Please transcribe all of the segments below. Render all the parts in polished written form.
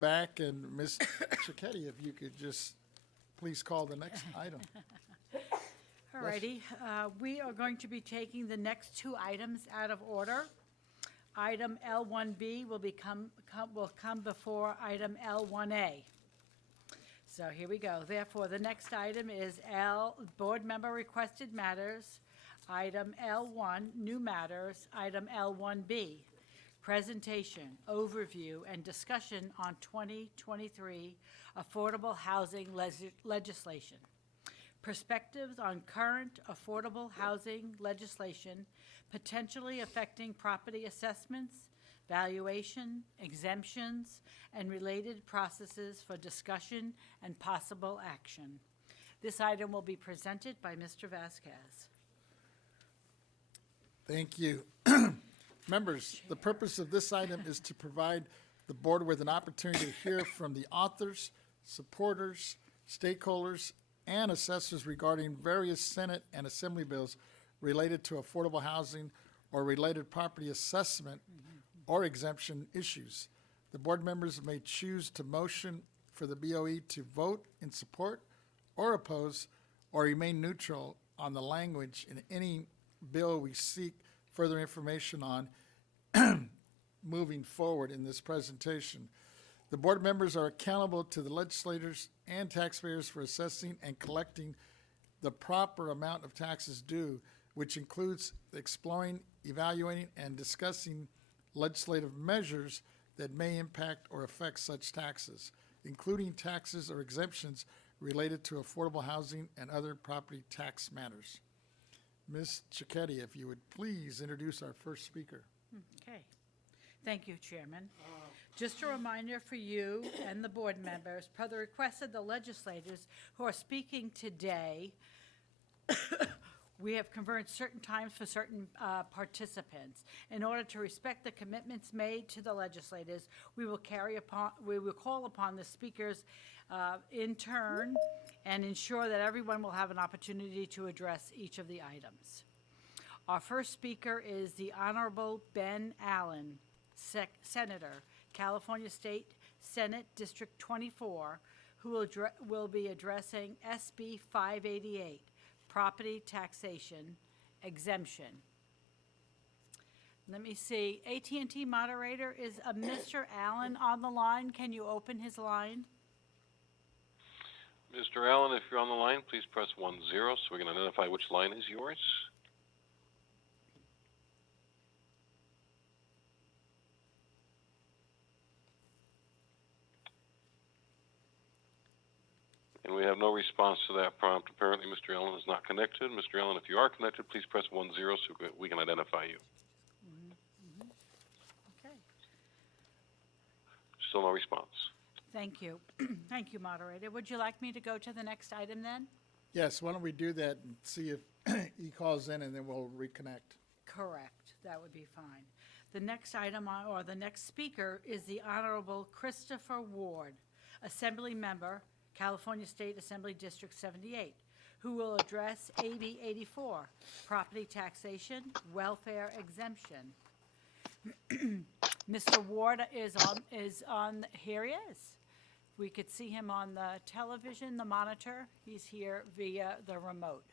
back, and Ms. Cicchetti, if you could just please call the next item. All righty, we are going to be taking the next two items out of order. Item L1B will come before item L1A. So here we go. Therefore, the next item is Board Member Requested Matters, item L1, New Matters, item L1B, Presentation, Overview, and Discussion on 2023 Affordable Housing Legislation. Perspectives on current affordable housing legislation potentially affecting property assessments, valuation, exemptions, and related processes for discussion and possible action. This item will be presented by Mr. Vasquez. Thank you. Members, the purpose of this item is to provide the board with an opportunity to hear from the authors, supporters, stakeholders, and assessors regarding various Senate and Assembly bills related to affordable housing or related property assessment or exemption issues. The board members may choose to motion for the BoE to vote in support or oppose or remain neutral on the language in any bill we seek further information on moving forward in this presentation. The board members are accountable to the legislators and taxpayers for assessing and collecting the proper amount of taxes due, which includes exploring, evaluating, and discussing legislative measures that may impact or affect such taxes, including taxes or exemptions related to affordable housing and other property tax matters. Ms. Cicchetti, if you would please introduce our first speaker. Okay. Thank you, Chairman. Just a reminder for you and the board members, per the request of the legislators who are speaking today, we have converted certain times for certain participants. In order to respect the commitments made to the legislators, we will call upon the speakers in turn and ensure that everyone will have an opportunity to address each of the items. Our first speaker is the Honorable Ben Allen, Senator, California State Senate District 24, who will be addressing SB 588, Property Taxation Exemption. Let me see. AT&T moderator, is Mr. Allen on the line? Can you open his line? Mr. Allen, if you're on the line, please press 10 so we can identify which line is yours. And we have no response to that prompt. Apparently, Mr. Allen is not connected. Mr. Allen, if you are connected, please press 10 so we can identify you. Okay. Still no response. Thank you. Thank you, moderator. Would you like me to go to the next item then? Yes, why don't we do that and see if he calls in, and then we'll reconnect. Correct. That would be fine. The next item, or the next speaker, is the Honorable Christopher Ward, Assembly Member, California State Assembly District 78, who will address AB 84, Property Taxation Welfare Exemption. Mr. Ward is on, here he is. We could see him on the television, the monitor. He's here via the remote.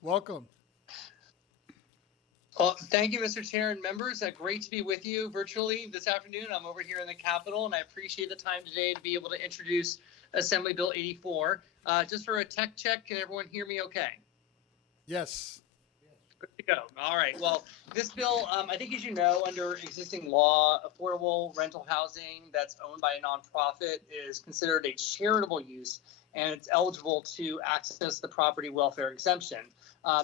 Welcome. Well, thank you, Mr. Chair and members. Great to be with you virtually this afternoon. I'm over here in the Capitol, and I appreciate the time today to be able to introduce Assembly Bill 84. Just for a tech check, can everyone hear me okay? Yes. Good to go. All right. Well, this bill, I think, as you know, under existing law, affordable rental housing that's owned by a nonprofit is considered a charitable use, and it's eligible to access the property welfare exemption.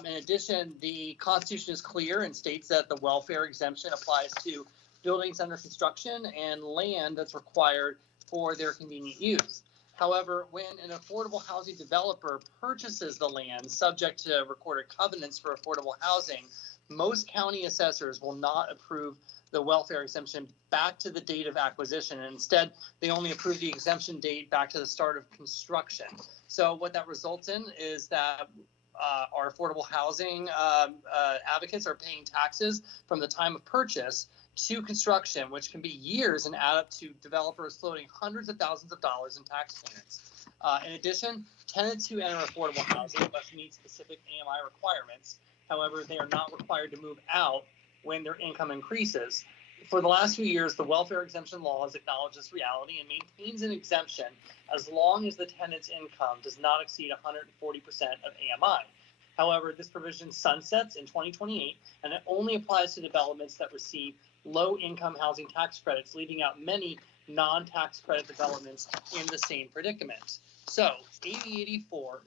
In addition, the Constitution is clear and states that the welfare exemption applies to buildings under construction and land that's required for their convenient use. However, when an affordable housing developer purchases the land subject to recorded covenants for affordable housing, most county assessors will not approve the welfare exemption back to the date of acquisition. And instead, they only approve the exemption date back to the start of construction. So what that results in is that our affordable housing advocates are paying taxes from the time of purchase to construction, which can be years and add up to developers floating hundreds of thousands of dollars in tax payments. In addition, tenants who enter affordable housing must meet specific AMI requirements. However, they are not required to move out when their income increases. For the last few years, the welfare exemption law has acknowledged this reality and maintains an exemption as long as the tenant's income does not exceed 140% of AMI. However, this provision sunsets in 2028, and it only applies to developments that receive low-income housing tax credits, leaving out many non-tax credit developments in the same predicament. So, AB 84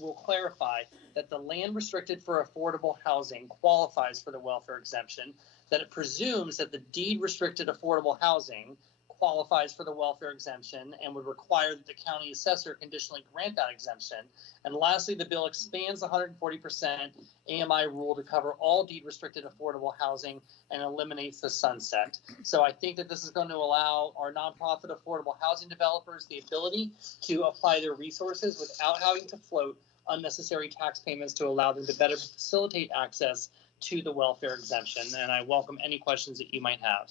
will clarify that the land restricted for affordable housing qualifies for the welfare exemption, that it presumes that the deed restricted affordable housing qualifies for the welfare exemption and would require that the county assessor conditionally grant that exemption. And lastly, the bill expands the 140% AMI rule to cover all deed restricted affordable housing and eliminates the sunset. So I think that this is going to allow our nonprofit affordable housing developers the ability to apply their resources without having to float unnecessary tax payments to allow them to better facilitate access to the welfare exemption. And I welcome any questions that you might have.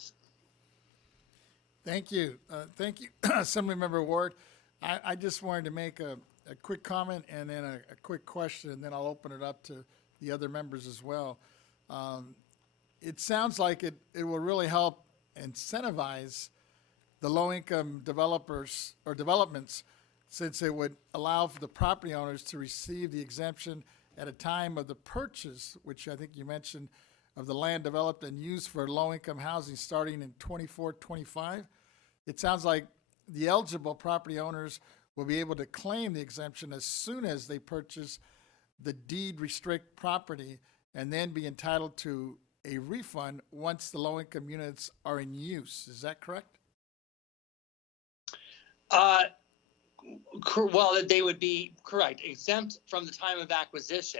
Thank you. Thank you, Assemblymember Ward. I just wanted to make a quick comment and then a quick question, and then I'll open it up to the other members as well. It sounds like it will really help incentivize the low-income developers or developments, since it would allow for the property owners to receive the exemption at a time of the purchase, which I think you mentioned, of the land developed and used for low-income housing starting in 24-25. It sounds like the eligible property owners will be able to claim the exemption as soon as they purchase the deed restrict property and then be entitled to a refund once the low-income units are in use. Is that correct? Well, they would be correct, exempt from the time of acquisition.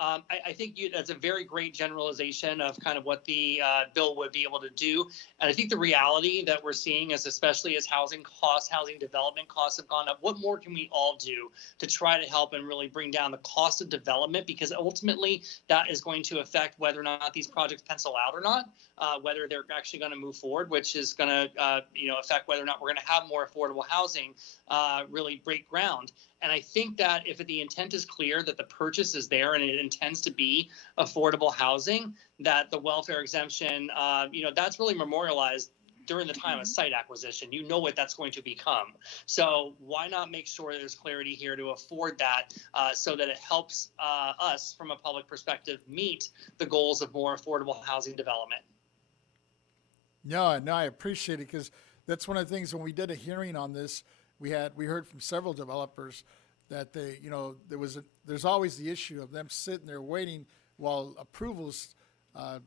I think that's a very great generalization of kind of what the bill would be able to do. And I think the reality that we're seeing is, especially as housing costs, housing development costs have gone up, what more can we all do to try to help and really bring down the cost of development? Because ultimately that is going to affect whether or not these projects pencil out or not, whether they're actually going to move forward, which is going to affect whether or not we're going to have more affordable housing really break ground. And I think that if the intent is clear that the purchase is there and it intends to be affordable housing, that the welfare exemption, that's really memorialized during the time of site acquisition. You know what that's going to become. So why not make sure there's clarity here to afford that so that it helps us from a public perspective meet the goals of more affordable housing development? No, I appreciate it, because that's one of the things when we did a hearing on this, we heard from several developers that there's always the issue of them sitting there waiting while approvals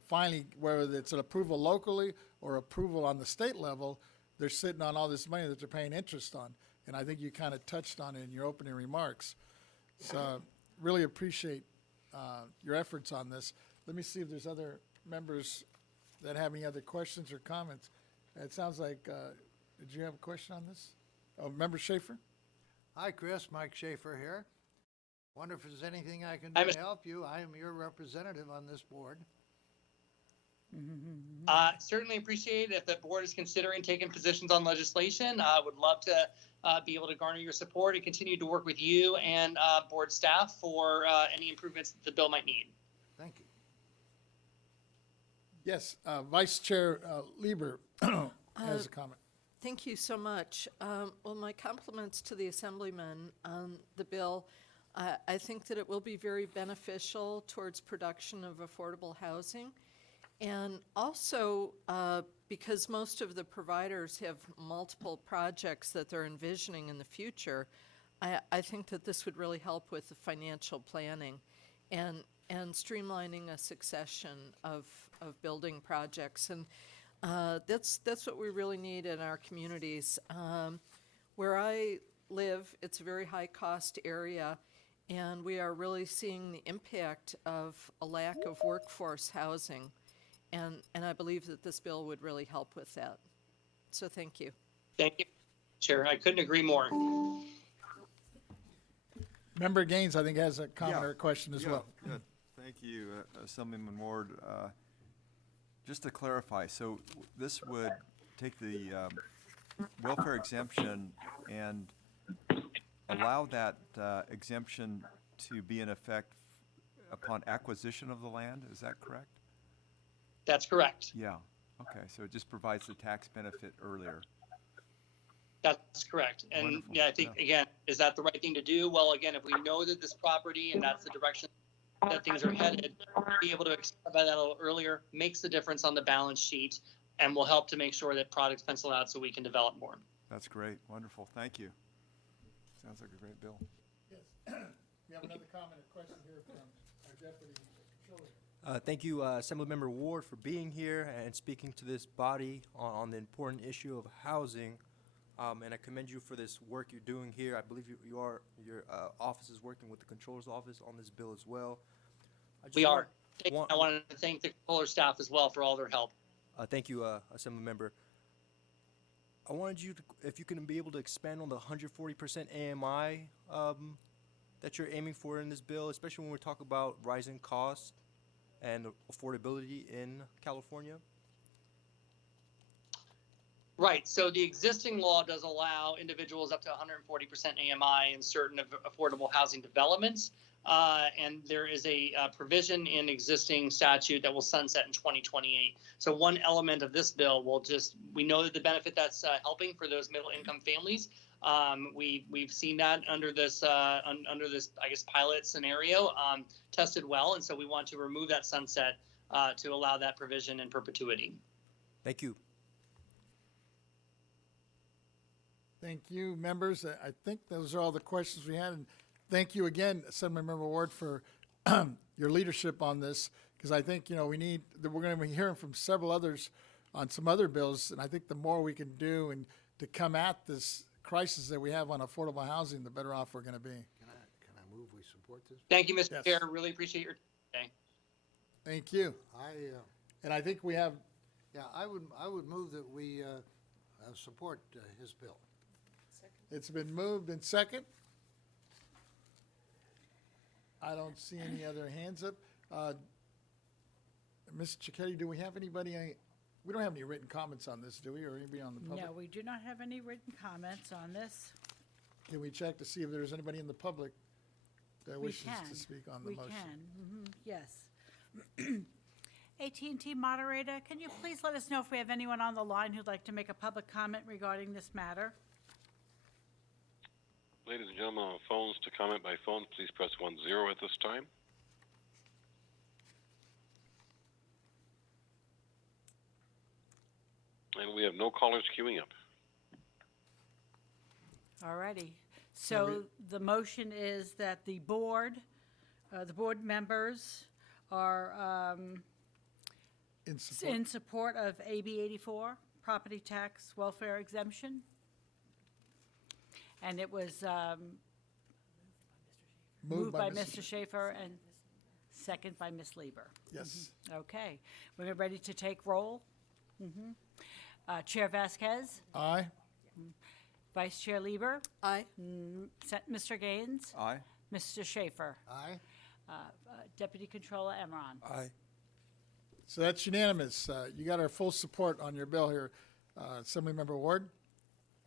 finally, whether it's an approval locally or approval on the state level, they're sitting on all this money that they're paying interest on. And I think you kind of touched on it in your opening remarks. So really appreciate your efforts on this. Let me see if there's other members that have any other questions or comments. It sounds like, did you have a question on this? Oh, Member Schaefer? Hi, Chris. Mike Schaefer here. Wonder if there's anything I can do to help you. I am your representative on this board. Certainly appreciate it if the board is considering taking positions on legislation. I would love to be able to garner your support and continue to work with you and board staff for any improvements that the bill might need. Thank you. Yes, Vice Chair Lieber has a comment. Thank you so much. Well, my compliments to the Assemblyman on the bill. I think that it will be very beneficial towards production of affordable housing. And also, because most of the providers have multiple projects that they're envisioning in the future, I think that this would really help with the financial planning and streamlining a succession of building projects. And that's what we really need in our communities. Where I live, it's a very high-cost area, and we are really seeing the impact of a lack of workforce housing. And I believe that this bill would really help with that. So thank you. Thank you, Chair. I couldn't agree more. Member Gaines, I think, has a comment or a question as well. Yeah, thank you, Assemblyman Ward. Just to clarify, so this would take the welfare exemption and allow that exemption to be in effect upon acquisition of the land, is that correct? That's correct. Yeah, okay, so it just provides the tax benefit earlier. That's correct. And Wonderful. yeah, I think, again, is that the right thing to do? Well, again, if we know that this property and that's the direction that things are headed, be able to expand that a little earlier makes the difference on the balance sheet and will help to make sure that products pencil out so we can develop more. That's great, wonderful, thank you. Sounds like a great bill. Yes. We have another comment or question here from our Deputy Controller. Thank you, Assemblymember Ward, for being here and speaking to this body on the important issue of housing. And I commend you for this work you're doing here. I believe your office is working with the Controller's Office on this bill as well. We are. I want to thank the controller staff as well for all their help. Thank you, Assemblymember. I wanted you to, if you can be able to expand on the 140% AMI that you're aiming for in this bill, especially when we talk about rising costs and affordability in California. Right. So the existing law does allow individuals up to 140% AMI in certain affordable housing developments. And there is a provision in existing statute that will sunset in 2028. So one element of this bill will we know that the benefit that's helping for those middle income families. We've seen that under this, I guess, pilot scenario tested well. And so we want to remove that sunset to allow that provision in perpetuity. Thank you. Thank you, members. I think those are all the questions we had. And thank you again, Assemblymember Ward, for your leadership on this, because I think, we're going to be hearing from several others on some other bills, and I think the more we can do and to come at this crisis that we have on affordable housing, the better off we're going to be. Can I move we support this? Thank you, Mr. Yes. Chair. Really appreciate your time today. Thank you. And I think we have, I would move that we support his bill. it's been moved and second. I don't see any other hands up. Ms. Cicchetti, do we have anybody? We don't have any written comments on this, do we, or anybody on the public? No, we do not have any written comments on this. Can we check to see if there's anybody in the public that We wishes can. to speak on the motion? We can, yes. AT&T moderator, can you please let us know if we have anyone on the line who'd like to make a public comment regarding this matter? Ladies and gentlemen on phones, to comment by phone, please press 10 at this time. And we have no callers queuing up. All righty. So the motion is that the board members are In support? in support of AB 84, property tax welfare exemption. And it was moved by Mr. Schaefer and second by Ms. Lieber. Yes. Okay. We're ready to take roll. Chair Vasquez, Aye. Vice Chair Lieber, Aye. Mr. Gaines, Aye? Mr. Schaefer, Aye? Deputy Controller Emron. Aye. So that's unanimous. You got our full support on your bill here, Assemblymember Ward,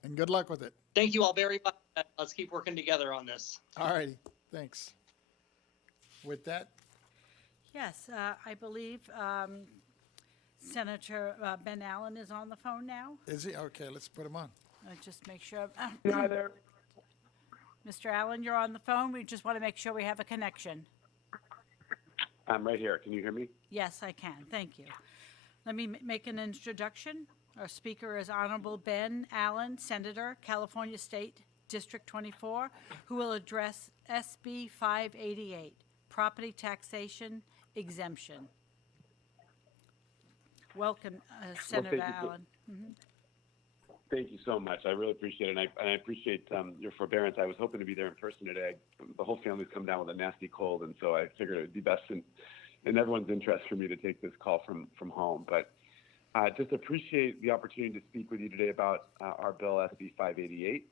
and good luck with it. Thank you all very much. Let's keep working together on this. All righty, thanks. With that, Yes, I believe Senator Ben Allen is on the phone now. is he? Okay, let's put him on. Just make sure. Hi there. Mr. Allen, you're on the phone. We just want to make sure we have a connection. I'm right here. Can you hear me? Yes, I can. Thank you. Let me make an introduction. Our speaker is Honorable Ben Allen, Senator, California State District 24, who will address SB 588, Property Taxation Exemption. Welcome, Senator thank you. Allen. Thank you so much. I really appreciate it, and I appreciate your forbearance. I was hoping to be there in person today. The whole family's come down with a nasty cold, and so I figured it would be best in everyone's interest for me to take this call from home. But just appreciate the opportunity to speak with you today about our bill SB 588.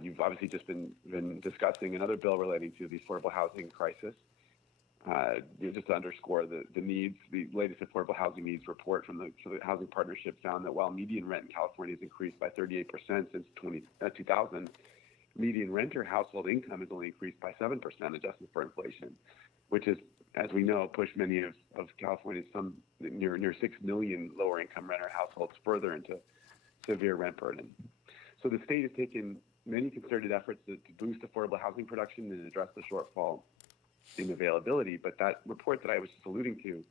You've obviously just been discussing another bill relating to the affordable housing crisis. Just to underscore the needs, the latest affordable housing needs report from the Housing Partnership found that while median rent in California has increased by 38% since 2000, median renter household income has only increased by 7% adjusted for inflation, which has, as we know, pushed many of California's near 6 million lower income renter households further into severe rent burden. So the state has taken many concerted efforts to boost affordable housing production and address the shortfall in availability, but that report that I was just alluding to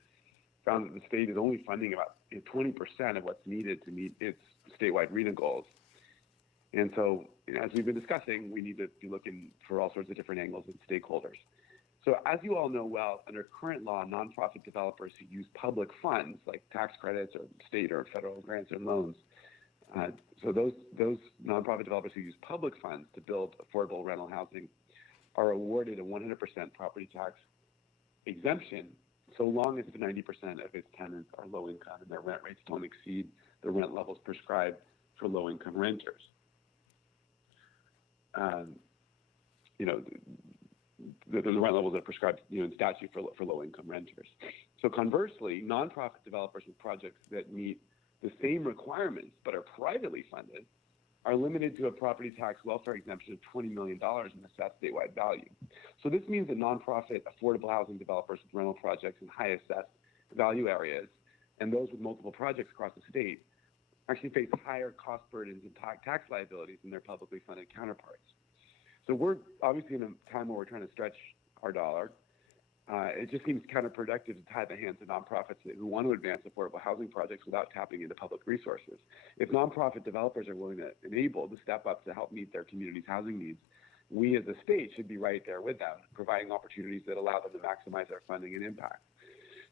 found that the state is only funding about 20% of what's needed to meet its statewide RENA goals. And so, as we've been discussing, we need to be looking for all sorts of different angles and stakeholders. So as you all know well, under current law, nonprofit developers who use public funds like tax credits or state or federal grants and loans, so those nonprofit developers who use public funds to build affordable rental housing are awarded a 100% property tax exemption so long as the 90% of its tenants are low income and their rent rates don't exceed the rent levels prescribed for low income renters. The rent levels that are prescribed in statute for low income renters. So conversely, nonprofit developers with projects that meet the same requirements but are privately funded are limited to a property tax welfare exemption of $20 million in assessed statewide value. So this means that nonprofit affordable housing developers with rental projects in high assessed value areas and those with multiple projects across the state actually face higher cost burdens and tax liabilities than their publicly funded counterparts. So we're obviously in a time where we're trying to stretch our dollar. It just seems counterproductive to tie the hands of nonprofits who want to advance affordable housing projects without tapping into public resources. If nonprofit developers are willing to enable to step up to help meet their community's housing needs, we as a state should be right there with them, providing opportunities that allow them to maximize their funding and impact.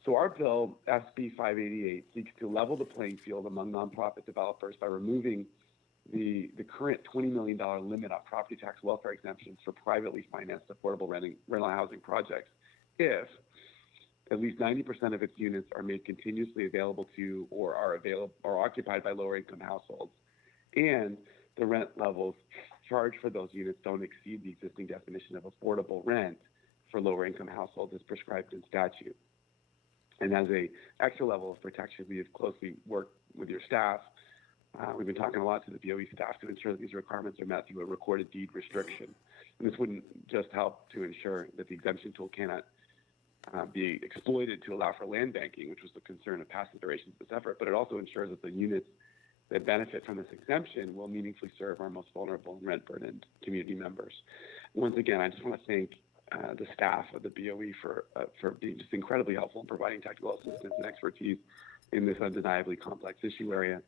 So our bill, SB 588, seeks to level the playing field among nonprofit developers by removing the current $20 million limit on property tax welfare exemptions for privately financed affordable rental housing projects if at least 90% of its units are made continuously available to or are occupied by lower income households, and the rent levels charged for those units don't exceed the existing definition of affordable rent for lower income households as prescribed in statute. And as a extra level of protection, we have closely worked with your staff. We've been talking a lot to the BoE staff to ensure that these requirements are met through a recorded deed restriction. And this wouldn't just help to ensure that the exemption tool cannot be exploited to allow for land banking, which was the concern of past iterations of this effort, but it also ensures that the units that benefit from this exemption will meaningfully serve our most vulnerable and rent-burdened community members. Once again, I just want to thank the staff of the BoE for being just incredibly helpful in providing technical assistance and expertise in this undeniably complex issue area.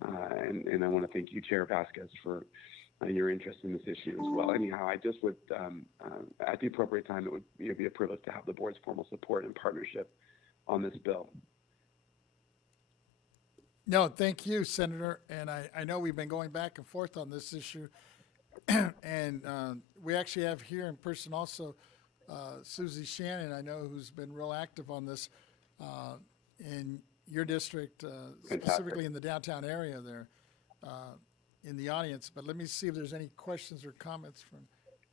And I want to thank you, Chair Vasquez, for your interest in this issue as well. Anyhow, I just would, at the appropriate time, it would be a privilege to have the board's formal support and partnership on this bill. No, thank you, Senator. And I know we've been going back and forth on this issue. And we actually have here in person also Susie Shannon, I know, who's been real active on this in your district, specifically in the downtown area there in the audience. But let me see if there's any questions or comments from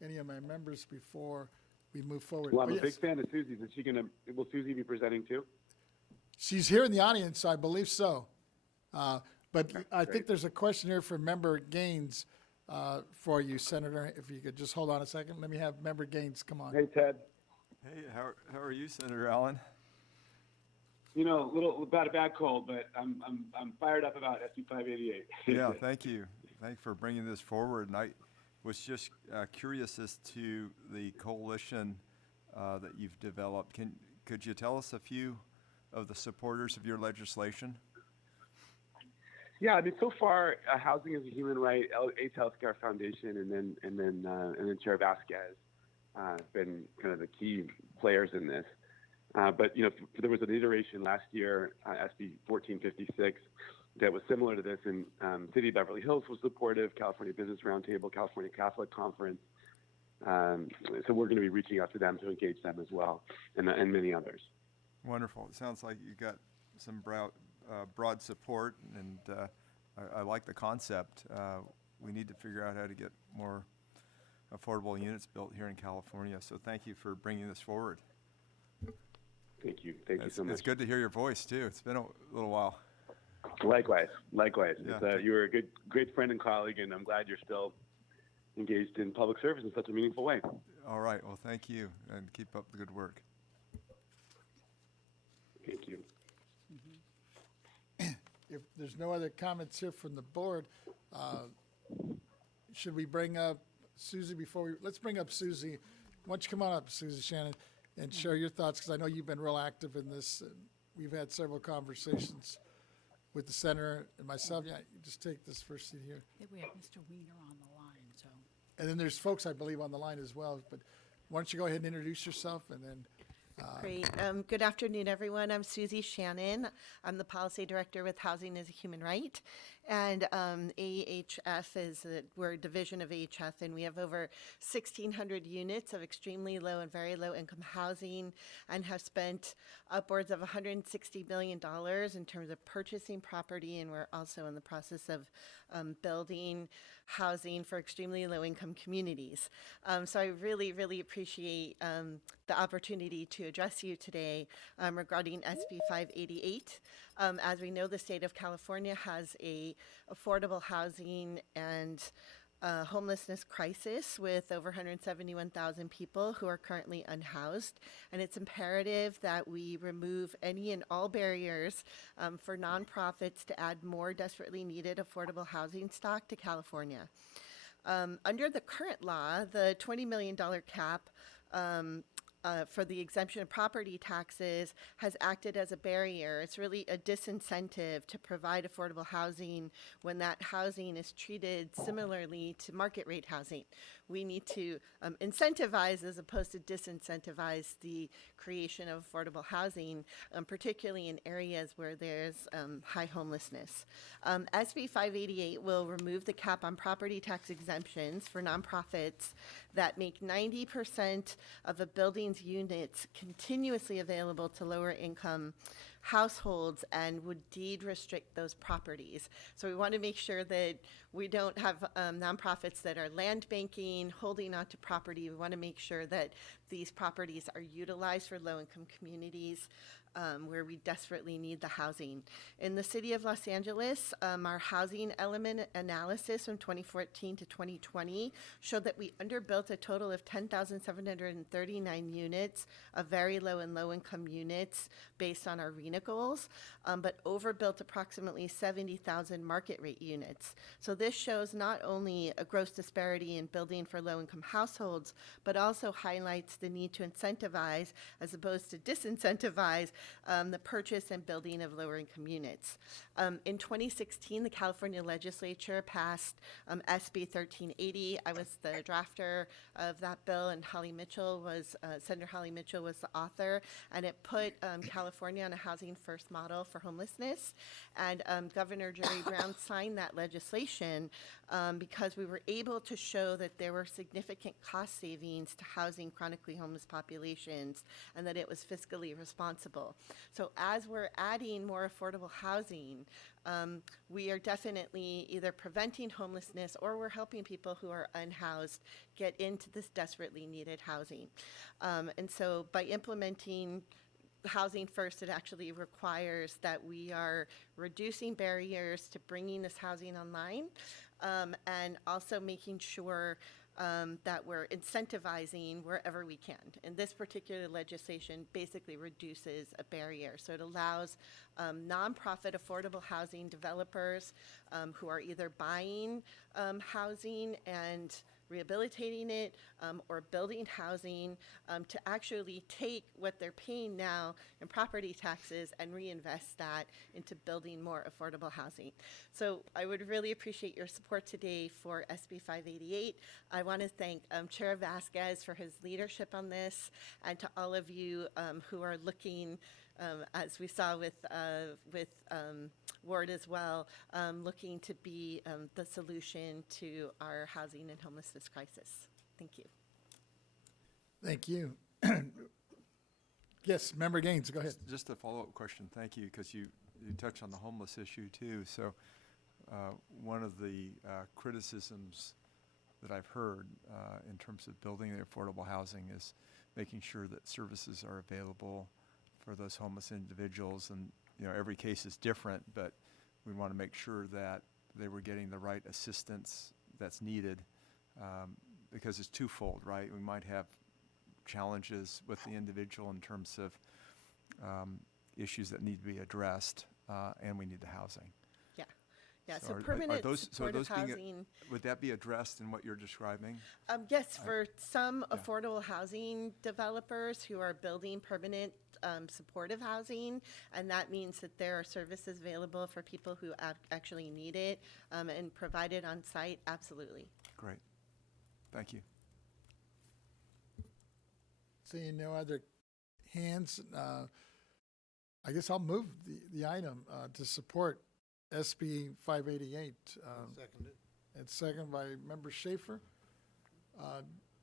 any of my members before we move forward. Well, I'm a big fan of Susie's. Will Susie be presenting too? She's here in the audience, so I believe so. But I think there's a question here from Member Gaines for you, Senator. If you could just hold on a second. Let me have Member Gaines come on. Hey, Ted. Hey, how are you, Senator Allen? You know, a little about a bad cold, but I'm fired up about SB 588. Yeah, thank you. Thanks for bringing this forward. And I was just curious as to the coalition that you've developed. Could you tell us a few of the supporters of your legislation? Yeah, I mean, so far, Housing is a Human Right, AIDS Healthcare Foundation, and then Chair Vasquez have been kind of the key players in this. But there was an iteration last year, SB 1456, that was similar to this. And City of Beverly Hills was supportive, California Business Roundtable, California Catholic Conference. So we're going to be reaching out to them to engage them as well, and many others. Wonderful. It sounds like you got some broad support, and I like the concept. we need to figure out how to get more affordable units built here in California. So thank you for bringing this forward. Thank you. Thank you It's, so much. it's good to hear your voice too. It's been a little while. Likewise. Yeah. You were a great friend and colleague, and I'm glad you're still engaged in public service in such a meaningful way. All right. Well, thank you, and keep up the good work. Thank you. If there's no other comments here from the board, should we bring up Susie let's bring up Susie. Why don't you come on up, Susie Shannon, and share your thoughts, because I know you've been real active in this. And we've had several conversations with the center and myself. Yeah, you just take this first seat here. I think we have Mr. Weiner on the line, so. And then there's folks, I believe, on the line as well. But why don't you go ahead and introduce yourself, and then Great. Good afternoon, everyone. I'm Susie Shannon. I'm the Policy Director with Housing as a Human Right. And AHF we're a division of AHF, and we have over 1,600 units of extremely low and very low income housing, and have spent upwards of $160 million in terms of purchasing property. And we're also in the process of building housing for extremely low income communities. So I really, really appreciate the opportunity to address you today regarding SB 588. As we know, the state of California has a affordable housing and homelessness crisis with over 171,000 people who are currently unhoused. And it's imperative that we remove any and all barriers for nonprofits to add more desperately needed affordable housing stock to California. Under the current law, the $20 million cap for the exemption of property taxes has acted as a barrier. It's really a disincentive to provide affordable housing when that housing is treated similarly to market rate housing. We need to incentivize as opposed to disincentivize the creation of affordable housing, particularly in areas where there's high homelessness. SB 588 will remove the cap on property tax exemptions for nonprofits that make 90% of a building's units continuously available to lower income households and would deed restrict those properties. So we want to make sure that we don't have nonprofits that are land banking, holding onto property. We want to make sure that these properties are utilized for low-income communities where we desperately need the housing. In the city of Los Angeles, our housing element analysis from 2014 to 2020 showed that we underbuilt a total of 10,739 units of very low and low income units based on our RENA goals, but overbuilt approximately 70,000 market rate units. So this shows not only a gross disparity in building for low income households, but also highlights the need to incentivize as opposed to disincentivize the purchase and building of lower income units. In 2016, the California legislature passed SB 1380. I was the drafter of that bill, and Senator Holly Mitchell was the author, and it put California on a housing first model for homelessness. And Governor Jerry Brown signed that legislation because we were able to show that there were significant cost savings to housing chronically homeless populations and that it was fiscally responsible. So as we're adding more affordable housing, we are definitely either preventing homelessness or we're helping people who are unhoused get into this desperately needed housing. And so by implementing housing first, it actually requires that we are reducing barriers to bringing this housing online and also making sure that we're incentivizing wherever we can. And this particular legislation basically reduces a barrier. So it allows nonprofit affordable housing developers who are either buying housing and rehabilitating it or building housing to actually take what they're paying now in property taxes and reinvest that into building more affordable housing. So I would really appreciate your support today for SB 588. I want to thank Chair Vasquez for his leadership on this, and to all of you who are looking, as we saw with Ward as well, looking to be the solution to our housing and homelessness crisis. Thank you. thank you. Yes, Member Gaines, go ahead. Just a follow-up question. Thank you, because you touched on the homeless issue too. So one of the criticisms that I've heard in terms of building the affordable housing is making sure that services are available for those homeless individuals. And, you know, every case is different, but we want to make sure that they were getting the right assistance that's needed, because it's twofold, right? We might have challenges with the individual in terms of issues that need to be addressed, and we need the housing. Yeah, So so are permanent those supportive being housing. Would that be addressed in what you're describing? Yes, for some affordable housing developers who are building permanent supportive housing, and that means that there are services available for people who actually need it and provided on site, absolutely. Great. Thank you. Seeing no other hands, I guess I'll move the item to support SB 588. Seconded. And second by Member Schaefer.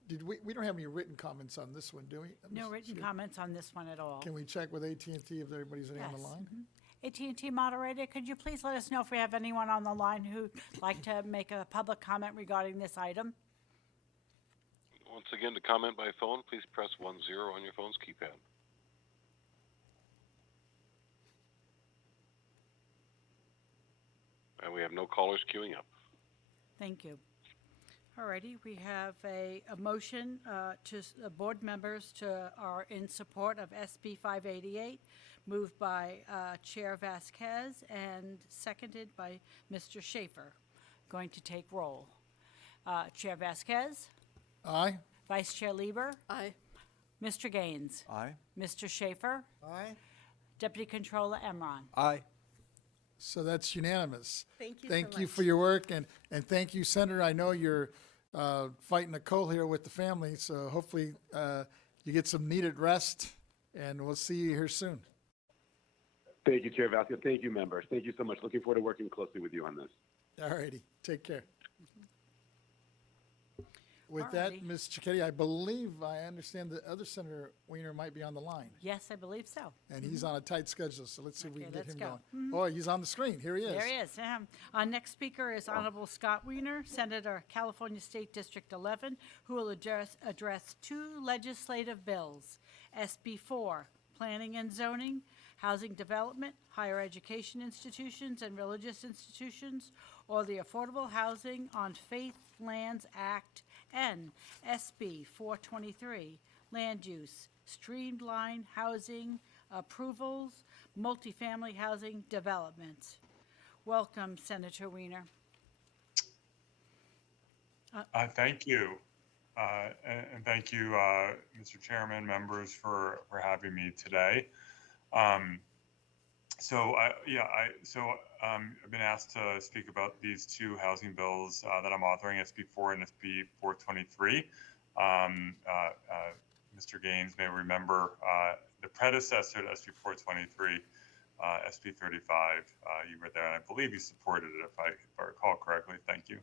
Did we don't have any written comments on this one, do we? No Ms. written Schaefer? comments on this one at all. Can we check with AT&T if everybody's on the Yes. line? AT&T moderator, could you please let us know if we have anyone on the line who'd like to make a public comment regarding this item? Once again, to comment by phone, please press 10 on your phone's keypad. And we have no callers queuing up. Thank you. All righty, we have a motion board members are in support of SB 588, moved by Chair Vasquez and seconded by Mr. Schaefer. Going to take roll. Chair Vasquez, Aye. Vice Chair Lieber, Aye. Mr. Gaines, Aye. Mr. Schaefer, Aye. Deputy Controller Emron. Aye. So that's unanimous. Thank you so Thank you much. for your work, and thank you, Senator. I know you're fighting a cold here with the family, so hopefully you get some needed rest, and we'll see you here soon. Thank you, Chair Vasquez. Thank you, members. Thank you so much. Looking forward to working closely with you on this. All righty, take care. With All that, righty. Ms. Cicchetti, I understand the other Senator Weiner might be on the line, Yes, I believe so. and he's on a tight schedule, so let's see if we Okay, can get let's him go. going. Oh, he's on the screen. Here he is. There he is. Our next speaker is Honorable Scott Weiner, Senator, California State District 11, who will address two legislative bills, SB 4, Planning and Zoning, Housing Development, Higher Education Institutions and Religious Institutions, or the Affordable Housing on Faith Lands Act, and SB 423, Land Use, Streamline Housing Approvals, Multifamily Housing Developments. Welcome, Senator Weiner. Thank you. And thank you, Mr. Chairman, members, for having me today. I've been asked to speak about these two housing bills that I'm authoring, SB 4 and SB 423. Mr. Gaines may remember the predecessor to SB 423, SB 35. You were there, and I believe you supported it, if I recall correctly. Thank you.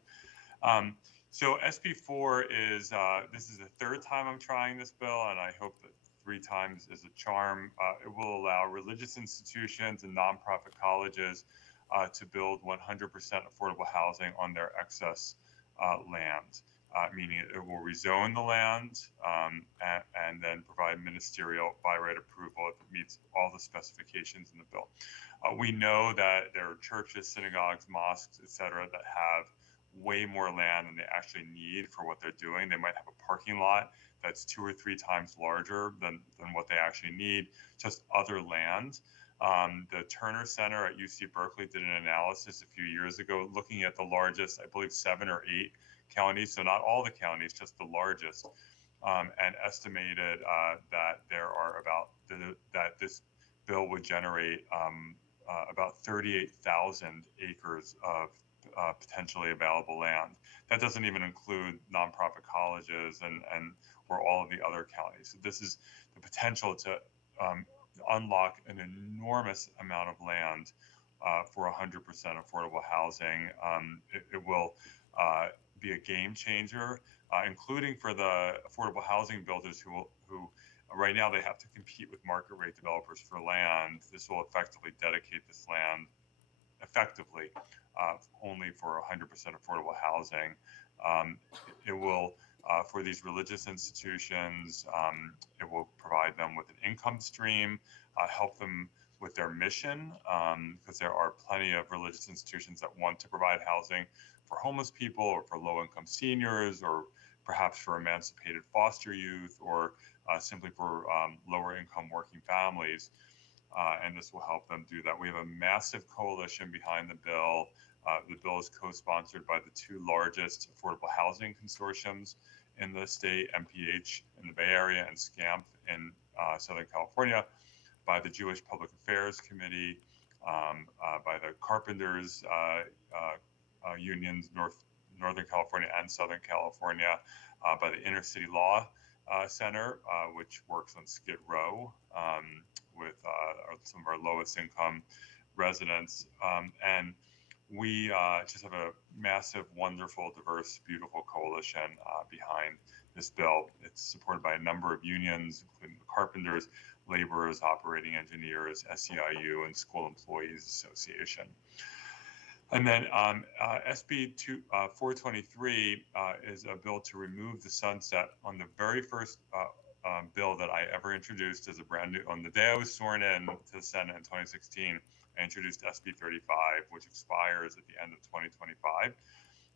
So SB 4 is, this is the third time I'm trying this bill, and I hope that 3 times is a charm. It will allow religious institutions and nonprofit colleges to build 100% affordable housing on their excess land, meaning it will rezone the land and then provide ministerial by right approval if it meets all the specifications in the bill. We know that there are churches, synagogues, mosques, et cetera, that have way more land than they actually need for what they're doing. They might have a parking lot that's 2 or 3 times larger than what they actually need, just other land. The Turner Center at UC Berkeley did an analysis a few years ago looking at the largest, I believe 7 or 8 counties, so not all the counties, just the largest, and estimated that there are that this bill would generate about 38,000 acres of potentially available land. That doesn't even include nonprofit colleges and or all of the other counties. So this is the potential to unlock an enormous amount of land for 100% affordable housing. It will be a game changer, including for the affordable housing builders who right now they have to compete with market rate developers for land. This will effectively dedicate this land effectively only for 100% affordable housing. It will, for these religious institutions, it will provide them with an income stream, help them with their mission, because there are plenty of religious institutions that want to provide housing for homeless people or for low-income seniors or perhaps for emancipated foster youth or simply for lower-income working families. And this will help them do that. We have a massive coalition behind the bill. The bill is co-sponsored by the two largest affordable housing consortiums in the state, MPH in the Bay Area and SCAMP in Southern California, by the Jewish Public Affairs Committee, by the Carpenters unions, Northern California and Southern California, by the Inner City Law Center, which works on Skid Row with some of our lowest income residents. And we just have a massive, wonderful, diverse, beautiful coalition behind this bill. It's supported by a number of unions, including the Carpenters, Laborers, Operating Engineers, SEIU, and School Employees Association. And then SB 423 is a bill to remove the sunset on the very first bill that I ever introduced as a brand new, on the day I was sworn in to the Senate in 2016, I introduced SB 35, which expires at the end of 2025.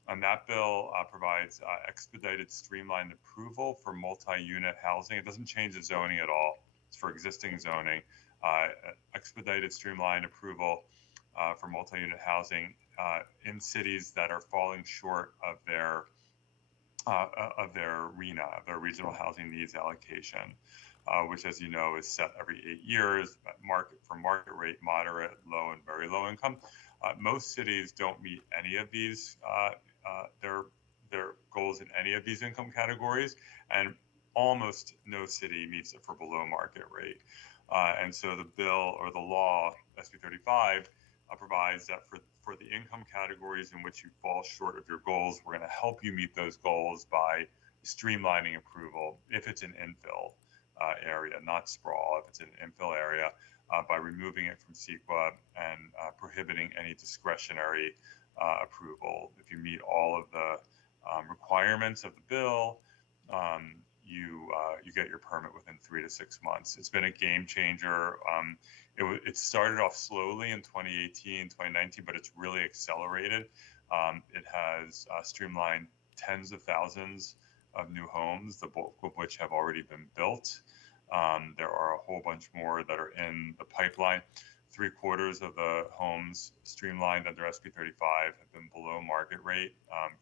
And that bill provides expedited, streamlined approval for multi-unit housing. It doesn't change the zoning at all. It's for existing zoning. Expedited, streamlined approval for multi-unit housing in cities that are falling short of their RHNA, of their regional housing needs allocation, which, as you know, is set every 8 years, for market rate, moderate, low, and very low income. Most cities don't meet any of these, their goals in any of these income categories, and almost no city meets it for below market rate. And so the bill or the law, SB 35, provides that for the income categories in which you fall short of your goals, we're going to help you meet those goals by streamlining approval if it's an infill area, not sprawl, if it's an infill area, by removing it from CEQA and prohibiting any discretionary approval. If you meet all of the requirements of the bill, you get your permit within 3 to 6 months. It's been a game changer. It started off slowly in 2018, 2019, but it's really accelerated. It has streamlined tens of thousands of new homes, the bulk of which have already been built. There are a whole bunch more that are in the pipeline. 3/4 of the homes streamlined under SB 35 have been below market rate.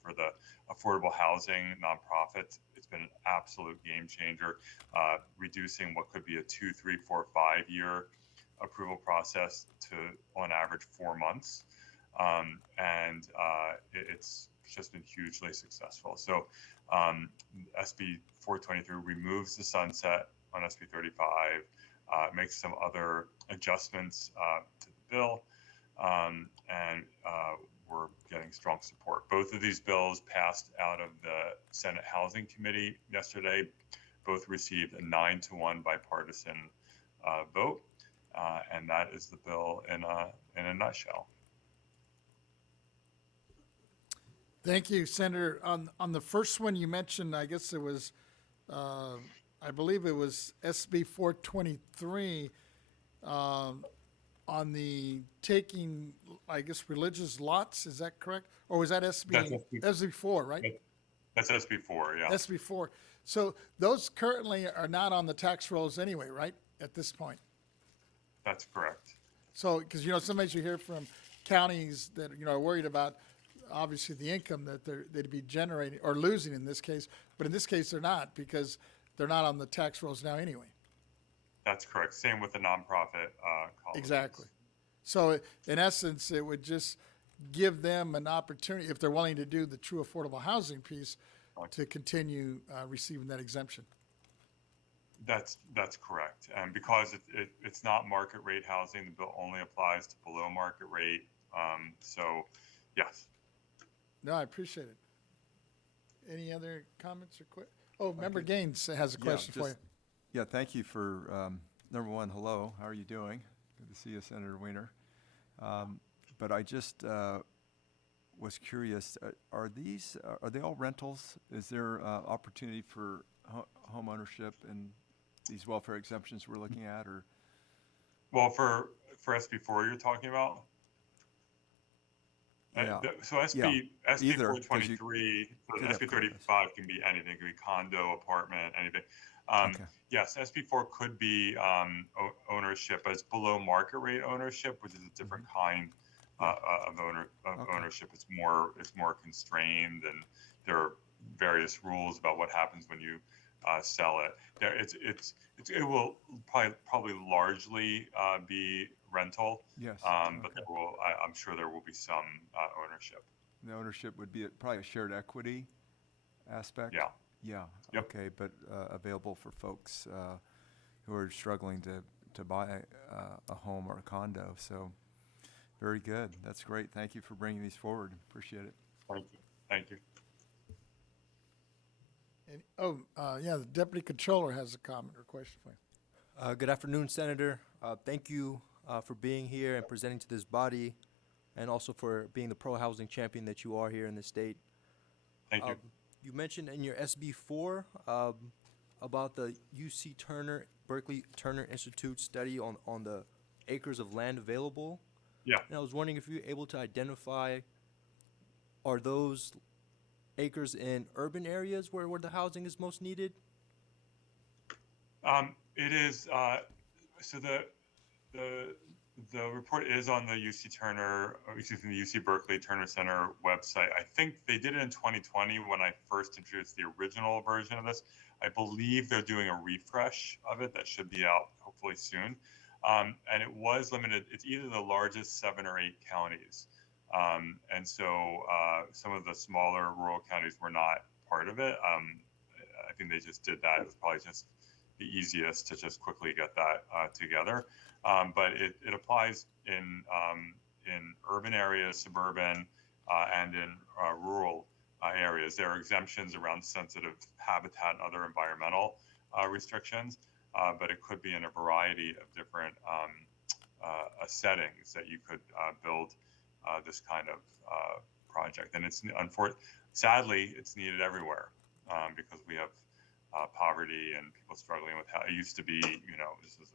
For the affordable housing nonprofits, it's been an absolute game changer, reducing what could be a 2, 3, 4, 5-year approval process to, on average, 4 months. And it's just been hugely successful. So SB 423 removes the sunset on SB 35, makes some other adjustments to the bill, and we're getting strong support. Both of these bills passed out of the Senate Housing Committee yesterday. Both received a 9-to-1 bipartisan vote, and that is the bill in a nutshell. Thank you, Senator. On the first one you mentioned, I guess it was, I believe it was SB 423, on the taking, I guess, religious lots. Is that correct? Or was that SB? That's SB 4, right? That's SB 4, yeah. SB 4. So those currently are not on the tax rolls anyway, right? At this point. That's correct. So, because, sometimes you hear from counties that, are worried about, obviously, the income that they'd be generating or losing in this case. But in this case, they're not, because they're not on the tax rolls now anyway. That's correct. Same with the nonprofit colleges. Exactly. So, in essence, it would just give them an opportunity, if they're willing to do the true affordable housing piece, to continue receiving that exemption. That's correct. And because it's not market rate housing, the bill only applies to below market rate. So, yes. No, I appreciate it. Any other comments or questions? Oh, Member Gaines has a question for you. Yeah, thank you for, number one, hello, how are you doing? Good to see you, Senator Weiner. but I just was curious, are they all rentals? Is there opportunity for home ownership and these welfare exemptions we're looking at, or? Well, for SB4 you're talking about? Yeah. So SB Either, 423, could so have SB 35 can be anything. It can be condo, apartment, anything. Okay. Yes, SB4 could be ownership, but it's below market rate ownership, which is a different kind of Okay. ownership. It's more constrained, and there are various rules about what happens when you sell it. It will probably largely be rental. Yes. But Okay. I'm sure there will be some ownership. The ownership would be probably a shared equity aspect? Yeah. Yeah, Yep. okay, but available for folks who are struggling to buy a home or a condo. So, very good. That's great. Thank you for bringing these forward. Appreciate it. Thank you. Thank you. And, yeah, the Deputy Controller has a comment or question for you. Good afternoon, Senator. Thank you for being here and presenting to this body, and also for being the pro-housing champion that you are here in the state. Thank you. You mentioned in your SB4 about the UC Berkeley Turner Institute study on the acres of land available. Yeah. And I was wondering if you were able to identify, are those acres in urban areas where the housing is most needed? It is, so the report is on the the UC Berkeley Turner Center website. I think they did it in 2020 when I first introduced the original version of this. I believe they're doing a refresh of it that should be out hopefully soon. And it was limited. It's either the largest 7 or 8 counties. And so some of the smaller rural counties were not part of it. I think they just did that. It was probably just the easiest to just quickly get that together. But it applies in urban areas, suburban, and in rural areas. There are exemptions around sensitive habitat and other environmental restrictions, but it could be in a variety of different settings that you could build this kind of project. And sadly, it's needed everywhere because we have poverty and people struggling with how it used to be. This is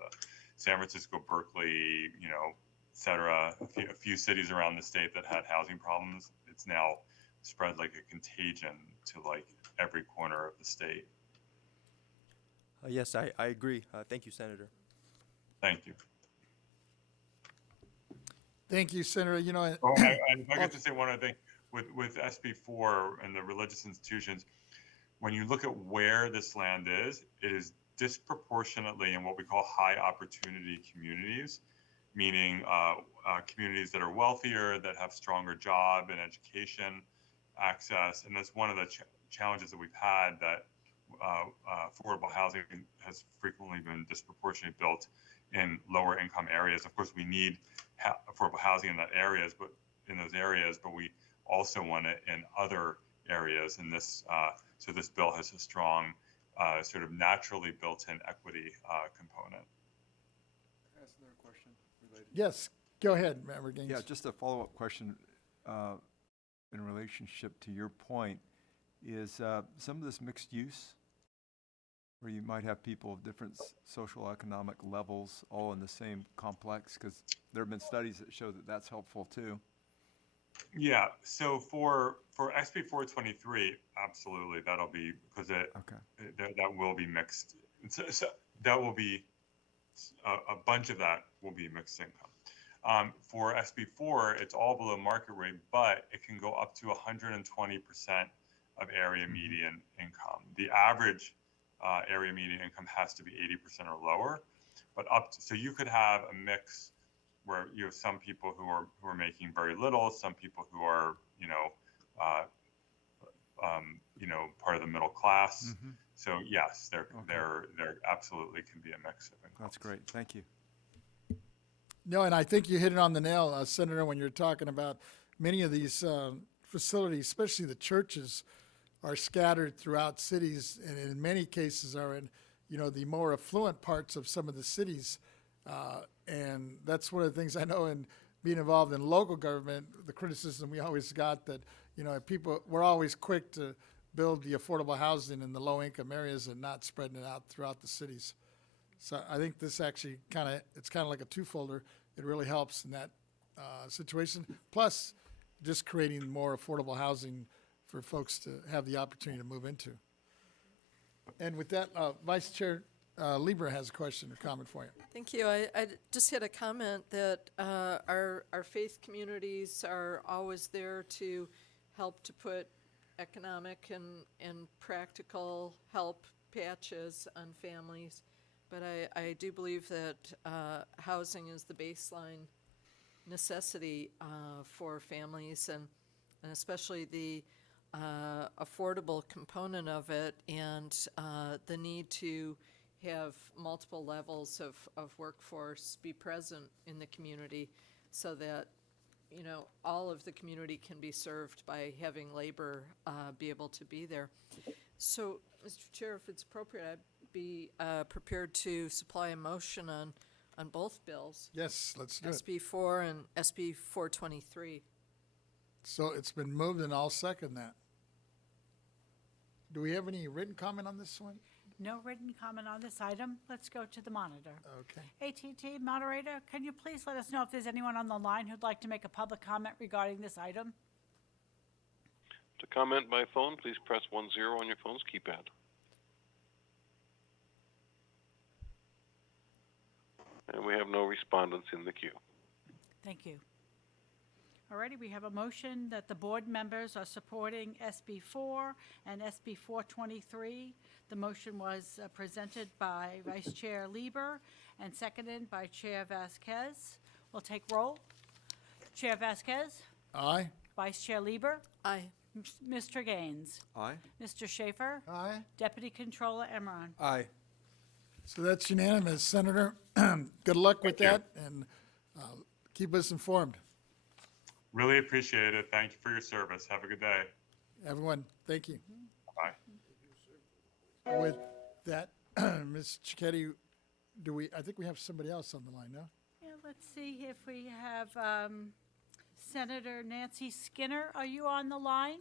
San Francisco, Berkeley, et cetera, a few cities around the state that had housing problems. It's now spread like a contagion to like every corner of the state. Yes, I agree. Thank you, Senator. Thank you. Thank you, Senator. And if I could just say one other thing, with SB4 and the religious institutions, when you look at where this land is, it is disproportionately in what we call high opportunity communities, meaning communities that are wealthier, that have stronger job and education access. And that's one of the challenges that we've had, that affordable housing has frequently been disproportionately built in lower income areas. Of course, we need affordable housing in those areas, but we also want it in other areas. And so this bill has a strong sort of naturally built-in equity component. Can I ask another question related? Yes, go ahead, Member Gaines. Yeah, just a follow-up question in relationship to your point. Is some of this mixed use, where you might have people of different social economic levels all in the same complex? Because there have been studies that show that that's helpful too. Yeah, so for SB 423, absolutely, that'll be, because that will be mixed. So that will be, a bunch of that will be mixed income. For SB 4, it's all below market rate, but it can go up to 120% of area median income. The average area median income has to be 80% or lower, but so you could have a mix where you have some people who are making very little, some people who are part of the middle class. Mm-hmm. So yes, there absolutely can be a mix of incomes. That's great. Thank you. No, and I think you hit it on the nail, Senator, when you're talking about many of these facilities, especially the churches, are scattered throughout cities, and in many cases are in, the more affluent parts of some of the cities. And that's one of the things I know in being involved in local government, the criticism we always got that, we're always quick to build the affordable housing in the low-income areas and not spreading it out throughout the cities. So I think this actually it's kind of like a two-folder. It really helps in that situation. Plus, just creating more affordable housing for folks to have the opportunity to move into. And with that, Vice Chair Lieber has a question or comment for you. Thank you. I just had a comment that our faith communities are always there to help to put economic and practical help patches on families. But I do believe that housing is the baseline necessity for families and especially the affordable component of it and the need to have multiple levels of workforce be present in the community so that all of the community can be served by having labor be able to be there. So, Mr. Chair, if it's appropriate, I'd be prepared to supply a motion on both bills. Yes, let's do it. SB 4 and SB 423. So it's been moved, and I'll second that. Do we have any written comment on this one? No written comment on this item. Let's go to the monitor. Okay. AT&T moderator, can you please let us know if there's anyone on the line who'd like to make a public comment regarding this item? To comment by phone, please press 10 on your phone's keypad. And we have no respondents in the queue. Thank you. Alrighty, we have a motion that the board members are supporting SB 4 and SB 423. The motion was presented by Vice Chair Lieber and seconded by Chair Vasquez. We'll take roll. Chair Vasquez? Aye. Vice Chair Lieber? Aye. Mr. Gaines? Aye. Mr. Schaefer? Aye. Deputy Controller Emron? Aye. So that's unanimous, Senator. Good luck with that, and keep us informed. Really appreciate it. Thank you for your service. Have a good day. Everyone, thank you. Bye. With that, Ms. Cicchetti, I think we have somebody else on the line, no? Yeah, let's see if we have Senator Nancy Skinner. Are you on the line?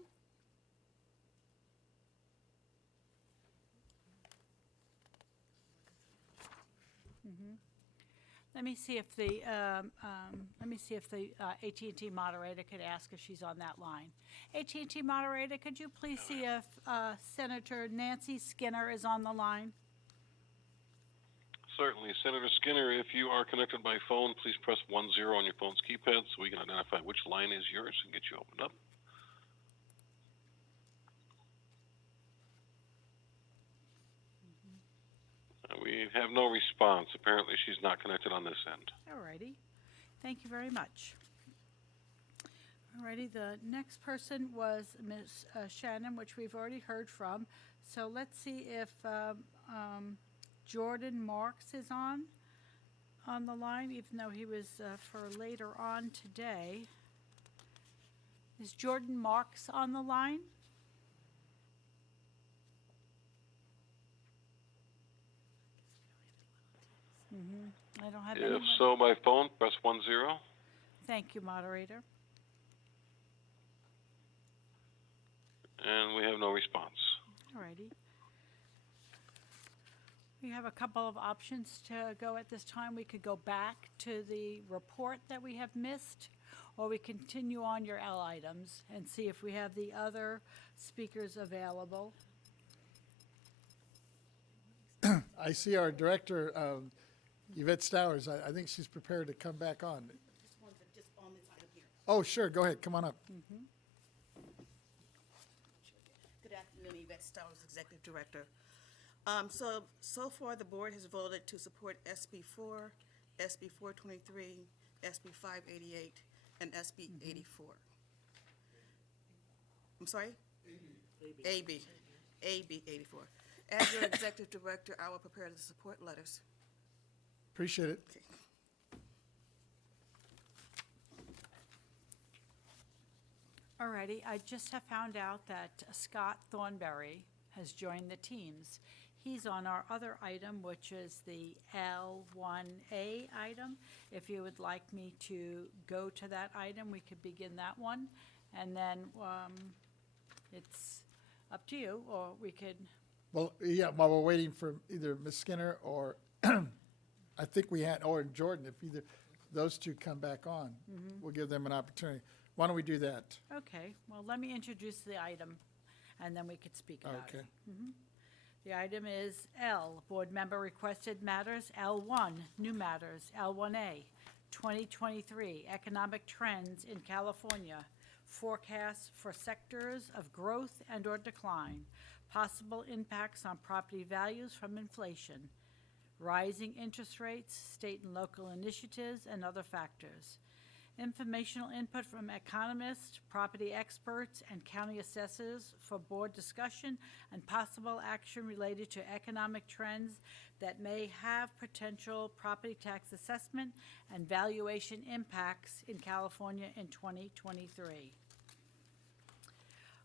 Let me see if the AT&T moderator could ask if she's on that line. AT&T moderator, could you please see if Senator Nancy Skinner is on the line? Certainly. Senator Skinner, if you are connected by phone, please press 10 on your phone's keypad so we can identify which line is yours and get you opened up. We have no response. Apparently she's not connected on this end. All righty. Thank you very much. All righty, the next person was Ms. Shannon, which we've already heard from. So let's see if Jordan Marks is on the line, even though he was for later on today. Is Jordan Marks on the line? I don't have If anyone. so, by phone, press 10. Thank you, moderator. And we have no response. All righty. We have a couple of options to go at this time. We could go back to the report that we have missed, or we continue on your L items and see if we have the other speakers available. I see our director, Yvette Stowers. I think she's prepared to come back on. Just on this item here. Oh, sure. Go ahead. Come on up. Good afternoon, Yvette Stowers, Executive Director. So far, the board has voted to support SB 4, SB 423, SB 588, and SB 84. I'm sorry? AB 84. As your Executive Director, I will prepare the support letters. Appreciate it. All righty. I just have found out that Scott Thornberry has joined the teams. He's on our other item, which is the L1A item. If you would like me to go to that item, we could begin that one. And then it's up to you, or we could, Well, yeah, while we're waiting for either Ms. Skinner or, I think we had, or Jordan, if either those two come back on, we'll give them an opportunity. Why don't we do that? okay, well, let me introduce the item, and then we could speak about it. Okay. The item is L, Board Member Requested Matters, L1, New Matters, L1A, 2023 Economic Trends in California, Forecasts for Sectors of Growth and/or Decline, Possible Impacts on Property Values from Inflation, Rising Interest Rates, State and Local Initiatives, and Other Factors. Informational input from economists, property experts, and county assessors for board discussion and possible action related to economic trends that may have potential property tax assessment and valuation impacts in California in 2023.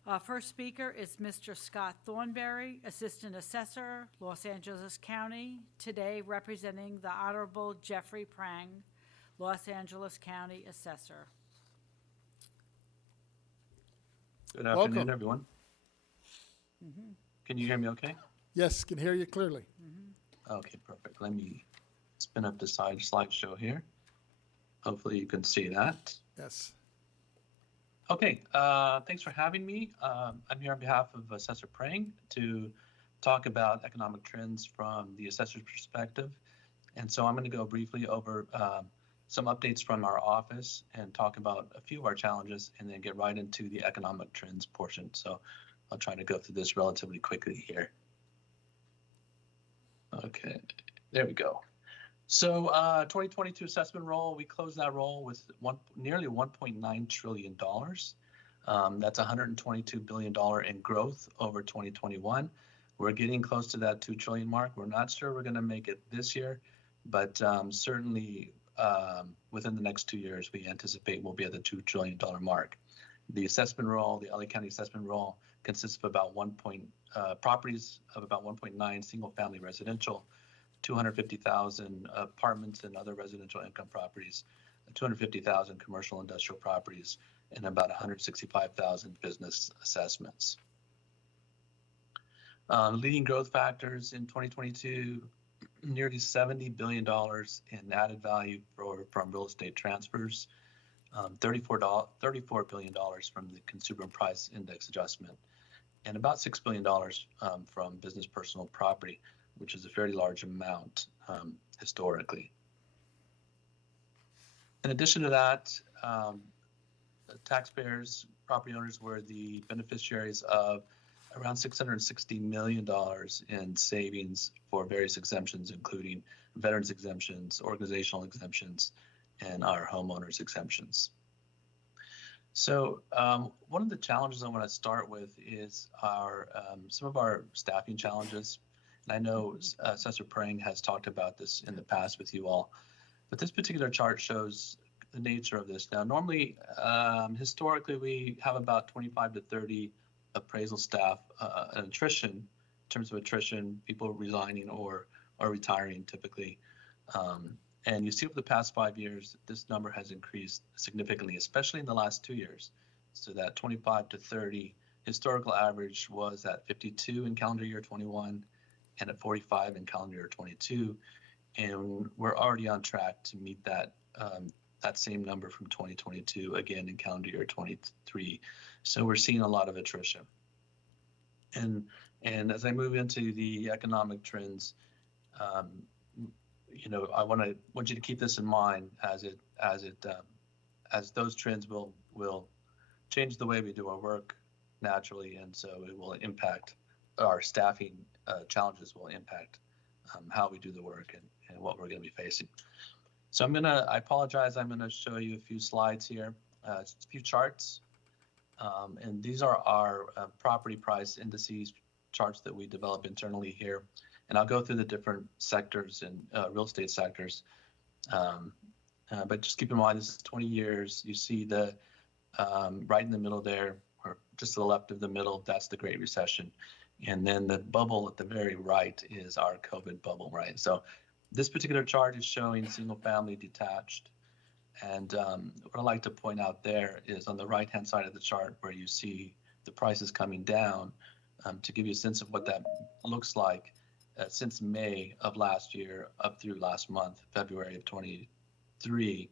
Our first speaker is Mr. Scott Thornberry, Assistant Assessor, Los Angeles County, today representing the Honorable Jeffrey Prang, Los Angeles County Assessor. Good afternoon, Welcome. everyone. Can you hear me okay? Yes, can hear you clearly. Okay, perfect. Let me spin up the slideshow here. Hopefully you can see that. Yes. Okay, thanks for having me. I'm here on behalf of Assessor Prang to talk about economic trends from the assessor's perspective. And so I'm going to go briefly over some updates from our office and talk about a few of our challenges and then get right into the economic trends portion. So I'll try to go through this relatively quickly here. Okay, there we go. So 2022 assessment roll, we closed that roll with nearly $1.9 trillion. That's $122 billion in growth over 2021. We're getting close to that 2 trillion mark. We're not sure we're going to make it this year, but certainly within the next 2 years, we anticipate we'll be at the $2 trillion mark. The assessment roll, the LA County assessment roll, consists of about properties of about 1.9 single-family residential, 250,000 apartments and other residential income properties, 250,000 commercial industrial properties, and about 165,000 business assessments. Leading growth factors in 2022, nearly $70 billion in added value from real estate transfers, $34 billion from the Consumer Price Index adjustment, and about $6 billion from business personal property, which is a fairly large amount historically. In addition to that, taxpayers, property owners were the beneficiaries of around $660 million in savings for various exemptions, including veterans exemptions, organizational exemptions, and our homeowners exemptions. So one of the challenges I want to start with is some of our staffing challenges. And I know Assessor Prang has talked about this in the past with you all, but this particular chart shows the nature of this. Now, normally, historically, we have about 25 to 30 appraisal staff, an attrition, in terms of attrition, people resigning or retiring typically. And you see over the past 5 years, this number has increased significantly, especially in the last 2 years. So that 25 to 30 historical average was at 52 in calendar year 21 and at 45 in calendar year 22. And we're already on track to meet that same number from 2022 again in calendar year 23. So we're seeing a lot of attrition. And as I move into the economic trends, I want you to keep this in mind as those trends will change the way we do our work naturally, and so it will impact our staffing challenges will impact how we do the work and what we're going to be facing. So I apologize, I'm going to show you a few slides here, a few charts. And these are our property price indices charts that we develop internally here. And I'll go through the different sectors and real estate sectors. But just keep in mind, this is 20 years. You see right in the middle there, or just to the left of the middle, that's the Great Recession. And then the bubble at the very right is our COVID bubble, right? So this particular chart is showing single family detached. And what I'd like to point out there is on the right-hand side of the chart where you see the prices coming down, to give you a sense of what that looks like since May of last year up through last month, February of 23,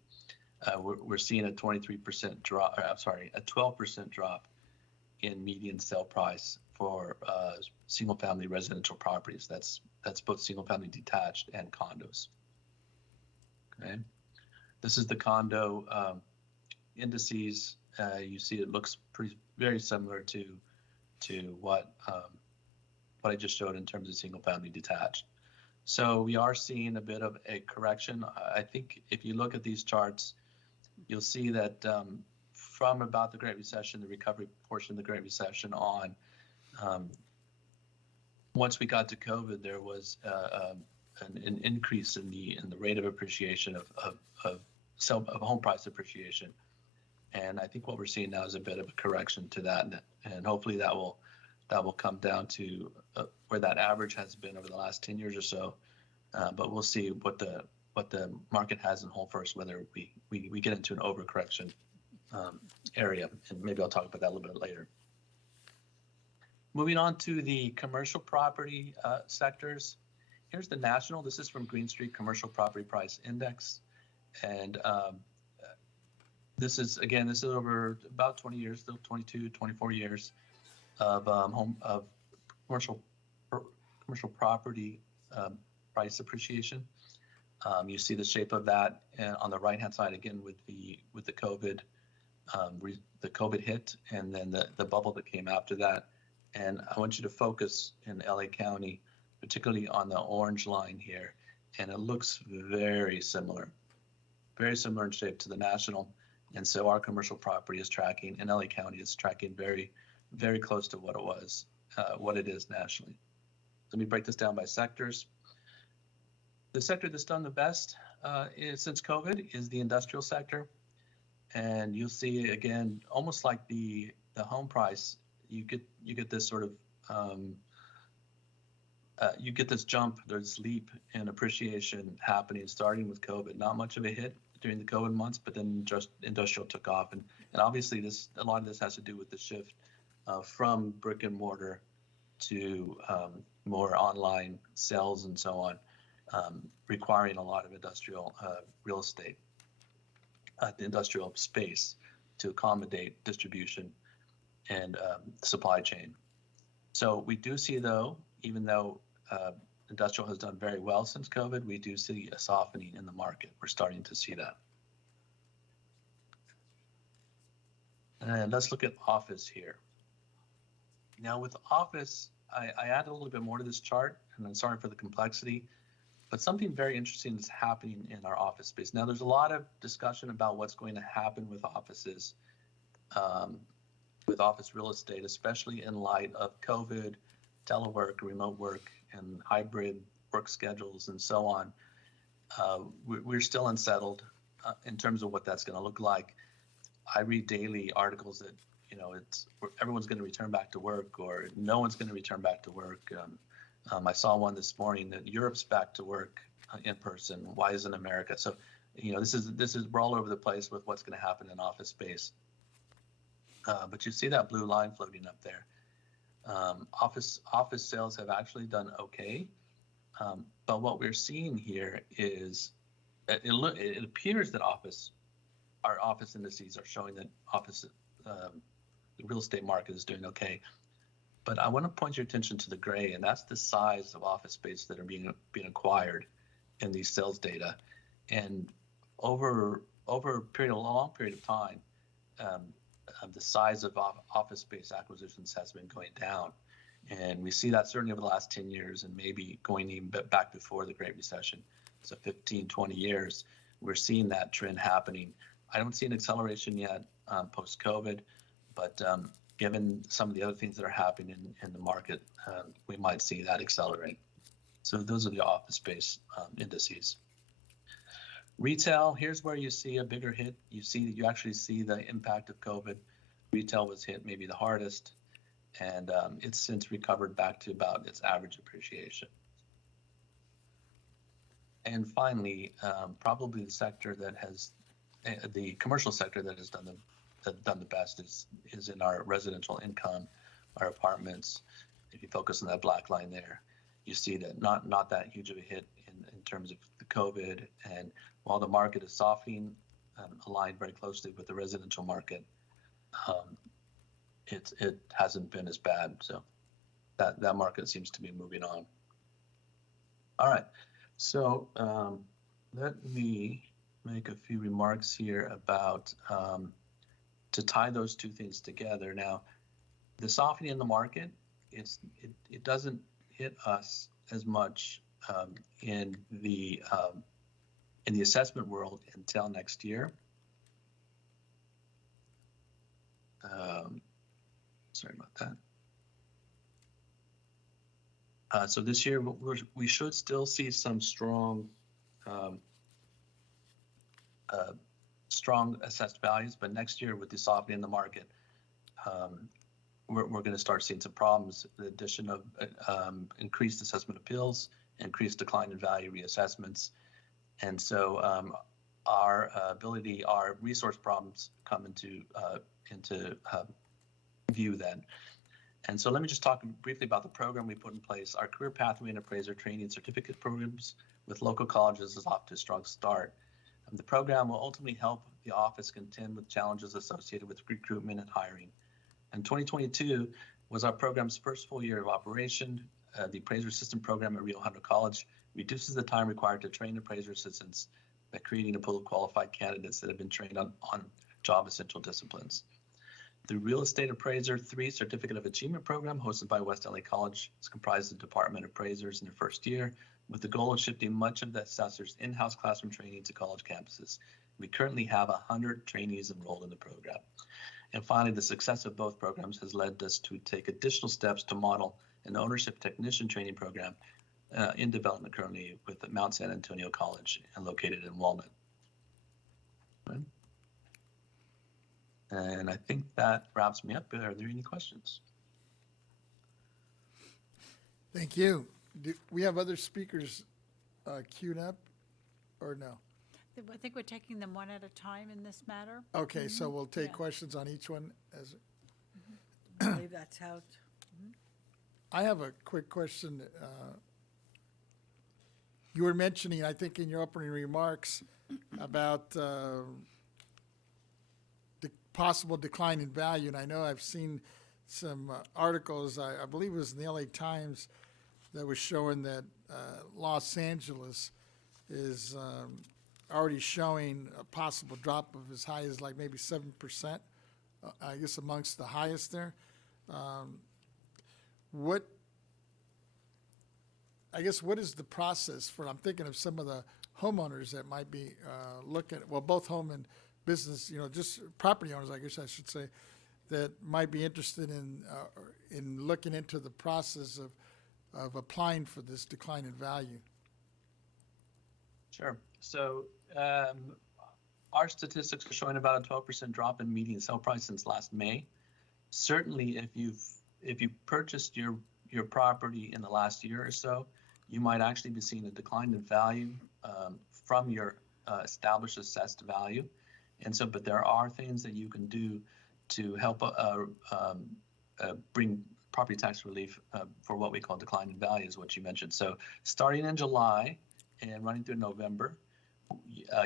we're seeing a 23% drop, or I'm sorry, a 12% drop in median sale price for single-family residential properties. That's both single-family detached and condos. Okay. This is the condo indices. You see, it looks very similar to what I just showed in terms of single-family detached. So we are seeing a bit of a correction. I think if you look at these charts, you'll see that from about the Great Recession, the recovery portion of the Great Recession on, once we got to COVID, there was an increase in the rate of appreciation of home price appreciation. And I think what we're seeing now is a bit of a correction to that, and hopefully that will come down to where that average has been over the last 10 years or so. But we'll see what the market has in home first, whether we get into an overcorrection area, and maybe I'll talk about that a little bit later. Moving on to the commercial property sectors. Here's the national. This is from Green Street Commercial Property Price Index, and this is over about 20 years, still 22, 24 years of commercial property price appreciation. You see the shape of that, and on the right-hand side again with the COVID, the COVID hit, and then the bubble that came after that. And I want you to focus in LA County, particularly on the orange line here, and it looks very similar in shape to the national. And so our commercial property is tracking, and LA County is tracking very, very close to what it is nationally. Let me break this down by sectors. The sector that's done the best since COVID is the industrial sector. And you'll see, again, almost like the home price, you get this sort of, you get this jump, this leap in appreciation happening starting with COVID. Not much of a hit during the COVID months, but then just industrial took off. And obviously a lot of this has to do with the shift from brick and mortar to more online sales and so on, requiring a lot of industrial real estate, the industrial space to accommodate distribution and supply chain. So we do see, though, even though industrial has done very well since COVID, we do see a softening in the market. We're starting to see that. And let's look at office here. Now with office, I added a little bit more to this chart, and I'm sorry for the complexity, but something very interesting is happening in our office space. Now there's a lot of discussion about what's going to happen with offices, with office real estate, especially in light of COVID, telework, remote work, and hybrid work schedules and so on. We're still unsettled in terms of what that's going to look like. I read daily articles that, everyone's going to return back to work, or no one's going to return back to work. I saw one this morning that Europe's back to work in person. Why isn't America? So, this is we're all over the place with what's going to happen in office space. But you see that blue line floating up there. Office sales have actually done okay, but what we're seeing here is it appears that our office indices are showing that the real estate market is doing okay. But I want to point your attention to the gray, and that's the size of office space that are being acquired in these sales data. And over a long period of time, the size of office space acquisitions has been going down. And we see that certainly over the last 10 years, and maybe going even back before the Great Recession. So 15, 20 years, we're seeing that trend happening. I don't see an acceleration yet post-COVID, but given some of the other things that are happening in the market, we might see that accelerate. So those are the office space indices. Retail, here's where you see a bigger hit. You actually see the impact of COVID. Retail was hit maybe the hardest, and it's since recovered back to about its average appreciation. And finally, probably the sector that has the commercial sector that has done the best is in our residential income, our apartments. If you focus on that black line there, you see that not that huge of a hit in terms of the COVID. And while the market is softening, aligned very closely with the residential market, it hasn't been as bad. So that market seems to be moving on. All right. So let me make a few remarks here about to tie those two things together. Now, the softening in the market, it doesn't hit us as much in the assessment world until next year. Sorry about that. So this year we should still see some strong assessed values, but next year with the softening in the market, we're going to start seeing some problems. The addition of increased assessment appeals, increased decline in value reassessments, and so our resource problems come into view then. And so let me just talk briefly about the program we put in place. Our Career Pathway and Appraiser Training Certificate programs with local colleges is off to a strong start. The program will ultimately help the office contend with challenges associated with recruitment and hiring. And 2022 was our program's first full year of operation. The appraiser assistant program at Rio Hondo College reduces the time required to train appraiser assistants by creating a pool of qualified candidates that have been trained on job essential disciplines. The Real Estate Appraiser 3 Certificate of Achievement program hosted by West LA College is comprised of department appraisers in their first year with the goal of shifting much of the assessor's in-house classroom training to college campuses. We currently have 100 trainees enrolled in the program. And finally, the success of both programs has led us to take additional steps to model an ownership technician training program in development currently with the Mount San Antonio College and located in Walnut. Right. And I think that wraps me up. Are there any questions? Thank you. Do we have other speakers queued up or no? I think we're taking them one at a time in this matter. Okay, so we'll take Yeah. questions on each one as. I believe that's how. I have a quick question. You were mentioning, I think, in your opening remarks about the possible decline in value, and I know I've seen some articles, I believe it was in the LA Times, that was showing that Los Angeles is already showing a possible drop of as high as like maybe 7%, I guess amongst the highest there. What is the process for, I'm thinking of some of the homeowners that might be looking, well, both home and business, just property owners, I guess I should say, that might be interested in looking into the process of applying for this decline in value. Sure. So our statistics are showing about a 12% drop in median sale price since last May. Certainly, if you purchased your property in the last year or so, you might actually be seeing a decline in value from your established assessed value. And so, but there are things that you can do to help bring property tax relief for what we call decline in value, is what you mentioned. So starting in July and running through November,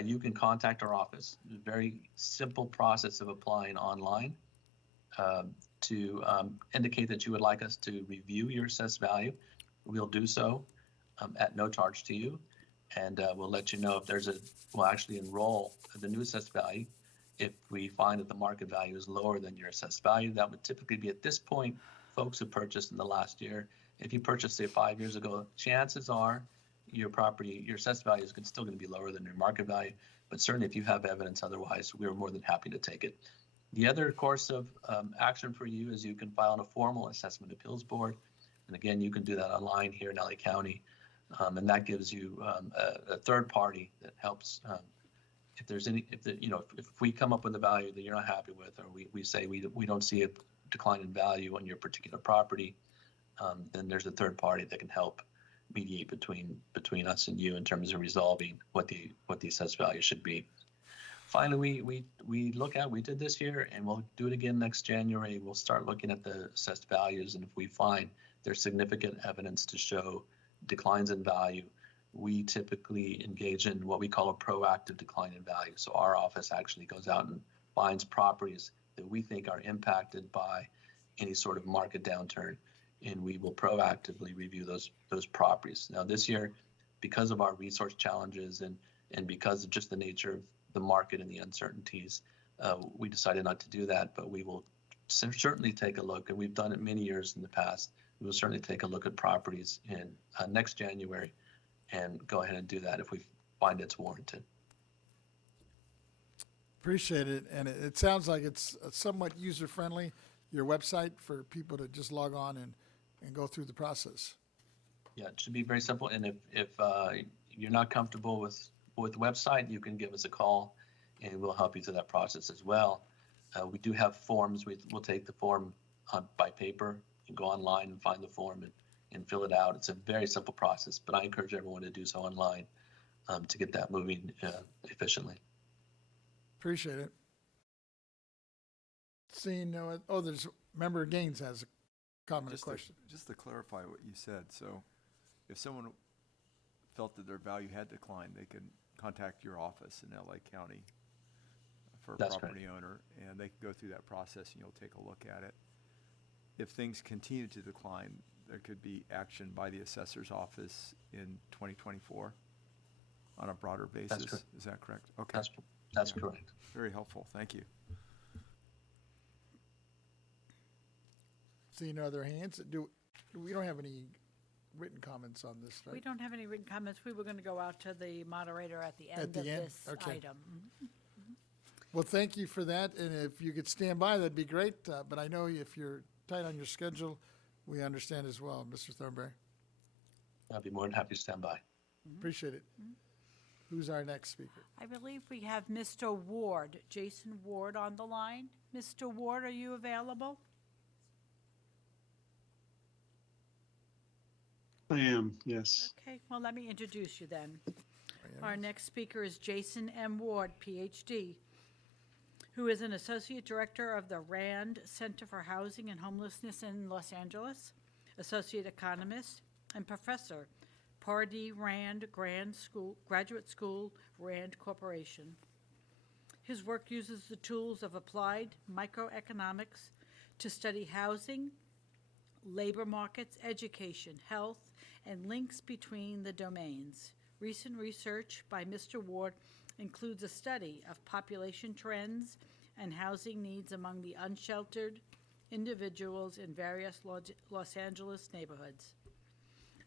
you can contact our office. It's a very simple process of applying online to indicate that you would like us to review your assessed value. We'll do so at no charge to you, and we'll let you know if we'll actually enroll the new assessed value. If we find that the market value is lower than your assessed value, that would typically be at this point folks who purchased in the last year. If you purchased, say, 5 years ago, chances are your property, your assessed value is still going to be lower than your market value. But certainly if you have evidence otherwise, we're more than happy to take it. The other course of action for you is you can file on a formal assessment appeals board. And again, you can do that online here in LA County. And that gives you a third party that helps if we come up with a value that you're not happy with, or we say we don't see it decline in value on your particular property, then there's a third party that can help mediate between us and you in terms of resolving what the assessed value should be. Finally, we did this year and we'll do it again next January. We'll start looking at the assessed values, and if we find there's significant evidence to show declines in value, we typically engage in what we call a proactive decline in value. So our office actually goes out and finds properties that we think are impacted by any sort of market downturn, and we will proactively review those properties. Now this year, because of our resource challenges and because of just the nature of the market and the uncertainties, we decided not to do that, but we will certainly take a look, and we've done it many years in the past. We will certainly take a look at properties in next January and go ahead and do that if we find it's warranted. Appreciate it. And it sounds like it's somewhat user-friendly, your website, for people to just log on and go through the process. Yeah, it should be very simple. And if you're not comfortable with the website, you can give us a call and we'll help you through that process as well. We do have forms. We'll take the form by paper and go online and find the form and fill it out. It's a very simple process, but I encourage everyone to do so online to get that moving efficiently. Appreciate it. Seeing there's Member Gaines has a comment or question. Just to clarify what you said, so if someone felt that their value had declined, they could contact your office in LA County for a property owner, and they can go through that process and you'll take a look at it. If things continue to decline, there could be action by the assessor's office in 2024 on a broader basis. Is that correct? Okay. That's correct. Very helpful. Thank you. Seeing no other hands, we don't have any written comments on this, right? We don't have any written comments. We were going to go out to the moderator at the end of this item. Well, thank you for that, and if you could stand by, that'd be great, but I know if you're tight on your schedule, we understand as well, Mr. Thornberry. I'd be more than happy to stand by. Appreciate it. Who's our next speaker? I believe we have Mr. Ward, Jason Ward, on the line. Mr. Ward, are you available? I am, yes. Okay, well, let me introduce you then. Our next speaker is Jason M. Ward, PhD, who is an Associate Director of the RAND Center for Housing and Homelessness in Los Angeles, Associate Economist, and Professor, Pardee Rand Graduate School, Rand Corporation. His work uses the tools of applied microeconomics to study housing, labor markets, education, health, and links between the domains. Recent research by Mr. Ward includes a study of population trends and housing needs among the unsheltered individuals in various Los Angeles neighborhoods.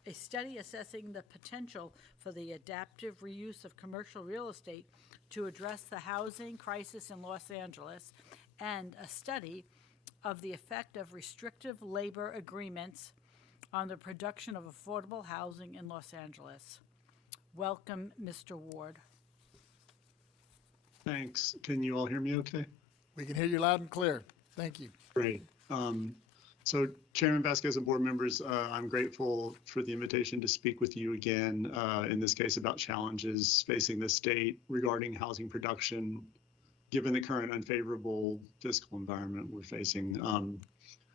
A study assessing the potential for the adaptive reuse of commercial real estate to address the housing crisis in Los Angeles, and a study of the effect of restrictive labor agreements on the production of affordable housing in Los Angeles. Welcome, Mr. Ward. Thanks. Can you all hear me okay? We can hear you loud and clear. Thank you. Great. So Chairman Vasquez and board members, I'm grateful for the invitation to speak with you again, in this case about challenges facing the state regarding housing production, given the current unfavorable fiscal environment we're facing.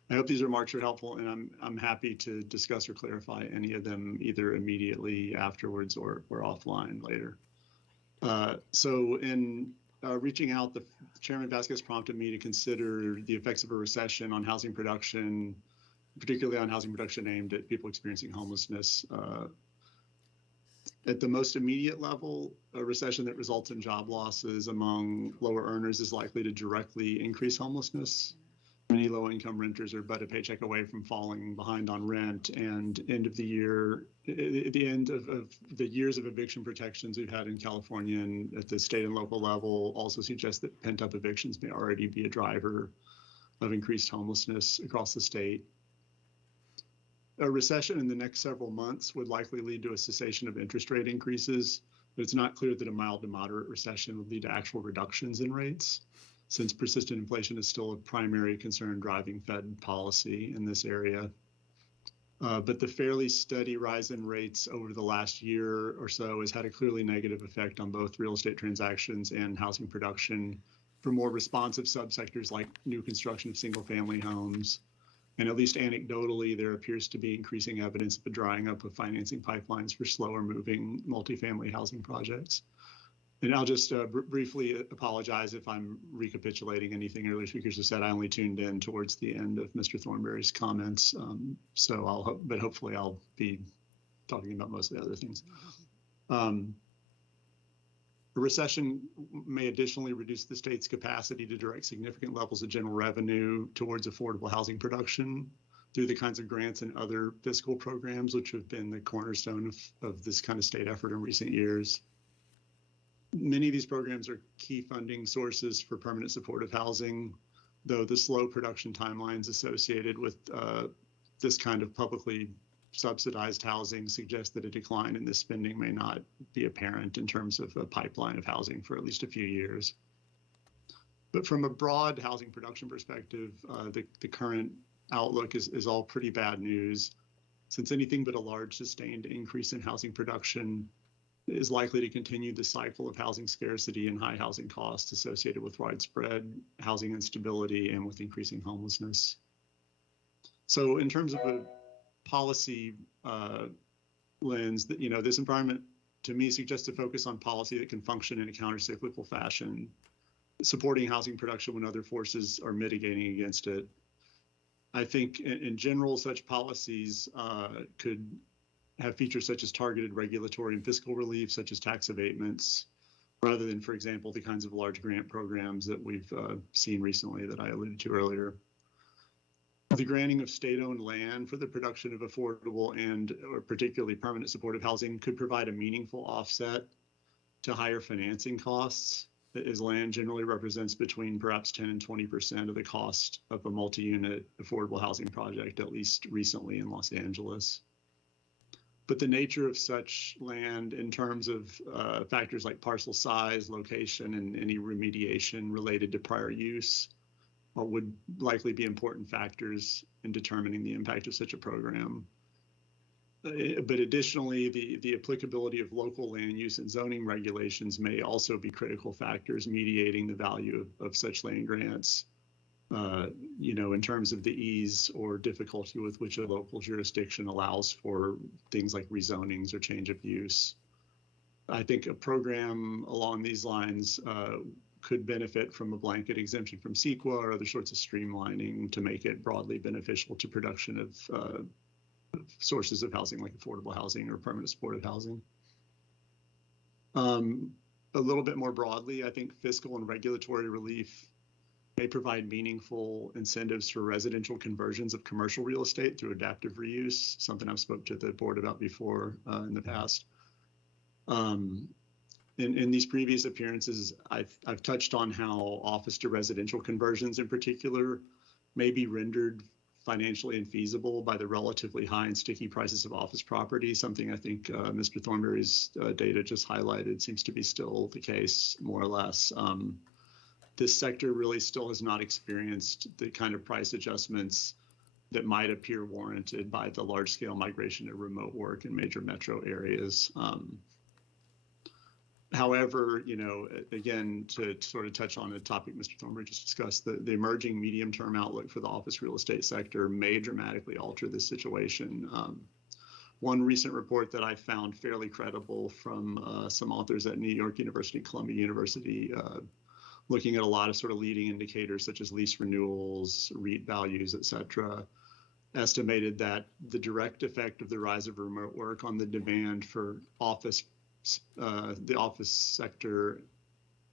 I hope these remarks are helpful, and I'm happy to discuss or clarify any of them either immediately afterwards or offline later. So in reaching out, the Chairman Vasquez prompted me to consider the effects of a recession on housing production, particularly on housing production aimed at people experiencing homelessness. At the most immediate level, a recession that results in job losses among lower earners is likely to directly increase homelessness. Many low-income renters are but a paycheck away from falling behind on rent, and at the end of the years of eviction protections we've had in California and at the state and local level also suggest that pent-up evictions may already be a driver of increased homelessness across the state. A recession in the next several months would likely lead to a cessation of interest rate increases, but it's not clear that a mild to moderate recession would lead to actual reductions in rates. since persistent inflation is still a primary concern driving Fed policy in this area. But the fairly steady rise in rates over the last year or so has had a clearly negative effect on both real estate transactions and housing production for more responsive subsectors like new construction of single-family homes. And at least anecdotally, there appears to be increasing evidence of a drying up of financing pipelines for slower moving multifamily housing projects. And I'll just briefly apologize if I'm recapitulating anything earlier speakers have said. I only tuned in towards the end of Mr. Thornberry's comments, but hopefully I'll be talking about most of the other things. A recession may additionally reduce the state's capacity to direct significant levels of general revenue towards affordable housing production through the kinds of grants and other fiscal programs, which have been the cornerstone of this kind of state effort in recent years. Many of these programs are key funding sources for permanent supportive housing, though the slow production timelines associated with this kind of publicly subsidized housing suggest that a decline in this spending may not be apparent in terms of a pipeline of housing for at least a few years. But from a broad housing production perspective, the current outlook is all pretty bad news, since anything but a large sustained increase in housing production is likely to continue the cycle of housing scarcity and high housing costs associated with widespread housing instability and with increasing homelessness. So in terms of a policy lens, that this environment to me suggests a focus on policy that can function in a counter-cyclical fashion, supporting housing production when other forces are mitigating against it. I think in general, such policies could have features such as targeted regulatory and fiscal relief, such as tax abatements, rather than, for example, the kinds of large grant programs that we've seen recently that I alluded to earlier. The granting of state-owned land for the production of affordable or particularly permanent supportive housing could provide a meaningful offset to higher financing costs, as land generally represents between perhaps 10 and 20% of the cost of a multi-unit affordable housing project, at least recently in Los Angeles. But the nature of such land in terms of factors like parcel size, location, and any remediation related to prior use would likely be important factors in determining the impact of such a program. But additionally, the applicability of local land use and zoning regulations may also be critical factors mediating the value of such land grants, in terms of the ease or difficulty with which a local jurisdiction allows for things like rezonings or change of use. I think a program along these lines could benefit from a blanket exemption from CEQA or other sorts of streamlining to make it broadly beneficial to production of sources of housing like affordable housing or permanent supportive housing. A little bit more broadly, I think fiscal and regulatory relief may provide meaningful incentives for residential conversions of commercial real estate through adaptive reuse, something I've spoke to the board about before in the past. In these previous appearances, I've touched on how office to residential conversions in particular may be rendered financially infeasible by the relatively high and sticky prices of office property, something I think Mr. Thornberry's data just highlighted seems to be still the case, more or less. This sector really still has not experienced the kind of price adjustments that might appear warranted by the large-scale migration to remote work in major metro areas. However, again, to sort of touch on a topic Mr. Thornberry just discussed, the emerging medium-term outlook for the office real estate sector may dramatically alter this situation. One recent report that I found fairly credible from some authors at New York University, Columbia University, looking at a lot of sort of leading indicators such as lease renewals, REIT values, et cetera, estimated that the direct effect of the rise of remote work on the demand for the office sector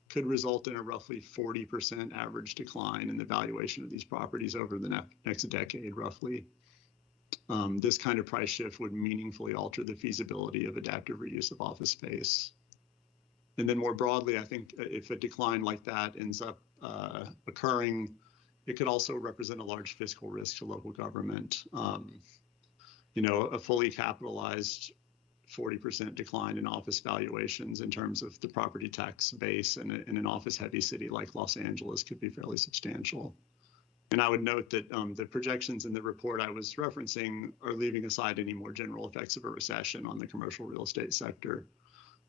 could result in a roughly 40% average decline in the valuation of these properties over the next decade, roughly. This kind of price shift would meaningfully alter the feasibility of adaptive reuse of office space. And then more broadly, I think if a decline like that ends up occurring, it could also represent a large fiscal risk to local government. A fully capitalized 40% decline in office valuations in terms of the property tax base in an office-heavy city like Los Angeles could be fairly substantial. And I would note that the projections in the report I was referencing are leaving aside any more general effects of a recession on the commercial real estate sector.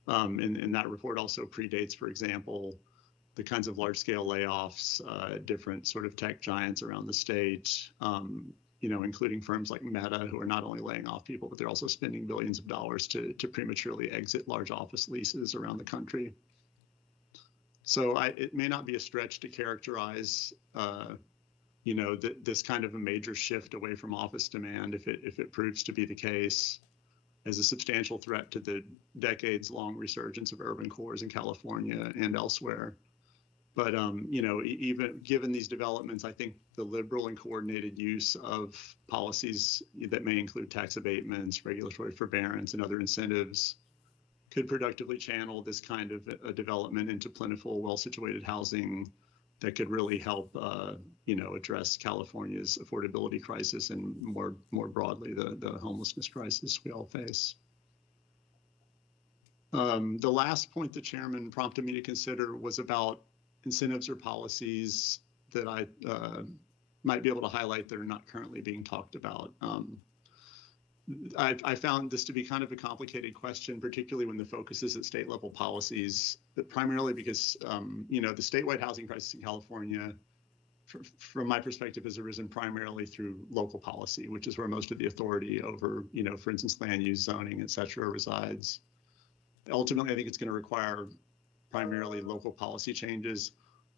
And that report also predates, for example, the kinds of large-scale layoffs, different sort of tech giants around the state, including firms like Meta, who are not only laying off people, but they're also spending billions of dollars to prematurely exit large office leases around the country. So it may not be a stretch to characterize, this kind of a major shift away from office demand, if it proves to be the case, as a substantial threat to the decades-long resurgence of urban cores in California and elsewhere. But, even given these developments, I think the liberal and coordinated use of policies that may include tax abatements, regulatory forbearance, and other incentives could productively channel this kind of a development into plentiful, well-situated housing that could really help, address California's affordability crisis and more broadly, the homelessness crisis we all face. The last point the chairman prompted me to consider was about incentives or policies that I might be able to highlight that are not currently being talked about. I found this to be kind of a complicated question, particularly when the focus is at state level policies, but primarily because, the statewide housing crisis in California, from my perspective, has arisen primarily through local policy, which is where most of the authority over, for instance, land use, zoning, et cetera, resides. Ultimately, I think it's going to require primarily local policy changes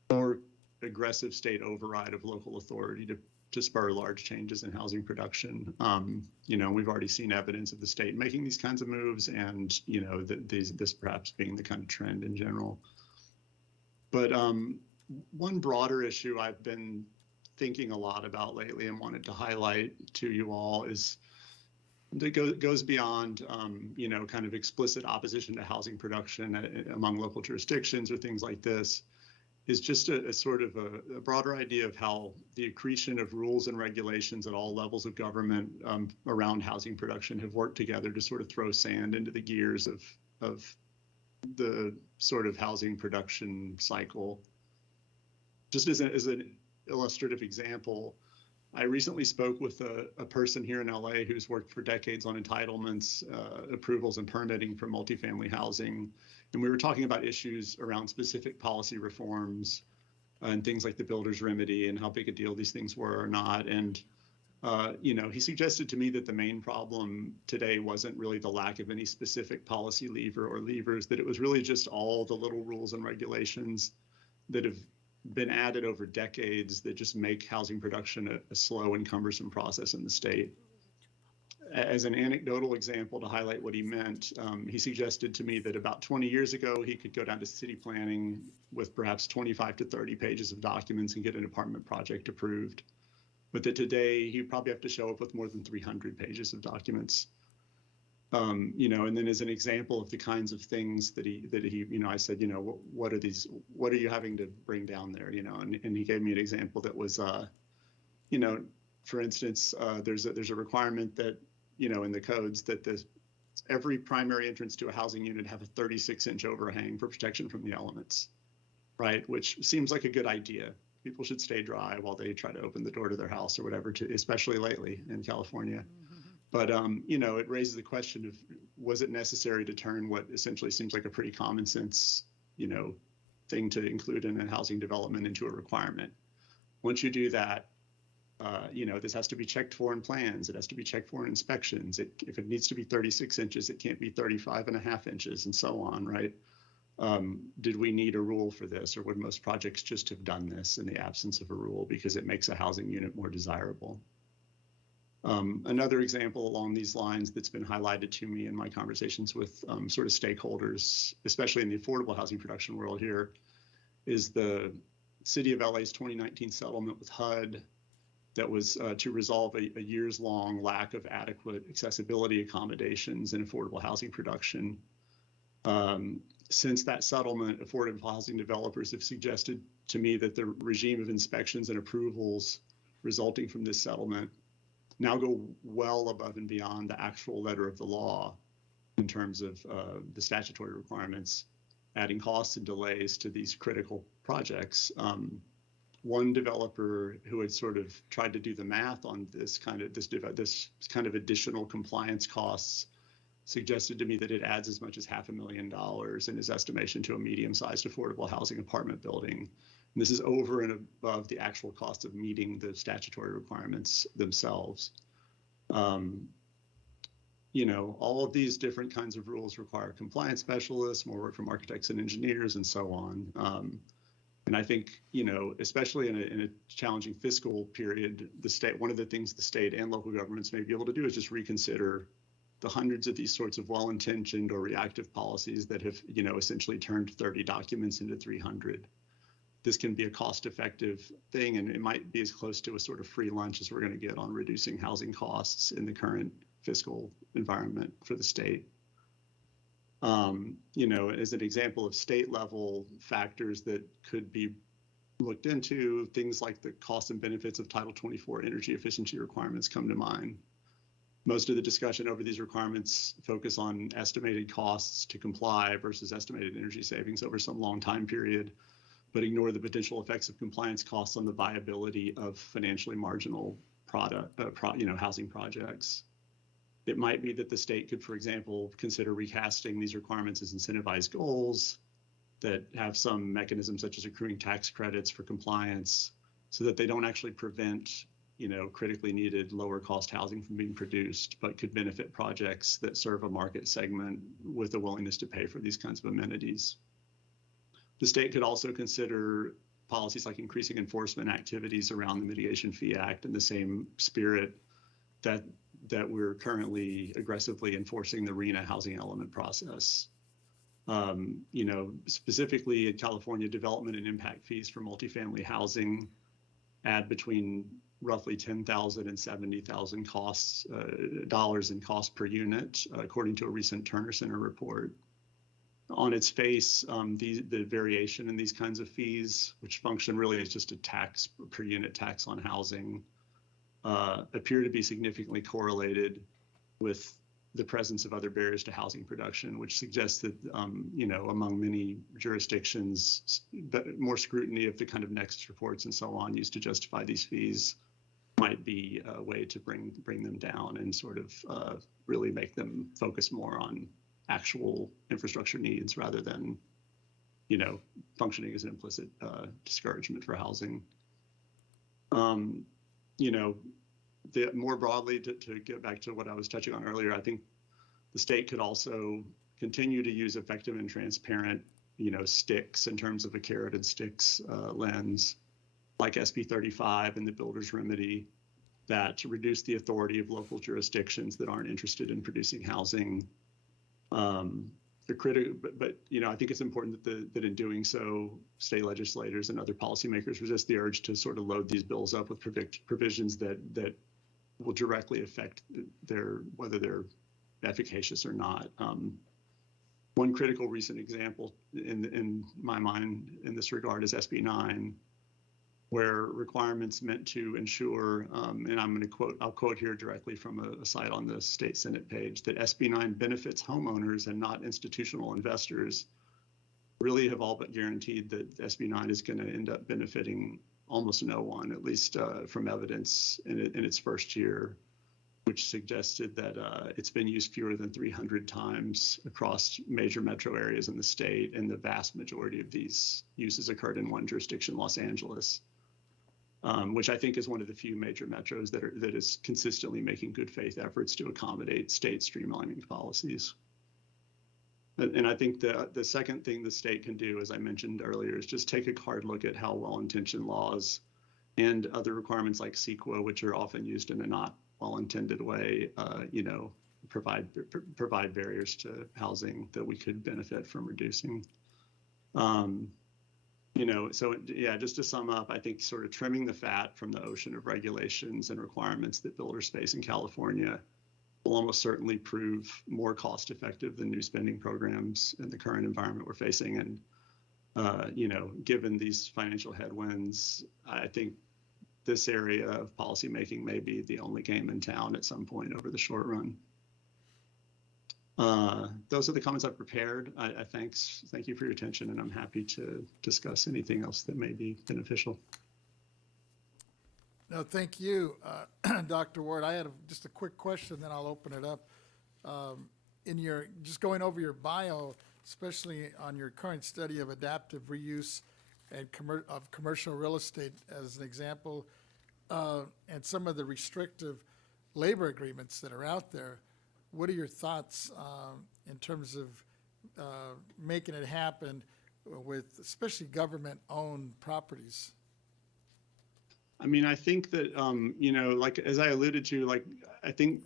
or aggressive state override of local authority to spur large changes in housing production. We've already seen evidence of the state making these kinds of moves, and this perhaps being the kind of trend in general. But one broader issue I've been thinking a lot about lately and wanted to highlight to you all is that goes beyond, kind of explicit opposition to housing production among local jurisdictions or things like this, is just a sort of a broader idea of how the accretion of rules and regulations at all levels of government around housing production have worked together to sort of throw sand into the gears of the sort of housing production cycle. Just as an illustrative example, I recently spoke with a person here in LA who's worked for decades on entitlements, approvals, and permitting for multifamily housing. And we were talking about issues around specific policy reforms and things like the builder's remedy and how big a deal these things were or not. And, he suggested to me that the main problem today wasn't really the lack of any specific policy lever or levers, that it was really just all the little rules and regulations that have been added over decades that just make housing production a slow and cumbersome process in the state. As an anecdotal example to highlight what he meant, he suggested to me that about 20 years ago, he could go down to city planning with perhaps 25 to 30 pages of documents and get an apartment project approved. But that today, he'd probably have to show up with more than 300 pages of documents. And then as an example of the kinds of things that he, I said, what are you having to bring down there, and he gave me an example that was, for instance, there's a requirement that, in the codes that every primary entrance to a housing unit have a 36-inch overhang for protection from the elements, right? Which seems like a good idea. People should stay dry while they try to open the door to their house or whatever, especially lately in California. But, it raises the question of, was it necessary to turn what essentially seems like a pretty common sense, thing to include in a housing development into a requirement? Once you do that, this has to be checked for in plans. It has to be checked for in inspections. If it needs to be 36 inches, it can't be 35.5 inches and so on, right? Did we need a rule for this, or would most projects just have done this in the absence of a rule because it makes a housing unit more desirable? Another example along these lines that's been highlighted to me in my conversations with sort of stakeholders, especially in the affordable housing production world here, is the City of LA's 2019 settlement with HUD that was to resolve a years-long lack of adequate accessibility accommodations in affordable housing production. Since that settlement, affordable housing developers have suggested to me that the regime of inspections and approvals resulting from this settlement now go well above and beyond the actual letter of the law. in terms of the statutory requirements, adding costs and delays to these critical projects. One developer who had sort of tried to do the math on this kind of additional compliance costs suggested to me that it adds as much as $500,000 in his estimation to a medium-sized affordable housing apartment building. And this is over and above the actual cost of meeting the statutory requirements themselves. You know, all of these different kinds of rules require compliance specialists, more work from architects and engineers, and so on. And I think, you know, especially in a challenging fiscal period, one of the things the state and local governments may be able to do is just reconsider the hundreds of these sorts of well-intentioned or reactive policies that have, you know, essentially turned 30 documents into 300. This can be a cost-effective thing, and it might be as close to a sort of free lunch as we're going to get on reducing housing costs in the current fiscal environment for the state. You know, as an example of state-level factors that could be looked into, things like the costs and benefits of Title 24 energy efficiency requirements come to mind. Most of the discussion over these requirements focus on estimated costs to comply versus estimated energy savings over some long time period, but ignore the potential effects of compliance costs on the viability of financially marginal housing projects. It might be that the state could, for example, consider recasting these requirements as incentivized goals that have some mechanism such as accruing tax credits for compliance so that they don't actually prevent, you know, critically needed lower cost housing from being produced, but could benefit projects that serve a market segment with a willingness to pay for these kinds of amenities. The state could also consider policies like increasing enforcement activities around the Mitigation Fee Act in the same spirit that we're currently aggressively enforcing the RHNA housing element process. You know, specifically in California, development and impact fees for multifamily housing add between roughly $10,000 and $70,000 dollars in cost per unit, according to a recent Turner Center report. On its face, the variation in these kinds of fees, which function really as just a tax per unit tax on housing, appear to be significantly correlated with the presence of other barriers to housing production, which suggests that, you know, among many jurisdictions, more scrutiny of the kind of nexus reports and so on used to justify these fees might be a way to bring them down and sort of really make them focus more on actual infrastructure needs rather than, you know, functioning as an implicit discouragement for housing. You know, more broadly, to get back to what I was touching on earlier, I think the state could also continue to use effective and transparent, you know, sticks in terms of a carrot and sticks lens, like SB 35 and the builder's remedy, that to reduce the authority of local jurisdictions that aren't interested in producing housing. But you know, I think it's important that in doing so, state legislators and other policymakers resist the urge to sort of load these bills up with provisions that will directly affect whether they're efficacious or not. One critical recent example in my mind in this regard is SB 9, where requirements meant to ensure, and I'll quote here directly from a site on the state Senate page, that SB 9 benefits homeowners and not institutional investors, really have all but guaranteed that SB 9 is going to end up benefiting almost no one, at least from evidence in its first year, which suggested that it's been used fewer than 300 times across major metro areas in the state, and the vast majority of these uses occurred in one jurisdiction, Los Angeles. Which I think is one of the few major metros that is consistently making good faith efforts to accommodate state streamlining policies. And I think the second thing the state can do, as I mentioned earlier, is just take a hard look at how well-intentioned laws and other requirements like CEQA, which are often used in a not well-intended way, you know, provide barriers to housing that we could benefit from reducing. You know, so yeah, just to sum up, I think sort of trimming the fat from the ocean of regulations and requirements that builders face in California will almost certainly prove more cost effective than new spending programs in the current environment we're facing. And, you know, given these financial headwinds, I think this area of policymaking may be the only game in town at some point over the short run. Those are the comments I've prepared. Thank you for your attention, and I'm happy to discuss anything else that may be beneficial. No, thank you, Dr. Ward. I had just a quick question, then I'll open it up. Just going over your bio, especially on your current study of adaptive reuse and of commercial real estate as an example, and some of the restrictive labor agreements that are out there, what are your thoughts in terms of making it happen with especially government-owned properties? I mean, I think that, like, as I alluded to, I think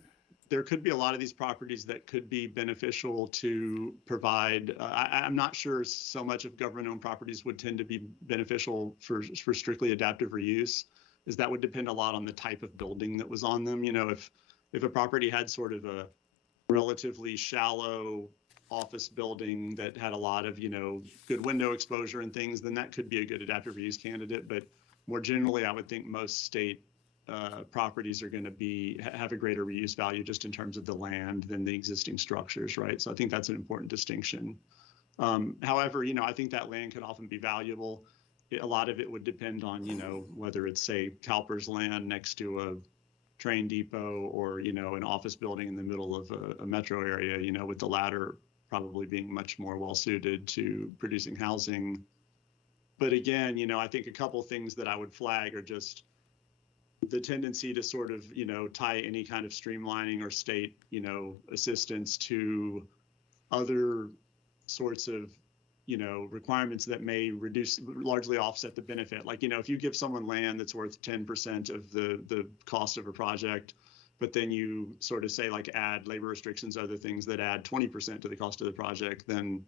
there could be a lot of these properties that could be beneficial to provide. I'm not sure so much of government-owned properties would tend to be beneficial for strictly adaptive reuse, as that would depend a lot on the type of building that was on them. If a property had sort of a relatively shallow office building that had a lot of, good window exposure and things, then that could be a good adaptive reuse candidate. But more generally, I would think most state properties are going to have a greater reuse value just in terms of the land than the existing structures, right? So I think that's an important distinction. However, I think that land could often be valuable. A lot of it would depend on, whether it's, say, CalPERS land next to a train depot or, an office building in the middle of a metro area, with the latter probably being much more well-suited to producing housing. But again, I think a couple things that I would flag are just the tendency to sort of, tie any kind of streamlining or state, assistance to other sorts of, requirements that may largely offset the benefit. Like, if you give someone land that's worth 10% of the cost of a project, but then you sort of say, like, add labor restrictions, other things that add 20% to the cost of the project, then,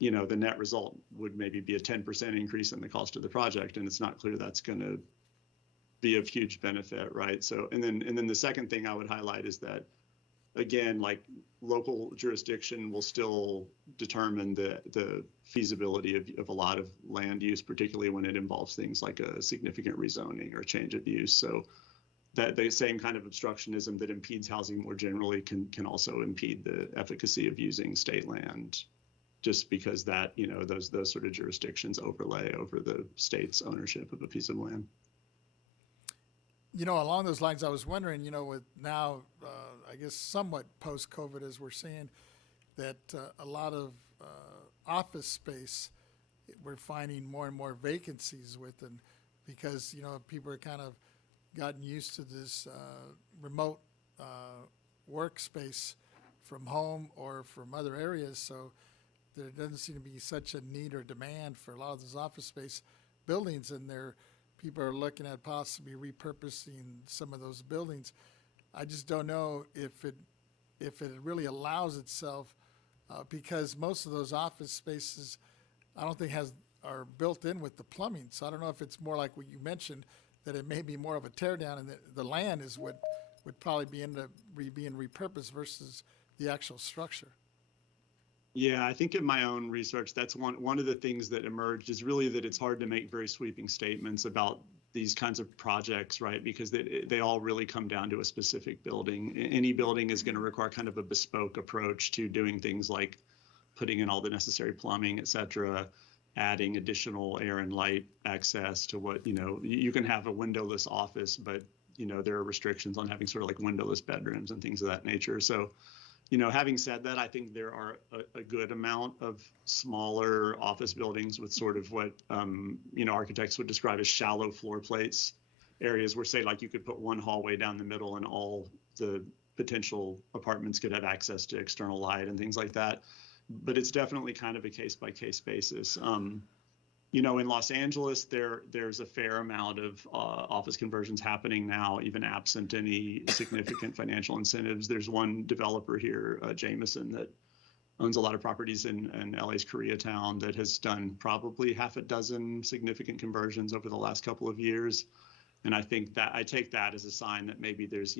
the net result would maybe be a 10% increase in the cost of the project. And it's not clear that's going to be of huge benefit, right? So, and then the second thing I would highlight is that, again, like, local jurisdiction will still determine the feasibility of a lot of land use, particularly when it involves things like a significant rezoning or change of use. So that the same kind of obstructionism that impedes housing more generally can also impede the efficacy of using state land, just because that, those sort of jurisdictions overlay over the state's ownership of a piece of land. Along those lines, I was wondering, with now, I guess, somewhat post-COVID, as we're seeing that a lot of office space, we're finding more and more vacancies with, and because, people are kind of gotten used to this remote workspace from home or from other areas. So there doesn't seem to be such a need or demand for a lot of those office space buildings, and people are looking at possibly repurposing some of those buildings. I just don't know if it really allows itself, because most of those office spaces, I don't think are built in with the plumbing. So I don't know if it's more like what you mentioned, that it may be more of a tear down, and the land is what would probably be being repurposed versus the actual structure. Yeah, I think in my own research, that's one of the things that emerged is really that it's hard to make very sweeping statements about these kinds of projects, right? Because they all really come down to a specific building. Any building is going to require kind of a bespoke approach to doing things like putting in all the necessary plumbing, et cetera, adding additional air and light access to what, you can have a windowless office, but, there are restrictions on having sort of like windowless bedrooms and things of that nature. So, having said that, I think there are a good amount of smaller office buildings with sort of what, architects would describe as shallow floor plates, areas where, say, like, you could put one hallway down the middle and all the potential apartments could have access to external light and things like that. But it's definitely kind of a case-by-case basis. In Los Angeles, there's a fair amount of office conversions happening now, even absent any significant financial incentives. There's one developer here, Jameson, that owns a lot of properties in LA's Koreatown that has done probably half a dozen significant conversions over the last couple of years. And I think that I take that as a sign that maybe there's,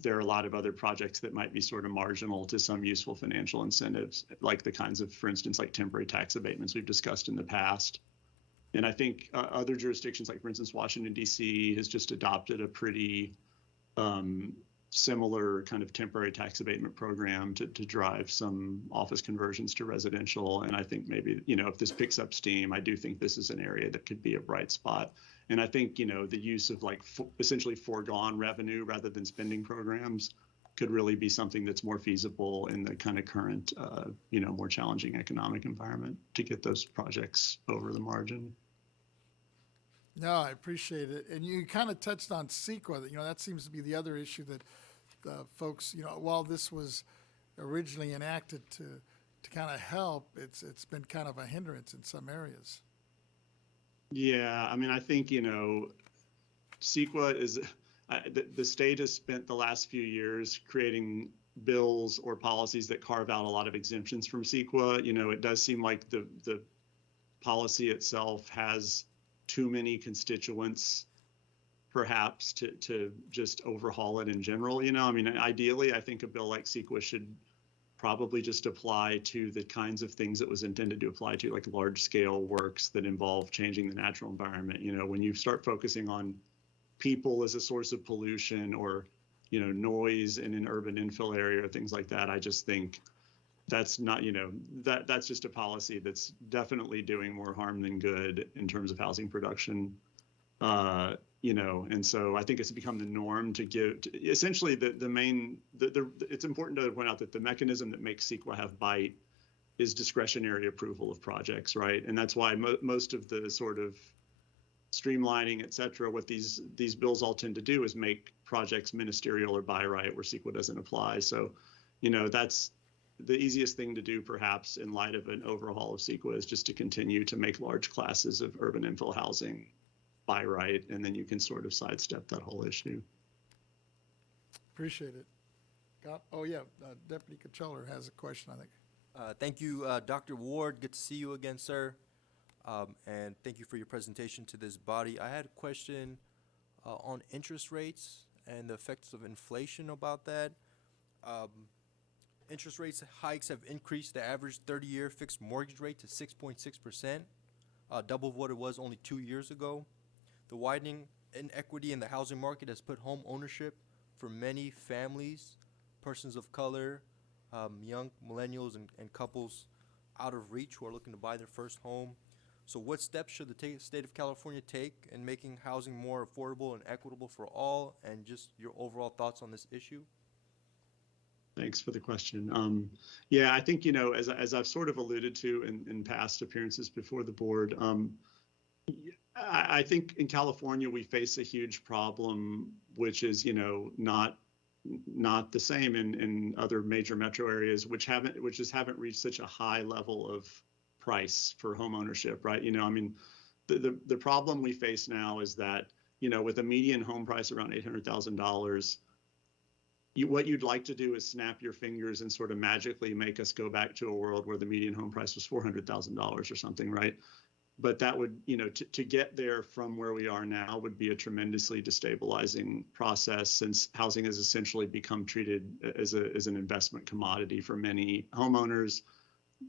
there are a lot of other projects that might be sort of marginal to some useful financial incentives, like the kinds of, for instance, like temporary tax abatements we've discussed in the past. And I think other jurisdictions, like, for instance, Washington, D.C. has just adopted a pretty similar kind of temporary tax abatement program to drive some office conversions to residential. And I think maybe, if this picks up steam, I do think this is an area that could be a bright spot. And I think, the use of essentially foregone revenue rather than spending programs could really be something that's more feasible in the kind of current, more challenging economic environment to get those projects over the margin. No, I appreciate it. And you kind of touched on CEQA, that seems to be the other issue that folks, while this was originally enacted to kind of help, it's been kind of a hindrance in some areas. Yeah, I mean, I think, CEQA is, the state has spent the last few years creating bills or policies that carve out a lot of exemptions from CEQA. It does seem like the policy itself has too many constituents, perhaps, to just overhaul it in general. I mean, ideally, I think a bill like CEQA should probably just apply to the kinds of things it was intended to apply to, like large scale works that involve changing the natural environment. When you start focusing on people as a source of pollution or, noise in an urban infill area or things like that, I just think that's not, that's just a policy that's definitely doing more harm than good in terms of housing production. And so I think it's become the norm to give, essentially it's important to point out that the mechanism that makes CEQA have bite is discretionary approval of projects, right? And that's why most of the sort of streamlining, et cetera, what these bills all tend to do is make projects ministerial or by right where CEQA doesn't apply. So, that's the easiest thing to do, perhaps, in light of an overhaul of CEQA, is just to continue to make large classes of urban infill housing by right, and then you can sort of sidestep that whole issue. Appreciate it. Deputy Controller has a question, I think. Thank you, Dr. Ward. Good to see you again, sir. And thank you for your presentation to this body. I had a question on interest rates and the effects of inflation about that. Interest rates hikes have increased the average 30-year fixed mortgage rate to 6.6%, double what it was only 2 years ago. The widening inequity in the housing market has put home ownership for many families, persons of color, young millennials and couples out of reach who are looking to buy their first home. So what steps should the state of California take in making housing more affordable and equitable for all, and just your overall thoughts on this issue? Thanks for the question. Yeah, I think, as I've sort of alluded to in past appearances before the board, I think in California we face a huge problem, which is, not the same in other major metro areas, which just haven't reached such a high level of price for home ownership, right? I mean, the problem we face now is that, with a median home price around $800,000, what you'd like to do is snap your fingers and sort of magically make us go back to a world where the median home price was $400,000 or something, right? But that would, to get there from where we are now would be a tremendously destabilizing process, since housing has essentially become treated as an investment commodity for many homeowners.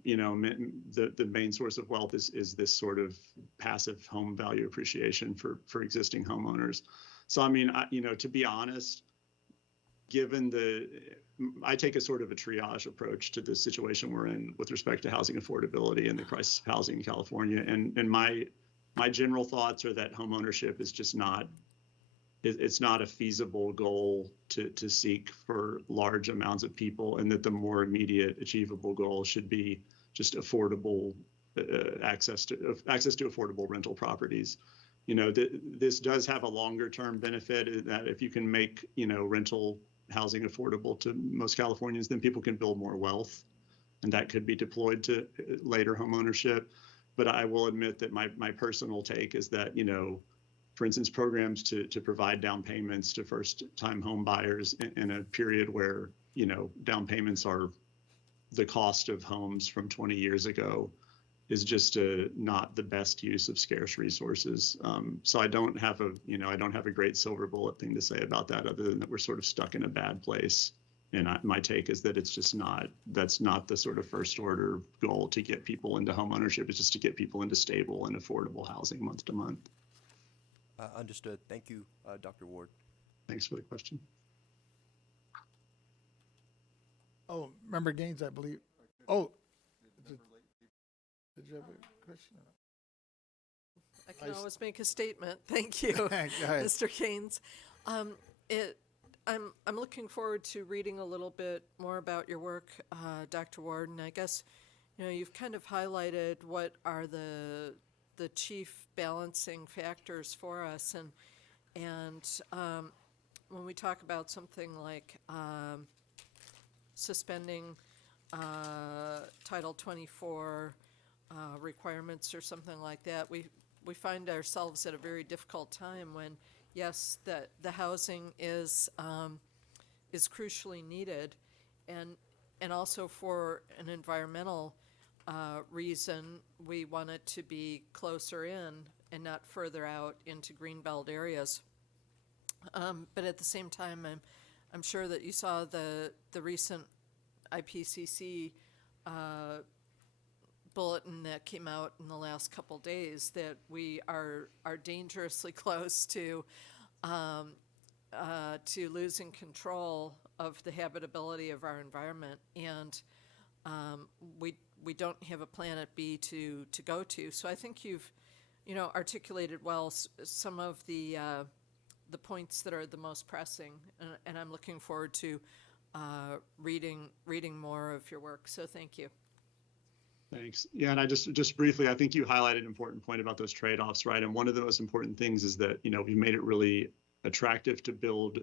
The main source of wealth is this sort of passive home value appreciation for existing homeowners. So, I mean, to be honest, I take a sort of a triage approach to the situation we're in with respect to housing affordability and the crisis of housing in California. And my general thoughts are that homeownership is just not, it's not a feasible goal to seek for large amounts of people, and that the more immediate achievable goal should be just affordable access to affordable rental properties. This does have a longer term benefit, that if you can make, rental housing affordable to most Californians, then people can build more wealth, and that could be deployed to later home ownership. But I will admit that my personal take is that, for instance, programs to provide down payments to first-time home buyers in a period where, down payments are the cost of homes from 20 years ago is just not the best use of scarce resources. So I don't have a great silver bullet thing to say about that, other than that we're sort of stuck in a bad place. And my take is that that's not the sort of first order goal to get people into home ownership. It's just to get people into stable and affordable housing month to month. Understood. Thank you, Dr. Ward. Thanks for the question. Member Gaines, I believe. Oh. Did you have a question? I can always make a statement. Thank you, Go ahead. Mr. Keynes. I'm looking forward to reading a little bit more about your work, Dr. Warden. I guess, you've kind of highlighted what are the chief balancing factors for us, and when we talk about something like suspending Title 24 requirements or something like that, we find ourselves at a very difficult time when, yes, the housing is crucially needed, and also for an environmental reason, we want it to be closer in and not further out into greenbelt areas. But at the same time, I'm sure that you saw the recent IPCC bulletin that came out in the last couple days that we are dangerously close to losing control of the habitability of our environment, and we don't have a planet B to go to. So I think you've articulated well some of the points that are the most pressing, and I'm looking forward to reading more of your work. So thank you. Thanks. Yeah, and I just briefly, I think you highlighted an important point about those trade-offs, right? And one of the most important things is that, we've made it really attractive to build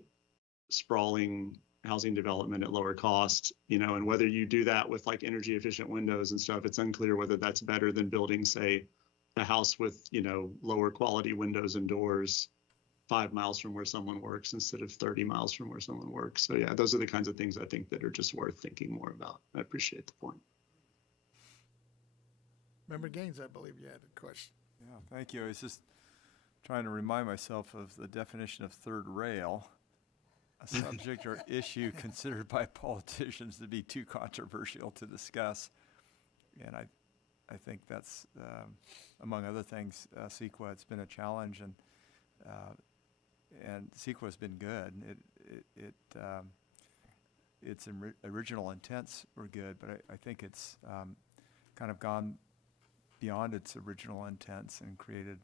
sprawling housing development at lower cost, and whether you do that with like energy efficient windows and stuff, it's unclear whether that's better than building, say, a house with, lower quality windows and doors 5 miles from where someone works instead of 30 miles from where someone works. So yeah, those are the kinds of things I think that are just worth thinking more about. I appreciate the point. Member Gaines, I believe you had a question. Yeah, thank you. I was just trying to remind myself of the definition of third rail, a subject or issue considered by politicians to be too controversial to discuss. And I think that's, among other things, CEQA, it's been a challenge, and CEQA has been good. Its original intents were good, but I think it's kind of gone beyond its original intents and created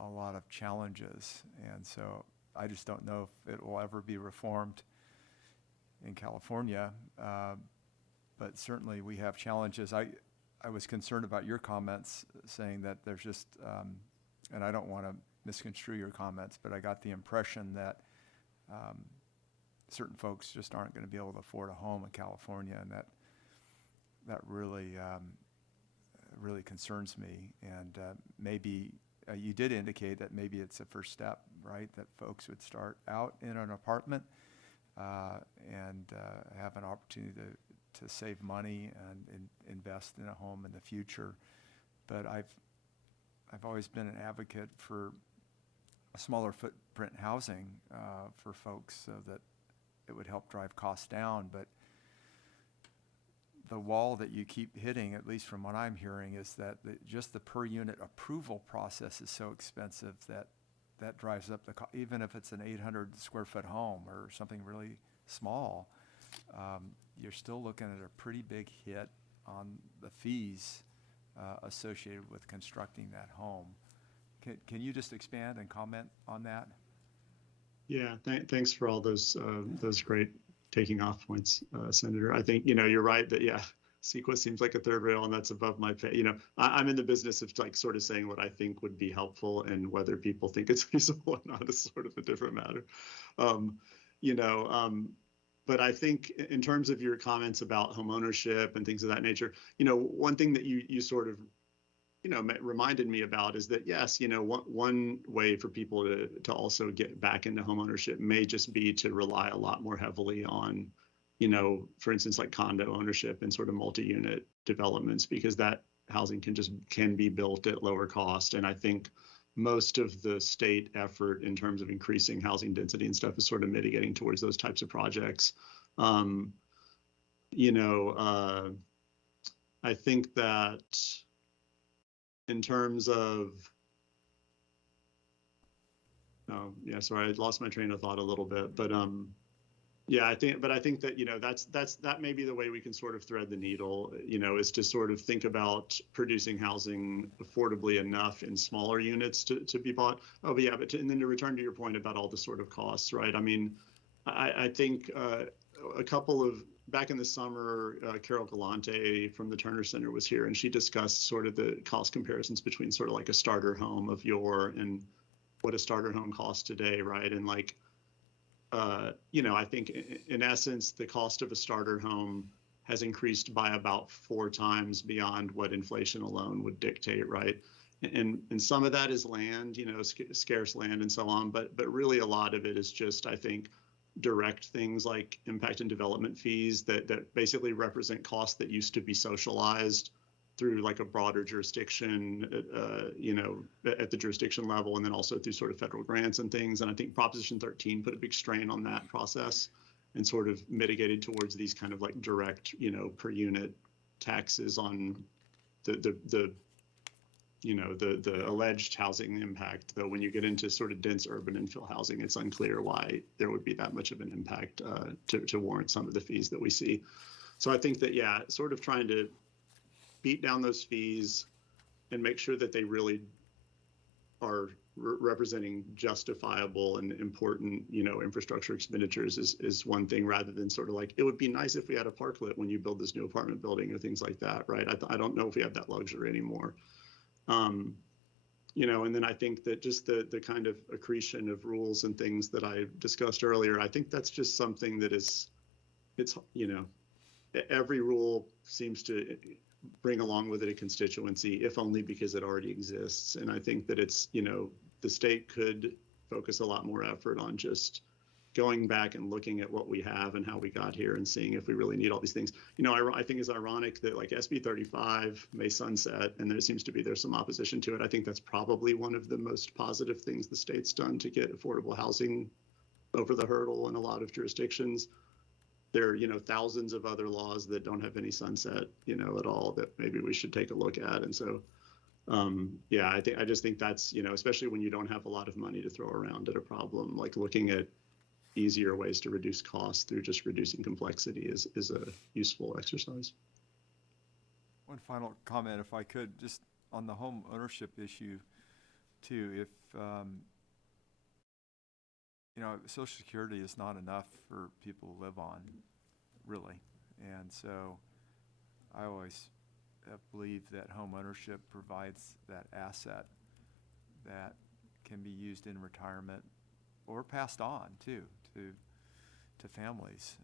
a lot of challenges. And so I just don't know if it will ever be reformed in California, but certainly we have challenges. I was concerned about your comments saying that there's just, and I don't want to misconstrue your comments, but I got the impression that certain folks just aren't going to be able to afford a home in California, and that really really concerns me. And maybe you did indicate that maybe it's a first step, right? That folks would start out in an apartment and have an opportunity to save money and invest in a home in the future. But I've always been an advocate for a smaller footprint housing for folks so that it would help drive costs down. But the wall that you keep hitting, at least from what I'm hearing, is that just the per unit approval process is so expensive that drives up the cost. Even if it's an 800 square foot home or something really small, you're still looking at a pretty big hit on the fees associated with constructing that home. Can you just expand and comment on that? Yeah, thanks for all those great taking off points, Senator. I think, you're right that, yeah, CEQA seems like a third rail, and that's above my pay. I'm in the business of like sort of saying what I think would be helpful, and whether people think it's feasible or not is sort of a different matter. But I think in terms of your comments about home ownership and things of that nature, one thing that you sort of reminded me about is that, yes, one way for people to also get back into homeownership may just be to rely a lot more heavily on, for instance, like condo ownership and sort of multi-unit developments, because that housing can be built at lower cost. And I think most of the state effort in terms of increasing housing density and stuff is sort of mitigating towards those types of projects. I think that in terms of, sorry, I lost my train of thought a little bit, but Yeah, I think that, that may be the way we can sort of thread the needle, is to sort of think about producing housing affordably enough in smaller units to be bought. Oh, but yeah, and then to return to your point about all the sort of costs, right? I mean, I think back in the summer, Carol Galante from the Turner Center was here, and she discussed sort of the cost comparisons between sort of like a starter home of yore and what a starter home costs today, right? And like, I think in essence, the cost of a starter home has increased by about 4 times beyond what inflation alone would dictate, right? And some of that is land, scarce land and so on, but really a lot of it is just, I think, direct things like impact and development fees that basically represent costs that used to be socialized through like a broader jurisdiction, at the jurisdiction level, and then also through sort of federal grants and things. And I think Proposition 13 put a big strain on that process and sort of mitigated towards these kind of like direct, per unit taxes on the alleged housing impact. Though when you get into sort of dense urban infill housing, it's unclear why there would be that much of an impact to warrant some of the fees that we see. So I think that, yeah, sort of trying to beat down those fees and make sure that they really are representing justifiable and important, infrastructure expenditures is one thing, rather than sort of like, it would be nice if we had a parklet when you build this new apartment building or things like that, right? I don't know if we have that luxury anymore. And then I think that just the kind of accretion of rules and things that I discussed earlier, I think that's just something that every rule seems to bring along with it a constituency, if only because it already exists. And I think that it's, the state could focus a lot more effort on just going back and looking at what we have and how we got here and seeing if we really need all these things. I think it's ironic that like SB 35 may sunset and there's some opposition to it. I think that's probably one of the most positive things the state's done to get affordable housing over the hurdle in a lot of jurisdictions. There are, thousands of other laws that don't have any sunset, at all, that maybe we should take a look at. And so, I just think that's, especially when you don't have a lot of money to throw around at a problem, like looking at easier ways to reduce costs through just reducing complexity is a useful exercise. One final comment, if I could, just on the home ownership issue too. If, Social Security is not enough for people to live on, really. And so I always have believed that home ownership provides that asset that can be used in retirement or passed on too to families.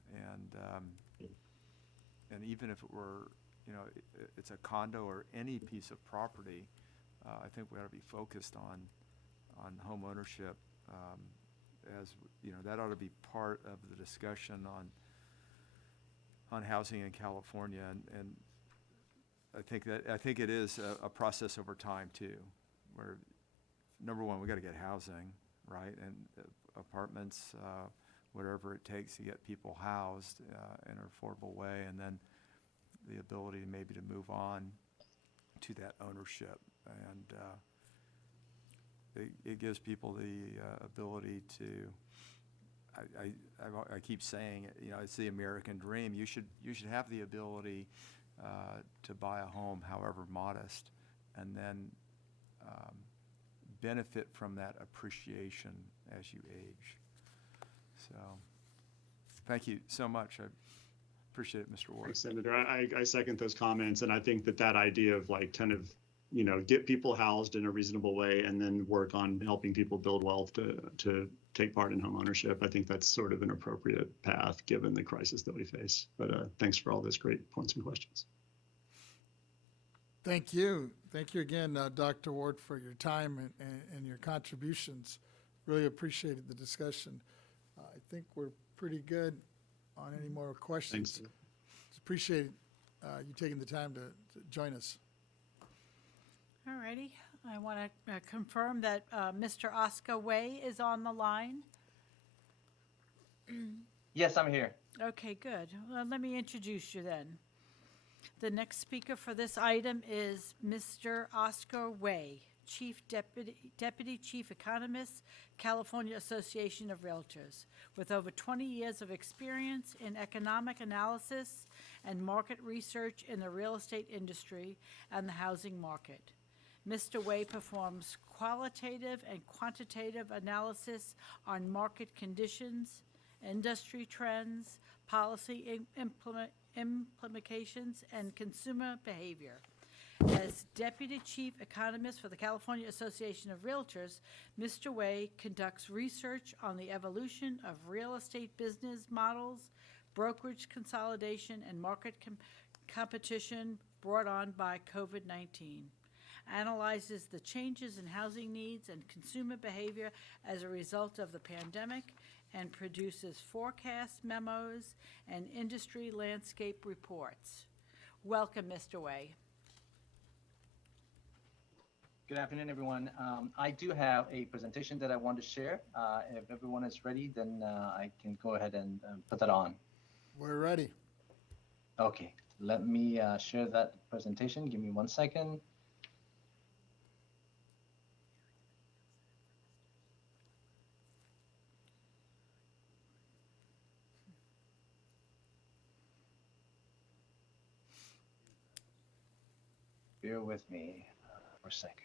And even if it were, it's a condo or any piece of property, I think we ought to be focused on home ownership. As that ought to be part of the discussion on housing in California, and I think it is a process over time too, where number one, we got to get housing, right, and apartments, whatever it takes to get people housed in an affordable way, and then the ability maybe to move on to that ownership. And it gives people the ability to, I keep saying, it's the American dream. You should have the ability to buy a home, however modest, and then benefit from that appreciation as you age. So, thank you so much. I appreciate it, Mr. Ward. Thanks, Senator. I second those comments, and I think that idea of like kind of get people housed in a reasonable way and then work on helping people build wealth to take part in home ownership. I think that's sort of an appropriate path given the crisis that we face. But thanks for all those great points and questions. Thank you. Thank you again, Dr. Ward, for your time and your contributions. Really appreciated the discussion. I think we're pretty good on any more questions. Thanks. Appreciate you taking the time to join us. All righty. I want to confirm that Mr. Oscar Way is on the line. Yes, I'm here. Okay, good. Well, let me introduce you then. The next speaker for this item is Mr. Oscar Way. Deputy Chief Economist, California Association of Realtors, with over 20 years of experience in economic analysis and market research in the real estate industry and the housing market. Mr. Way performs qualitative and quantitative analysis on market conditions, industry trends, policy implications, and consumer behavior. As Deputy Chief Economist for the California Association of Realtors, Mr. Way conducts research on the evolution of real estate business models, brokerage consolidation, and market competition brought on by COVID-19, analyzes the changes in housing needs and consumer behavior as a result of the pandemic, and produces forecast memos and industry landscape reports. Welcome, Mr. Way. Good afternoon, everyone. I do have a presentation that I want to share. If everyone is ready, then I can go ahead and put that on. We're ready. Okay, let me share that presentation. Give me 1 second. Bear with me for a second.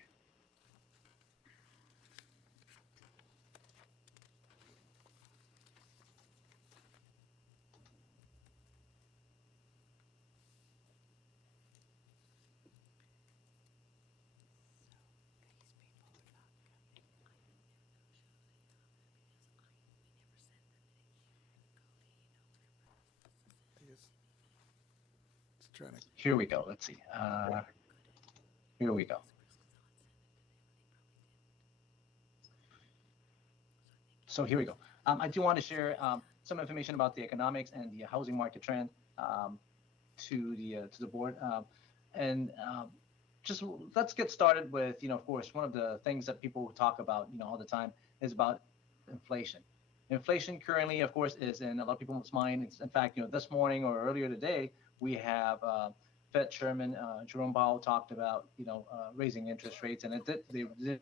Here we go. Let's see. Here we go. So here we go. I do want to share some information about the economics and the housing market trend to the board. Just let's get started with, of course, one of the things that people talk about, all the time is about inflation. Inflation currently, of course, is in a lot of people's minds. In fact, this morning or earlier today, we have Fed Chairman Jerome Powell talked about, raising interest rates, and they did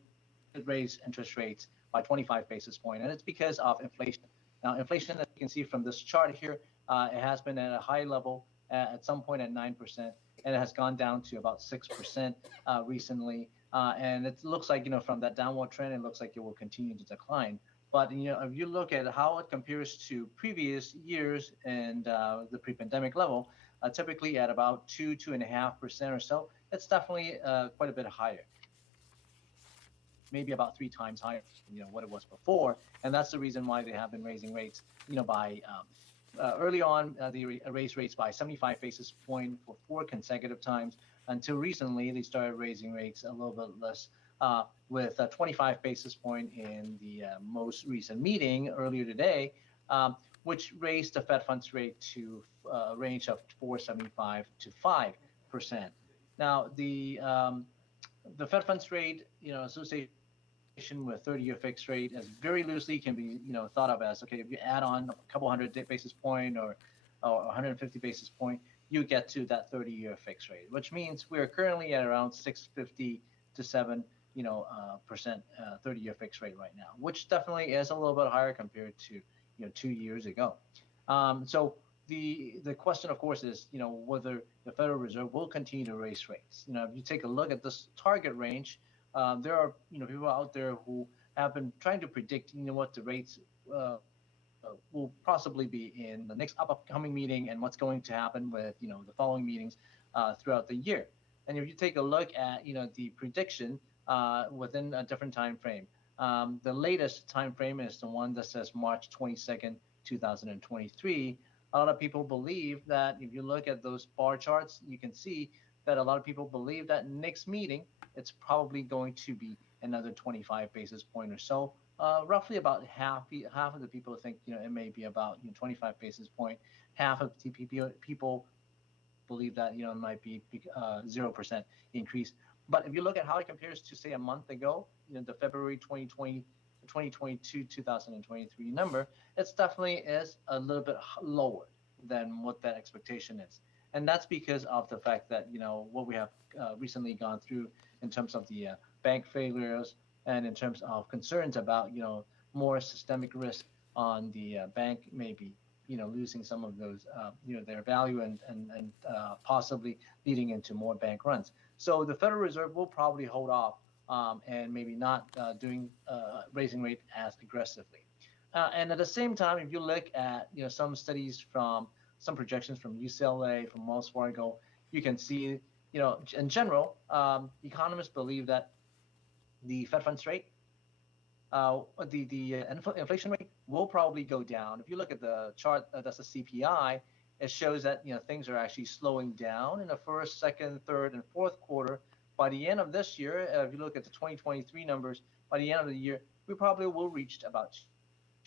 raise interest rates by 25 basis points, and it's because of inflation. Now, inflation, as you can see from this chart here, it has been at a high level at some point at 9%, and it has gone down to about 6% recently. And it looks like, from that downward trend, it looks like it will continue to decline. But, if you look at how it compares to previous years and the pre-pandemic level, typically at about 2.5% or so, it's definitely quite a bit higher. Maybe about 3 times higher, what it was before. And that's the reason why they have been raising rates, by early on, they raised rates by 75 basis points for 4 consecutive times. Until recently, they started raising rates a little bit less, with 25 basis point in the most recent meeting earlier today, which raised the Fed funds rate to a range of 4.75 to 5%. Now, the Fed funds rate, association with 30-year fixed rate, as very loosely can be, thought of as, okay, if you add on a couple hundred basis point or 150 basis point, you get to that 30-year fixed rate, which means we're currently at around 6.50 to 7%, 30-year fixed rate right now, which definitely is a little bit higher compared to 2 years ago. So the question, of course, is whether the Federal Reserve will continue to raise rates. If you take a look at this target range, there are people out there who have been trying to predict what the rates will possibly be in the next upcoming meeting and what's going to happen with the following meetings throughout the year. And if you take a look at the prediction within a different time frame, the latest time frame is the one that says March 22nd, 2023. A lot of people believe that if you look at those bar charts, you can see that a lot of people believe that next meeting, it's probably going to be another 25 basis point or so. Roughly about half of the people think it may be about 25 basis point. Half of the people believe that it might be 0% increase. But if you look at how it compares to, say, a month ago, the February 2023 number, it's definitely is a little bit lower than what that expectation is. And that's because of the fact that, what we have recently gone through in terms of the bank failures and in terms of concerns about, more systemic risk on the bank maybe, losing some of those, their value and possibly leading into more bank runs. So the Federal Reserve will probably hold off and maybe not raising rate as aggressively. And at the same time, if you look at some studies from some projections from UCLA, from Wells Fargo, you can see in general, economists believe that the Fed funds rate, inflation rate will probably go down. If you look at the chart, that's the CPI. It shows that things are actually slowing down in the first, second, third, and fourth quarter. By the end of this year, if you look at the 2023 numbers, by the end of the year, we probably will reach about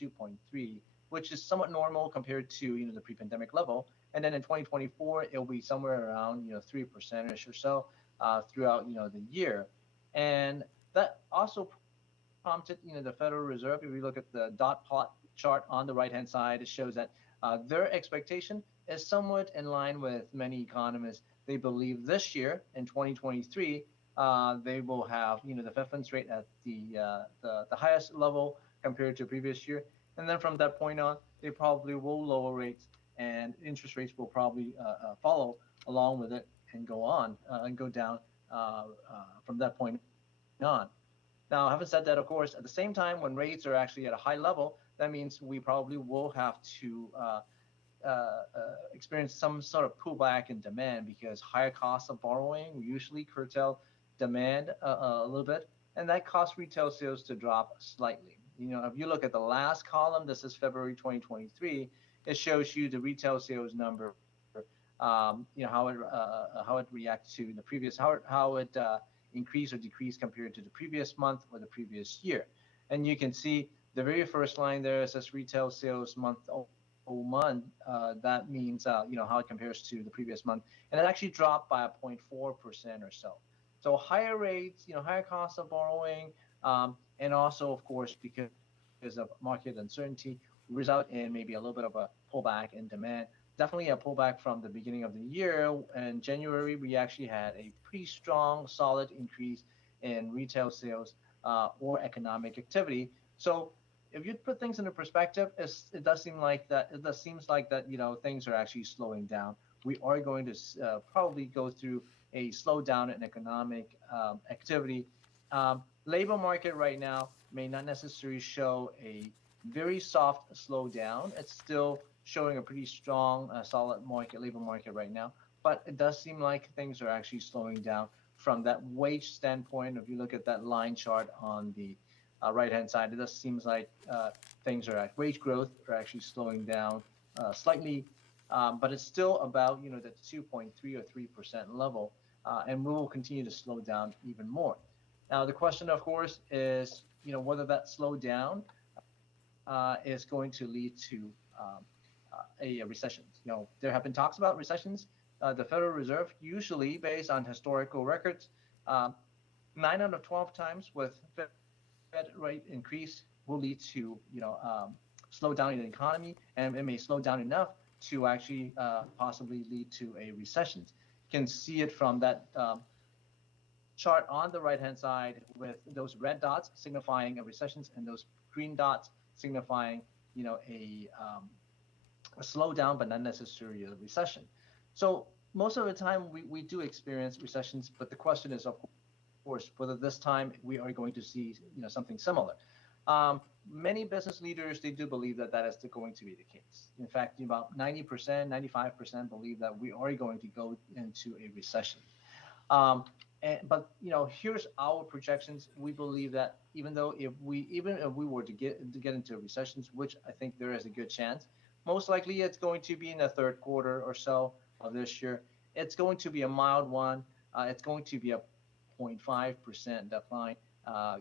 2.3, which is somewhat normal compared to the pre-pandemic level. And then in 2024, it'll be somewhere around 3% or so throughout the year. And that also prompted the Federal Reserve. If we look at the dot plot chart on the right-hand side, it shows that their expectation is somewhat in line with many economists. They believe this year in 2023 they will have the Fed funds rate at the highest level compared to previous year, and then from that point on, they probably will lower rates, and interest rates will probably follow along with it and go on and go down from that point on. Now, having said that, of course, at the same time, when rates are actually at a high level, that means we probably will have to experience some sort of pullback in demand, because higher costs of borrowing usually curtail demand a little bit, and that causes retail sales to drop slightly. If you look at the last column, this is February 2023, it shows you the retail sales number, how it reacts to the previous, how it increase or decrease compared to the previous month or the previous year. And you can see the very first line there says retail sales month over month. That means how it compares to the previous month, and it actually dropped by 0.4% or so. So higher rates, higher costs of borrowing, and also of course because of market uncertainty, result in maybe a little bit of a pullback in demand. Definitely a pullback from the beginning of the year. In January, we actually had a pretty strong, solid increase in retail sales or economic activity. So if you put things into perspective, it does seem like that. It does seems like that things are actually slowing down. We are going to probably go through a slowdown in economic activity. Labor market right now may not necessarily show a very soft slowdown. It's still showing a pretty strong, solid labor market right now. But it does seem like things are actually slowing down from that wage standpoint. If you look at that line chart on the right-hand side, it just seems like things are at wage growth are actually slowing down slightly, but it's still about the 2.3 or 3% level, and we will continue to slow down even more. Now, the question, of course, is whether that slowdown is going to lead to a recession. There have been talks about recessions. The Federal Reserve, usually based on historical records, 9 out of 12 times with Fed rate increase will lead to slowdown in the economy, and it may slow down enough to actually possibly lead to a recession. You can see it from that chart on the right-hand side with those red dots signifying a recession and those green dots signifying a slowdown, but not necessarily a recession. So most of the time we do experience recessions, but the question is, of course, whether this time we are going to see something similar. Many business leaders, they do believe that that is going to be the case. In fact, about 90%, 95% believe that we are going to go into a recession. But here's our projections. We believe that even if we were to get into recessions, which I think there is a good chance, most likely it's going to be in the third quarter or so of this year. It's going to be a mild one. It's going to be a 0.5% decline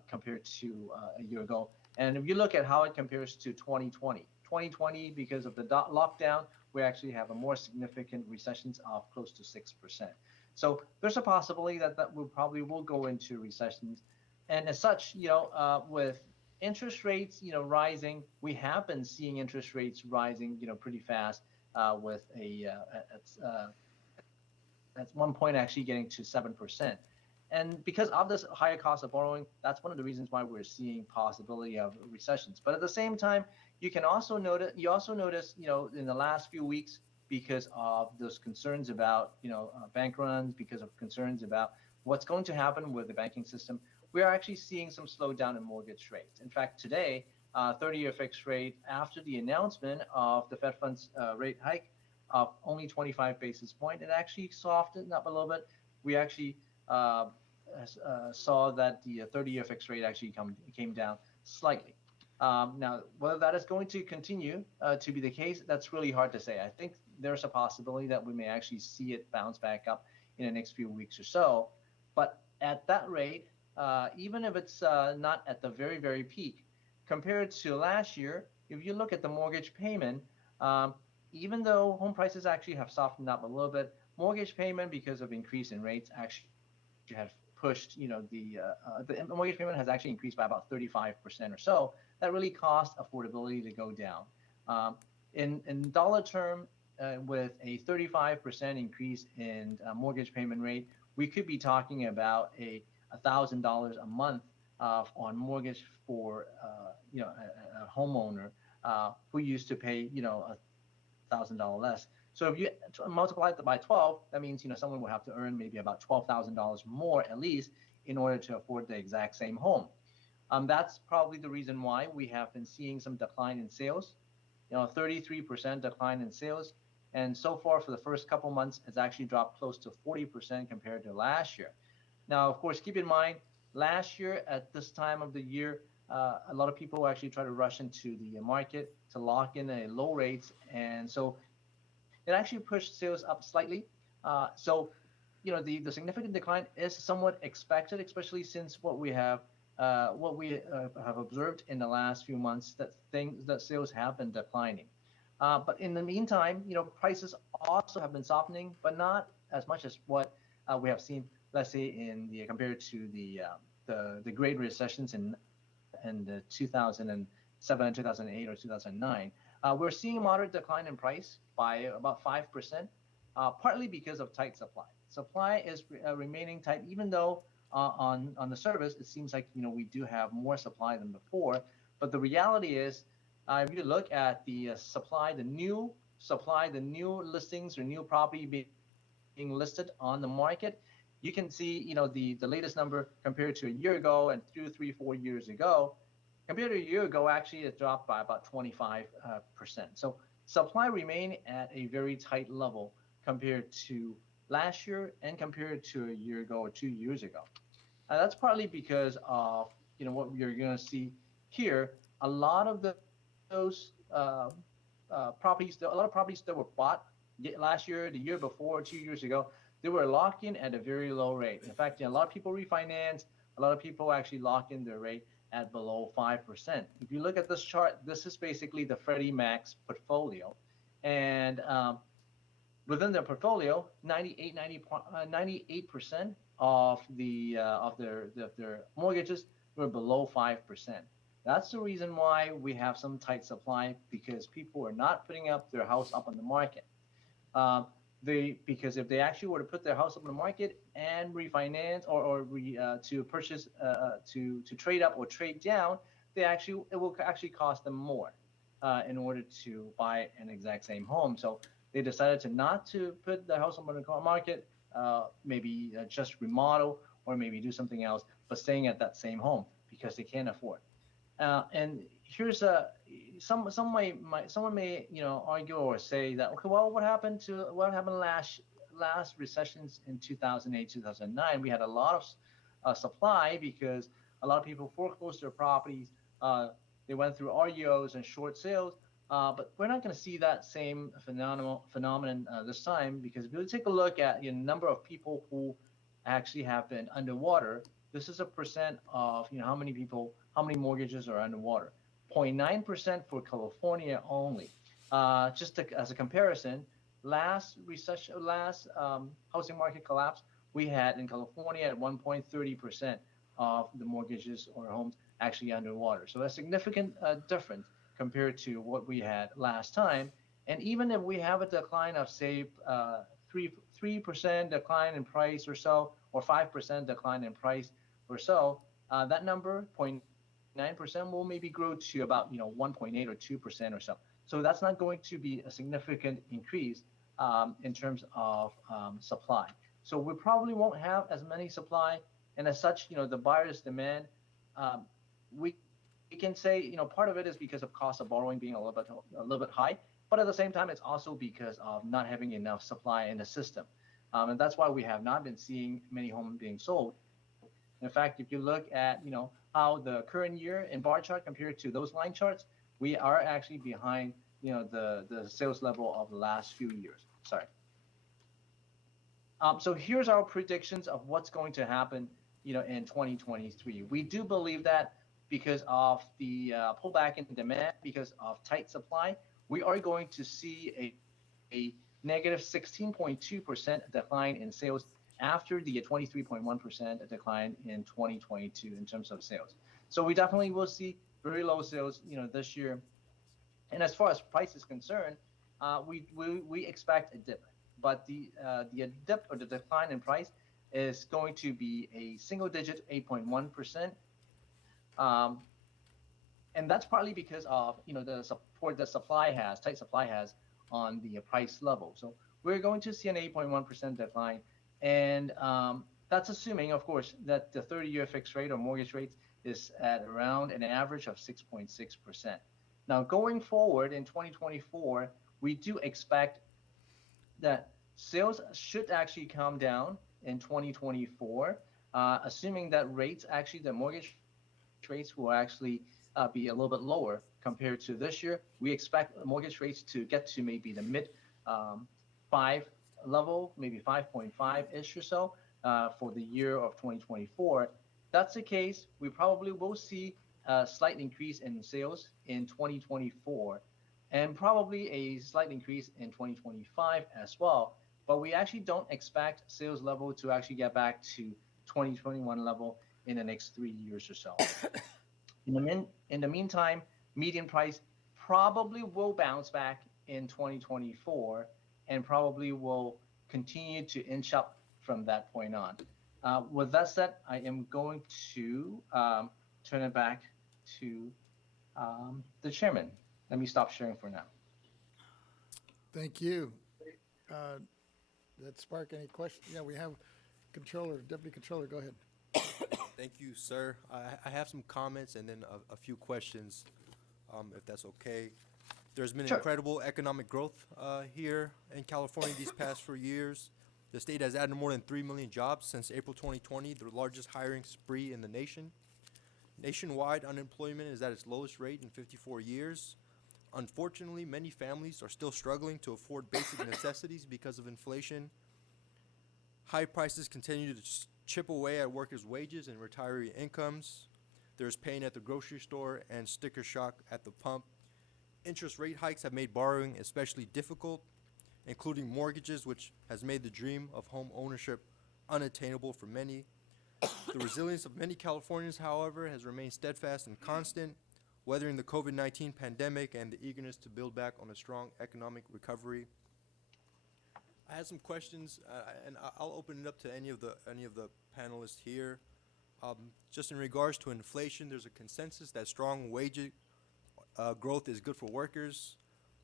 compared to a year ago. And if you look at how it compares to 2020, because of the lockdown, we actually have a more significant recessions of close to 6%. So there's a possibility that we probably will go into recessions. And as such, with interest rates, rising, we have been seeing interest rates rising, pretty fast, with at one point actually getting to 7%. And because of this higher cost of borrowing, that's one of the reasons why we're seeing possibility of recessions. But at the same time, you also notice, in the last few weeks, because of those concerns about, bank runs, because of concerns about what's going to happen with the banking system, we are actually seeing some slowdown in mortgage rates. In fact, today, 30-year fixed rate, after the announcement of the Fed funds rate hike of only 25 basis point, it actually softened up a little bit. We actually saw that the 30-year fixed rate actually came down slightly. Now, whether that is going to continue to be the case, that's really hard to say. I think there's a possibility that we may actually see it bounce back up in the next few weeks or so. But at that rate, even if it's not at the very, very peak, compared to last year, if you look at the mortgage payment, even though home prices actually have softened up a little bit, mortgage payment, because of increase in rates, actually have pushed, the mortgage payment has actually increased by about 35% or so. That really caused affordability to go down. In dollar term, with a 35% increase in mortgage payment rate, we could be talking about $1,000 a month on mortgage for a homeowner who used to pay $1,000 less. So if you multiply that by 12, that means someone will have to earn maybe about $12,000 more at least in order to afford the exact same home. That's probably the reason why we have been seeing some decline in sales. 33% decline in sales, and so far for the first couple months, it's actually dropped close to 40% compared to last year. Now, of course, keep in mind, last year at this time of the year, a lot of people actually try to rush into the market to lock in a low rates, and so it actually pushed sales up slightly. So, the significant decline is somewhat expected, especially since what we have observed in the last few months, that sales have been declining. But in the meantime, prices also have been softening, but not as much as what we have seen, let's say, compared to the great recessions in the 2007, 2008, or 2009. We're seeing a moderate decline in price by about 5%, partly because of tight supply. Supply is remaining tight, even though on the surface it seems like we do have more supply than before. But the reality is, if you look at the supply, the new listings or new property being listed on the market, you can see the latest number compared to a year ago and 2, 3, 4 years ago. Compared to a year ago, actually, it dropped by about 25%. So supply remained at a very tight level compared to last year and compared to a year ago or 2 years ago. That's partly because of what you're going to see here. A lot of those properties, a lot of properties that were bought last year, the year before, 2 years ago, they were locked in at a very low rate. In fact, a lot of people refinance. A lot of people actually lock in their rate at below 5%. If you look at this chart, this is basically the Freddie Mac's portfolio, and within their portfolio, 98% of their mortgages were below 5%. That's the reason why we have some tight supply, because people are not putting up their house up on the market. Because if they actually were to put their house up on the market and refinance to purchase, to trade up or trade down, it will actually cost them more in order to buy an exact same home. So they decided not to put their house up on the market, maybe just remodel or maybe do something else, but staying at that same home because they can't afford. And here's someone may argue or say that, okay, well, what happened last recessions in 2008, 2009? We had a lot of supply because a lot of people foreclosed their properties. They went through REOs and short sales. But we're not going to see that same phenomenon this time, because if you take a look at the number of people who actually have been underwater, this is a percent of how many mortgages are underwater. 0.9% for California only. Just as a comparison, last housing market collapse, we had in California at 1.30% of the mortgages or homes actually underwater. So a significant difference compared to what we had last time. And even if we have a decline of, say, 3% 3% decline in price or so, or 5% decline in price or so, that number, 0.9%, will maybe grow to about 1.8 or 2% or so. So that's not going to be a significant increase in terms of supply. So we probably won't have as many supply, and as such, the buyer's demand, we can say, part of it is because of cost of borrowing being a little bit high, but at the same time, it's also because of not having enough supply in the system. And that's why we have not been seeing many homes being sold. In fact, if you look at, how the current year in bar chart compared to those line charts, we are actually behind, the sales level of the last few years. Sorry. So here's our predictions of what's going to happen, in 2023. We do believe that because of the pullback in demand, because of tight supply, we are going to see a negative 16.2% decline in sales after the 23.1% decline in 2022 in terms of sales. So we definitely will see very low sales, this year. And as far as price is concerned, we expect a dip, but the dip or the decline in price is going to be a single digit 8.1%. And that's partly because of, the support that tight supply has on the price level. So we're going to see an 8.1% decline. And that's assuming, of course, that the 30-year fixed rate or mortgage rate is at around an average of 6.6%. Now, going forward in 2024, we do expect that sales should actually come down in 2024, assuming that the mortgage rates will actually be a little bit lower compared to this year. We expect mortgage rates to get to maybe the mid 5 level, maybe 5.5-ish or so for the year of 2024. If that's the case, we probably will see a slight increase in sales in 2024 and probably a slight increase in 2025 as well. But we actually don't expect sales level to actually get back to 2021 level in the next 3 years or so. In the meantime, median price probably will bounce back in 2024 and probably will continue to inch up from that point on. With that said, I am going to turn it back to the chairman. Let me stop sharing for now. Thank you. That spark any questions? Yeah, we have Deputy Controller, go ahead. Thank you, sir. I have some comments and then a few questions, if that's okay. There's been incredible economic growth here in California these past 4 years. The state has added more than 3 million jobs since April 2020, the largest hiring spree in the nation. Nationwide, unemployment is at its lowest rate in 54 years. Unfortunately, many families are still struggling to afford basic necessities because of inflation. High prices continue to chip away at workers' wages and retiree incomes. There's pain at the grocery store and sticker shock at the pump. Interest rate hikes have made borrowing especially difficult, including mortgages, which has made the dream of home ownership unattainable for many. The resilience of many Californians, however, has remained steadfast and constant, weathering the COVID-19 pandemic and the eagerness to build back on a strong economic recovery. I had some questions, and I'll open it up to any of the panelists here. Just in regards to inflation, there's a consensus that strong wage growth is good for workers,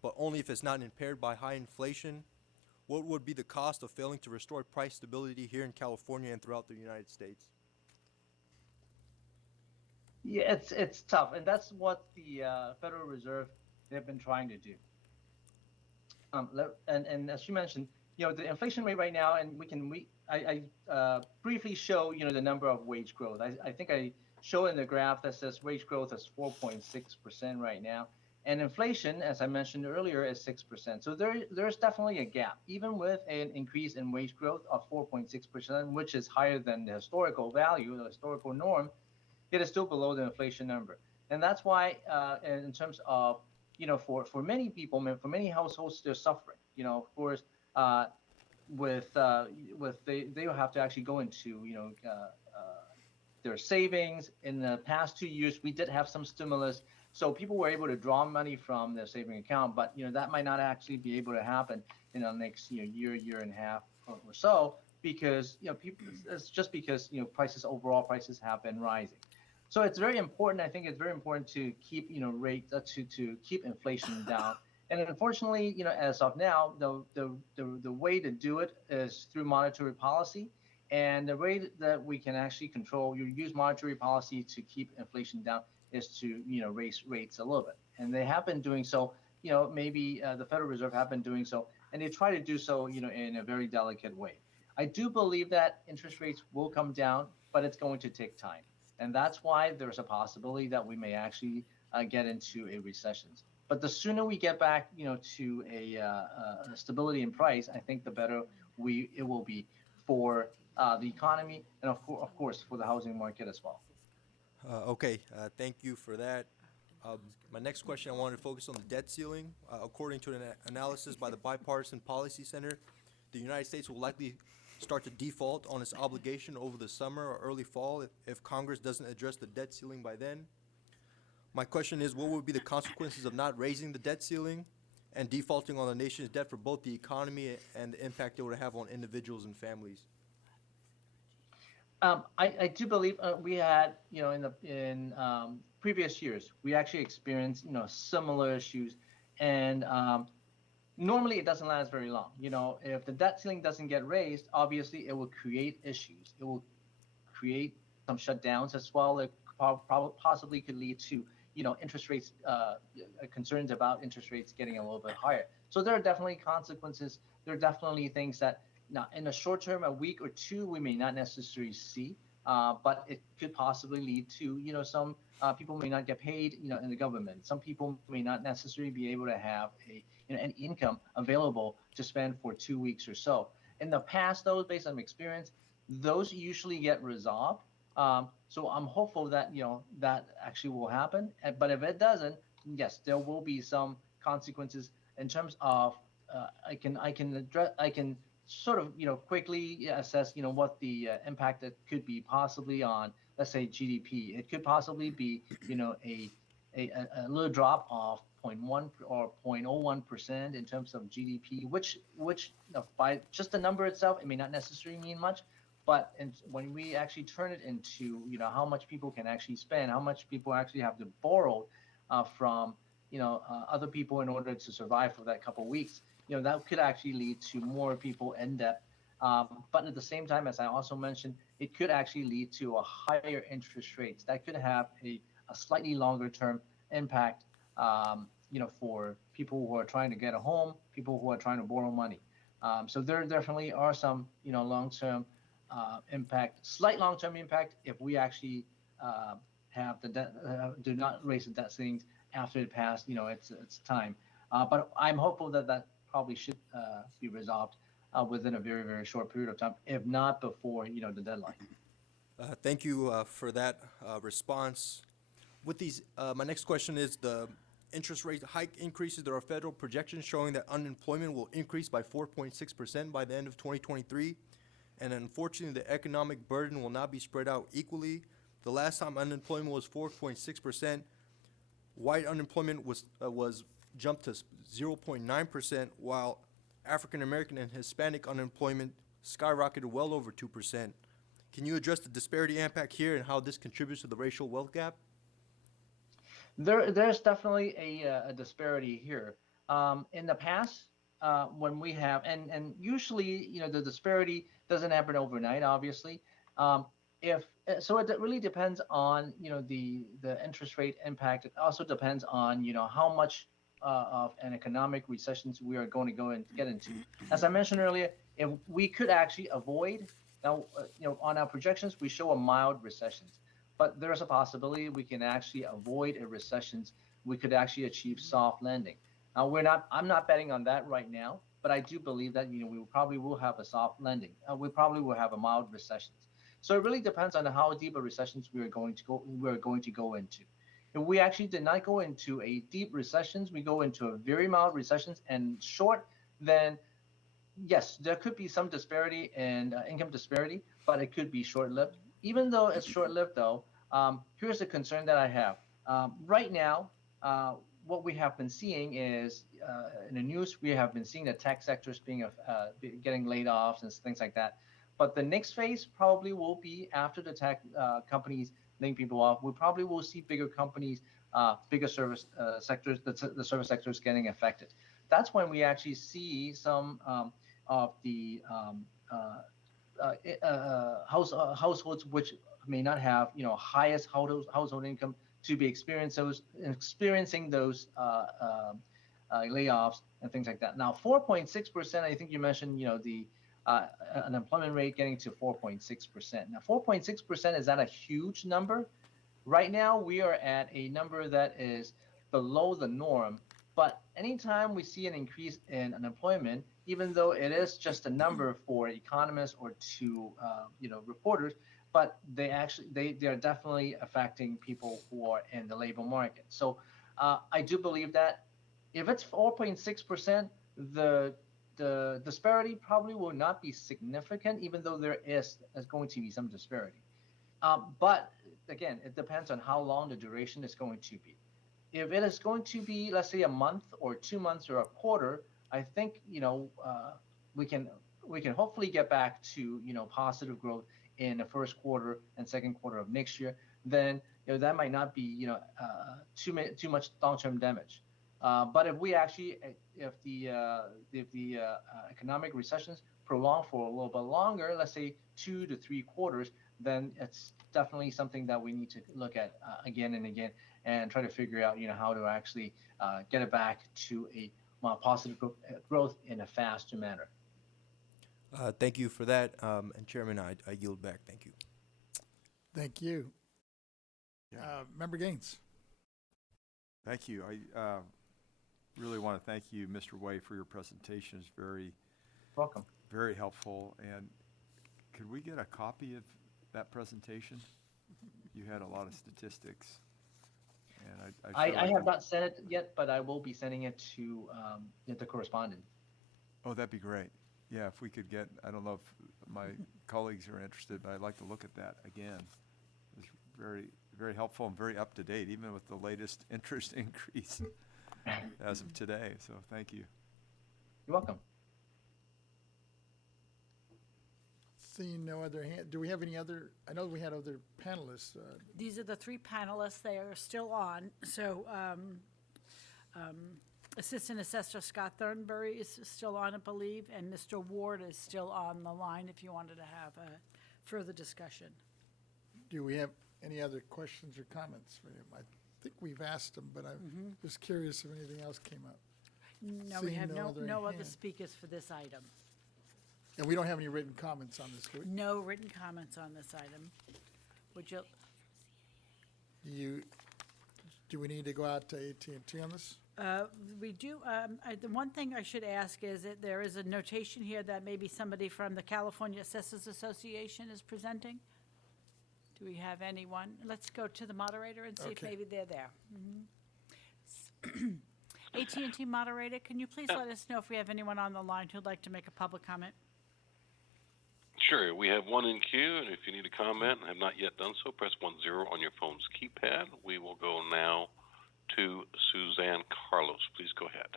but only if it's not impaired by high inflation. What would be the cost of failing to restore price stability here in California and throughout the United States? Yeah, it's tough, and that's what the Federal Reserve, they've been trying to do. And as you mentioned, the inflation rate right now, and I briefly show the number of wage growth. I think I show in the graph that says wage growth is 4.6% right now, and inflation, as I mentioned earlier, is 6%. So there's definitely a gap, even with an increase in wage growth of 4.6%, which is higher than the historical value, the historical norm. It is still below the inflation number. And that's why, in terms of, for many people, for many households, they're suffering. Of course, they will have to actually go into, their savings. In the past 2 years, we did have some stimulus, So people were able to draw money from their saving account, but that might not actually be able to happen in the next year and a half or so, because people, it's just because overall prices have been rising. So it's very important. I think it's very important to keep rate to keep inflation down. And unfortunately, as of now, the way to do it is through monetary policy. And the way that we can actually use monetary policy to keep inflation down is to raise rates a little bit. And they have been doing so. Maybe the Federal Reserve have been doing so, and they try to do so in a very delicate way. I do believe that interest rates will come down, but it's going to take time. And that's why there's a possibility that we may actually get into a recession. But the sooner we get back, to a stability in price, I think the better it will be for the economy and of course for the housing market as well. Okay, thank you for that. My next question, I wanted to focus on the debt ceiling. According to an analysis by the Bipartisan Policy Center, the United States will likely start to default on its obligation over the summer or early fall if Congress doesn't address the debt ceiling by then. My question is, what would be the consequences of not raising the debt ceiling and defaulting on the nation's debt for both the economy and the impact it would have on individuals and families? I do believe we had, in previous years, we actually experienced, similar issues, and normally it doesn't last very long. If the debt ceiling doesn't get raised, obviously it will create issues. It will create some shutdowns as well. It possibly could lead to, interest rates, concerns about interest rates getting a little bit higher. So there are definitely consequences. There are definitely things that, now, in the short term, a week or two, we may not necessarily see, but it could possibly lead to, some people may not get paid, in the government. Some people may not necessarily be able to have an income available to spend for 2 weeks or so. In the past, though, based on experience, those usually get resolved. So I'm hopeful that, that actually will happen. But if it doesn't, yes, there will be some consequences in terms of, I can sort of, quickly assess, what the impact that could be possibly on, let's say, GDP. It could possibly be, a little drop of 0.1 or 0.01% in terms of GDP, which by just the number itself, it may not necessarily mean much. But when we actually turn it into, how much people can actually spend, how much people actually have to borrow from, other people in order to survive for that couple of weeks, that could actually lead to more people in debt. But at the same time, as I also mentioned, it could actually lead to a higher interest rates. That could have a slightly longer term impact, for people who are trying to get a home, people who are trying to borrow money. So there definitely are some, long-term impact, slight long-term impact if we actually have the debt, do not raise the debt ceilings after it passed, its time. But I'm hopeful that probably should be resolved within a very, very short period of time, if not before, the deadline. Thank you for that response. With these, my next question is the interest rate hike increases. There are federal projections showing that unemployment will increase by 4.6% by the end of 2023. And unfortunately, the economic burden will not be spread out equally. The last time unemployment was 4.6%, white unemployment was jumped to 0.9%, while African American and Hispanic unemployment skyrocketed well over 2%. Can you address the disparity impact here and how this contributes to the racial wealth gap? There's definitely a disparity here. In the past, when we have, and usually, the disparity doesn't happen overnight, obviously. So it really depends on, the interest rate impact. It also depends on, how much of an economic recession we are going to get into. As I mentioned earlier, if we could actually avoid, now, on our projections, we show a mild recession, but there's a possibility we can actually avoid a recession. We could actually achieve soft landing. Now, I'm not betting on that right now, but I do believe that, we probably will have a soft landing. We probably will have a mild recession. So it really depends on how deep a recession we're going to go into. If we actually did not go into a deep recession, we go into a very mild recession and short, then yes, there could be some disparity in income disparity, but it could be short-lived. Even though it's short-lived, though, here's the concern that I have. Right now, what we have been seeing is in the news, we have been seeing the tech sectors getting laid off and things like that. But the next phase probably will be after the tech companies laying people off. We probably will see bigger companies, bigger service sectors, the service sectors getting affected. That's when we actually see some of the households which may not have highest household income to be experiencing those layoffs and things like that. Now, 4.6%. I think you mentioned the unemployment rate getting to 4.6%. Now, 4.6%, is that a huge number? Right now, we are at a number that is below the norm. But anytime we see an increase in unemployment, even though it is just a number for economists or to reporters, but they are definitely affecting people who are in the labor market. So I do believe that if it's 4.6%, the disparity probably will not be significant, even though there's going to be some disparity. But again, it depends on how long the duration is going to be. If it is going to be, let's say, a month or 2 months or a quarter, I think we can hopefully get back to positive growth in the first quarter and second quarter of next year. Then that might not be too much long-term damage. But if the economic recessions prolong for a little bit longer, let's say 2 to 3 quarters, then it's definitely something that we need to look at again and again and try to figure out how to actually get it back to a more positive growth in a faster manner. Thank you for that. And Chairman, I yield back. Thank you. Thank you. Member Gaines. Thank you. I really want to thank you, Mr. Wei, for your presentation. It's very welcome, very helpful. And could we get a copy of that presentation? You had a lot of statistics. And I have not sent it yet, but I will be sending it to the correspondent. Oh, that'd be great. Yeah, if we could get, I don't know if my colleagues are interested, but I'd like to look at that again. It's very, very helpful and very up to date, even with the latest interest increase as of today. So thank you. You're welcome. Seeing no other hand, do we have any other? I know we had other panelists. These are the 3 panelists. They are still on. So Assistant Assessor Scott Thornberry is still on, I believe, and Mr. Ward is still on the line if you wanted to have a further discussion. Do we have any other questions or comments for him? I think we've asked him, but I'm just curious if anything else came up. No, we have no other speakers for this item. And we don't have any written comments on this, do we? No written comments on this item. Would you? Do we need to go out to AT&T on this? We do. The one thing I should ask is that there is a notation here that maybe somebody from the California Assessors Association is presenting. Do we have anyone? Let's go to the moderator and see if maybe they're there. AT&T moderator, can you please let us know if we have anyone on the line who'd like to make a public comment? Sure, we have one in queue, and if you need to comment and have not yet done so, press 10 on your phone's keypad. We will go now to Suzanne Carlos. Please go ahead.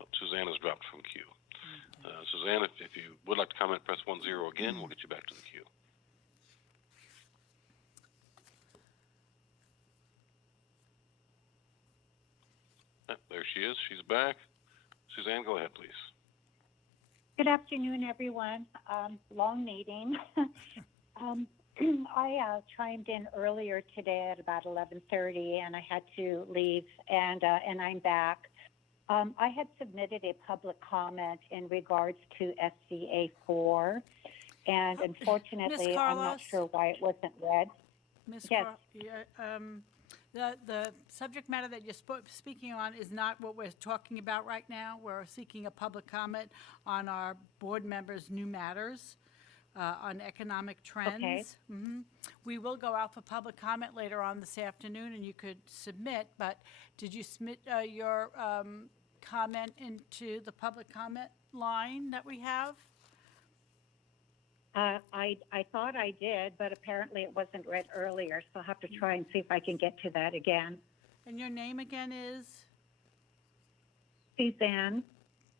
Oh, Suzanne has dropped from queue. Suzanne, if you would like to comment, press 10 again. We'll get you back to the queue. There she is. She's back. Suzanne, go ahead, please. Good afternoon, everyone. Long meeting. I chimed in earlier today at about 11:30, and I had to leave, and I'm back. I had submitted a public comment in regards to SCA 4, and unfortunately, I'm not sure why it wasn't read. Ms. Yes. The subject matter that you're speaking on is not what we're talking about right now. We're seeking a public comment on our board members' new matters on economic trends. Okay. We will go out for public comment later on this afternoon, and you could submit, but did you submit your comment into the public comment line that we have? I thought I did, but apparently it wasn't read earlier, so I'll have to try and see if I can get to that again. And your name again is? Suzanne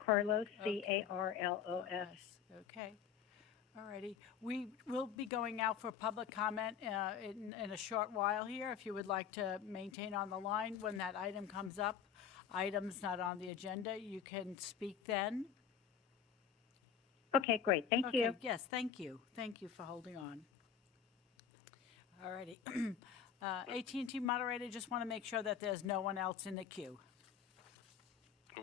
Carlos, Okay. Carlos. Okay. All righty. We will be going out for public comment in a short while here. If you would like to maintain on the line when that item comes up, items not on the agenda, you can speak then. Okay, great. Thank Okay, you. yes, thank you. Thank you for holding on. All righty. AT&T moderator, just want to make sure that there's no one else in the queue.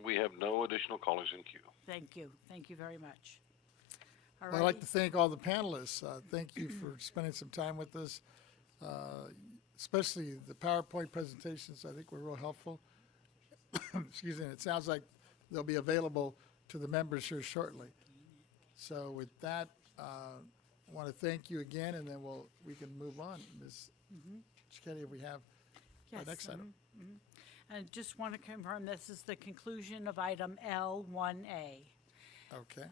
We have no additional callers in queue. Thank you. Thank you very much. All Well, I'd like righty. to thank all the panelists. Thank you for spending some time with us, especially the PowerPoint presentations. I think were real helpful. Excuse me. It sounds like they'll be available to the members here shortly. So with that, I want to thank you again, and then we can move on. Ms. Cicchetti, if we have our Yes, next item. I just want to confirm this is the conclusion of item L1A. Okay.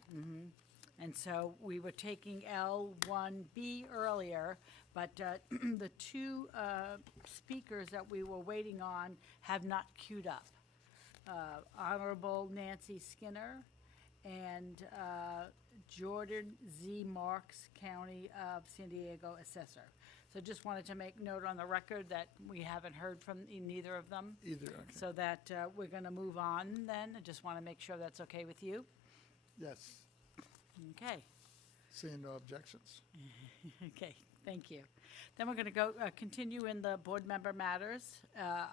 And so we were taking L1B earlier, but the two speakers that we were waiting on have not queued up. Honorable Nancy Skinner and Jordan Z. Marks, County of San Diego Assessor. So just wanted to make note on the record that we haven't heard from neither of them. Either, okay. So that we're going to move on then. I just want to make sure that's okay with you. Yes. Okay. Seeing no objections. Okay, thank you. Then we're going to go continue in the board member matters.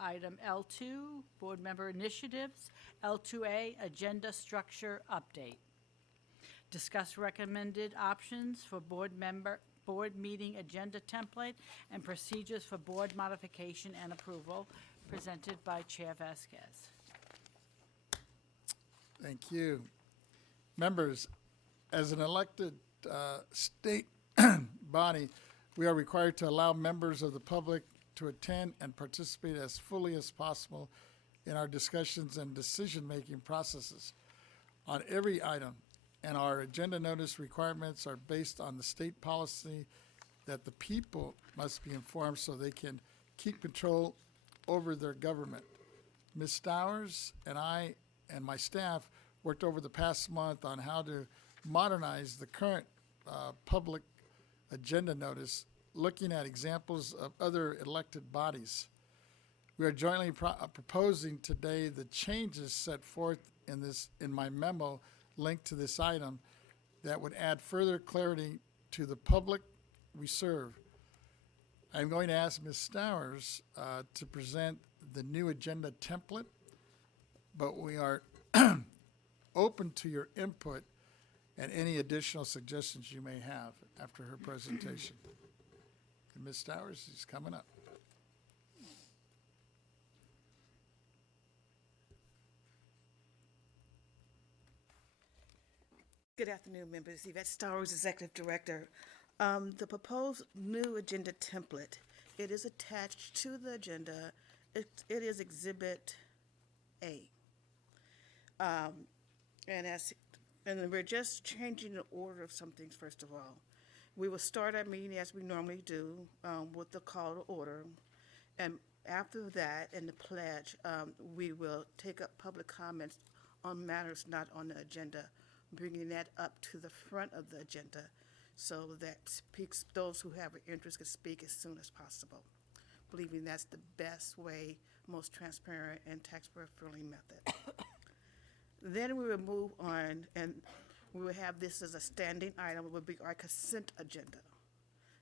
Item L2, board member initiatives. L2A, agenda structure update. Discuss recommended options for board meeting agenda template and procedures for board modification and approval, presented by Chair Vasquez. Thank you. Members, as an elected state body, we are required to allow members of the public to attend and participate as fully as possible in our discussions and decision-making processes on every item, and our agenda notice requirements are based on the state policy that the people must be informed so they can keep control over their government. Ms. Stowers and I and my staff worked over the past month on how to modernize the current public agenda notice, looking at examples of other elected bodies. We are jointly proposing today the changes set forth in my memo linked to this item that would add further clarity to the public we serve. I'm going to ask Ms. Stowers to present the new agenda template, but we are open to your input and any additional suggestions you may have after her presentation. And Ms. Stowers is coming up. Good afternoon, members. Yvette Stowers, Executive Director. The proposed new agenda template, it is attached to the agenda. It is Exhibit A. And we're just changing the order of some things, first of all. We will start our meeting as we normally do with the call to order. And after that, in the pledge, we will take up public comments on matters not on the agenda, bringing that up to the front of the agenda so that those who have an interest can speak as soon as possible, believing that's the best way, most transparent and taxpayer-friendly method. Then we will move on, and we will have this as a standing item. It will be our consent agenda,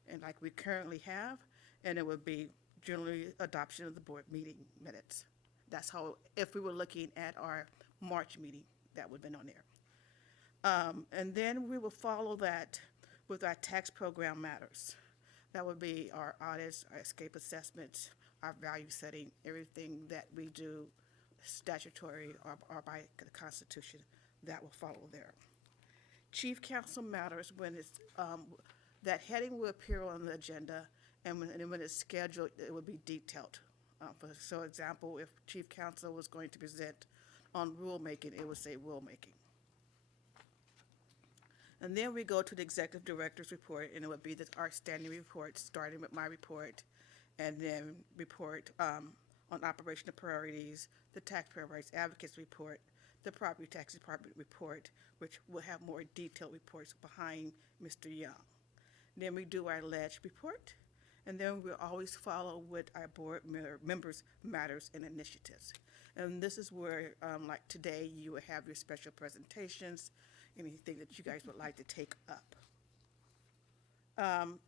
and like we currently have, and it would be generally adoption of the board meeting minutes. That's how, if we were looking at our March meeting, that would have been on there. And then we will follow that with our tax program matters. That would be our audits, our escape assessments, our value setting, everything that we do statutory or by the Constitution, that will follow there. Chief counsel matters, when it's, that heading will appear on the agenda, and when it's scheduled, it will be detailed. For example, if chief counsel was going to present on rulemaking, it would say rulemaking. And then we go to the executive director's report, and it would be our standing report, starting with my report, and then report on operational priorities, the taxpayer rights advocates report, the property tax department report, which will have more detailed reports behind Mr. Young. Then we do our ledge report, and then we'll always follow with our board members' matters and initiatives. And this is where, like today, you will have your special presentations, anything that you guys would like to take up.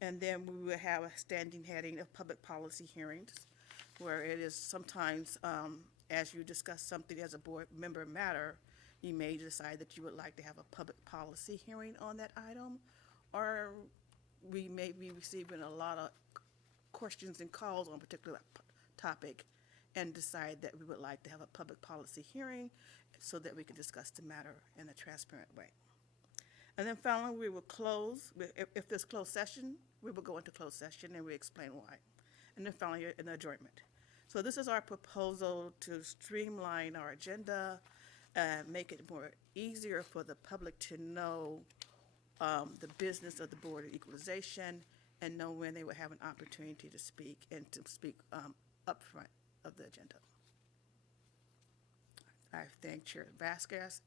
And then we will have a standing heading of public policy hearings, where it is sometimes, as you discuss something as a board member matter, you may decide that you would like to have a public policy hearing on that item, or we may be receiving a lot of questions and calls on a particular topic and decide that we would like to have a public policy hearing so that we can discuss the matter in a transparent way. And then finally, we will close. If there's closed session, we will go into closed session and we explain why. And then finally, an adjournment. So this is our proposal to streamline our agenda, make it more easier for the public to know the business of the Board of Equalization and know when they will have an opportunity to speak and to speak upfront of the agenda. I thank Chair Vasquez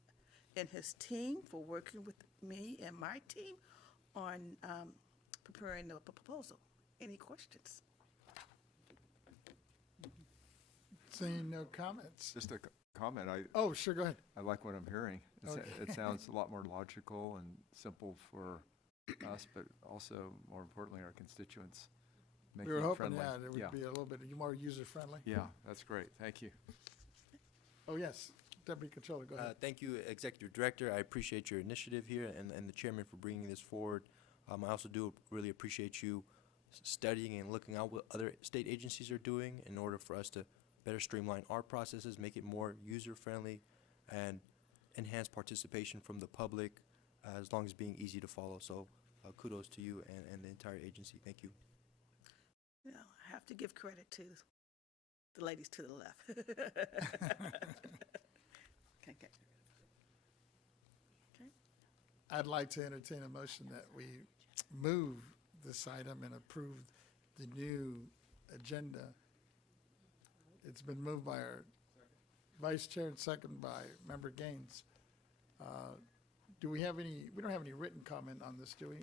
and his team for working with me and my team on preparing the proposal. Any questions? Seeing no comments. Just a comment. Oh, sure, go ahead. I like what I'm hearing. Okay. It sounds a lot more logical and simple for us, but also, more importantly, our constituents. We Making were it hoping, friendly. yeah, it would be a little bit more user-friendly. Yeah, that's great. Thank you. Oh, yes, Deputy Controller, go ahead. Thank you, Executive Director. I appreciate your initiative here and the Chairman for bringing this forward. I also do really appreciate you studying and looking out what other state agencies are doing in order for us to better streamline our processes, make it more user-friendly, and enhance participation from the public, as long as being easy to follow. So kudos to you and the entire agency. Thank you. You know, I have to give credit to the ladies to the left. Okay. I'd like to entertain a motion that we move this item and approve the new agenda. It's been moved by our Vice Chair and second by Member Gaines. Do we have any, we don't have any written comment on this, do we,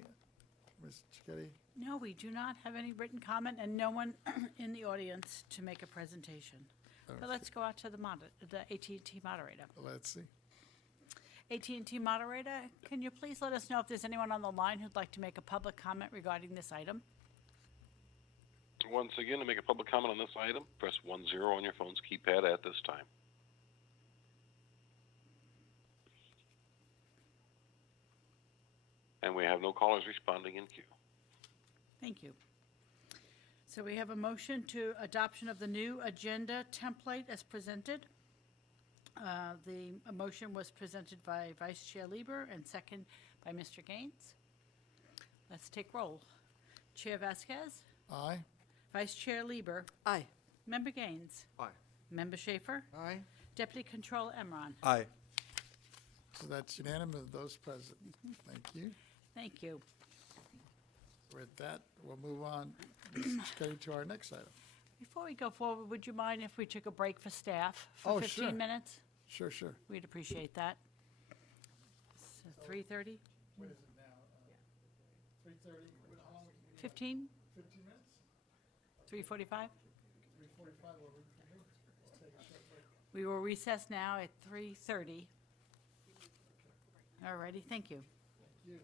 Ms. Cicchetti? No, we do not have any written comment and no one in the audience to make a presentation. But let's go out to the AT&T moderator. Let's see. AT&T moderator, can you please let us know if there's anyone on the line who'd like to make a public comment regarding this item? Once again, to make a public comment on this item, press 10 on your phone's keypad at this time. And we have no callers responding in queue. Thank you. So we have a motion to adoption of the new agenda template as presented. The motion was presented by Vice Chair Lieber and second by Mr. Gaines. Let's take roll. Chair Vasquez? Aye. Vice Chair Lieber? Aye. Member Gaines? Aye. Member Schaefer? Aye. Deputy Controller Emron? Aye. So that's unanimous of those present. Thank you. Thank you. With that, we'll move on, Ms. Cicchetti, to our next item. Before we go forward, would you mind if we took a break for staff Oh, for 15 sure. minutes? Sure, sure. We'd appreciate that. So 3:30? What is it now? 3:30, how long? 15? 15 minutes? 3:45? 3:45, we'll reconvene. Let's take a short break. We will recess now at 3:30. All righty, thank you. Thank you.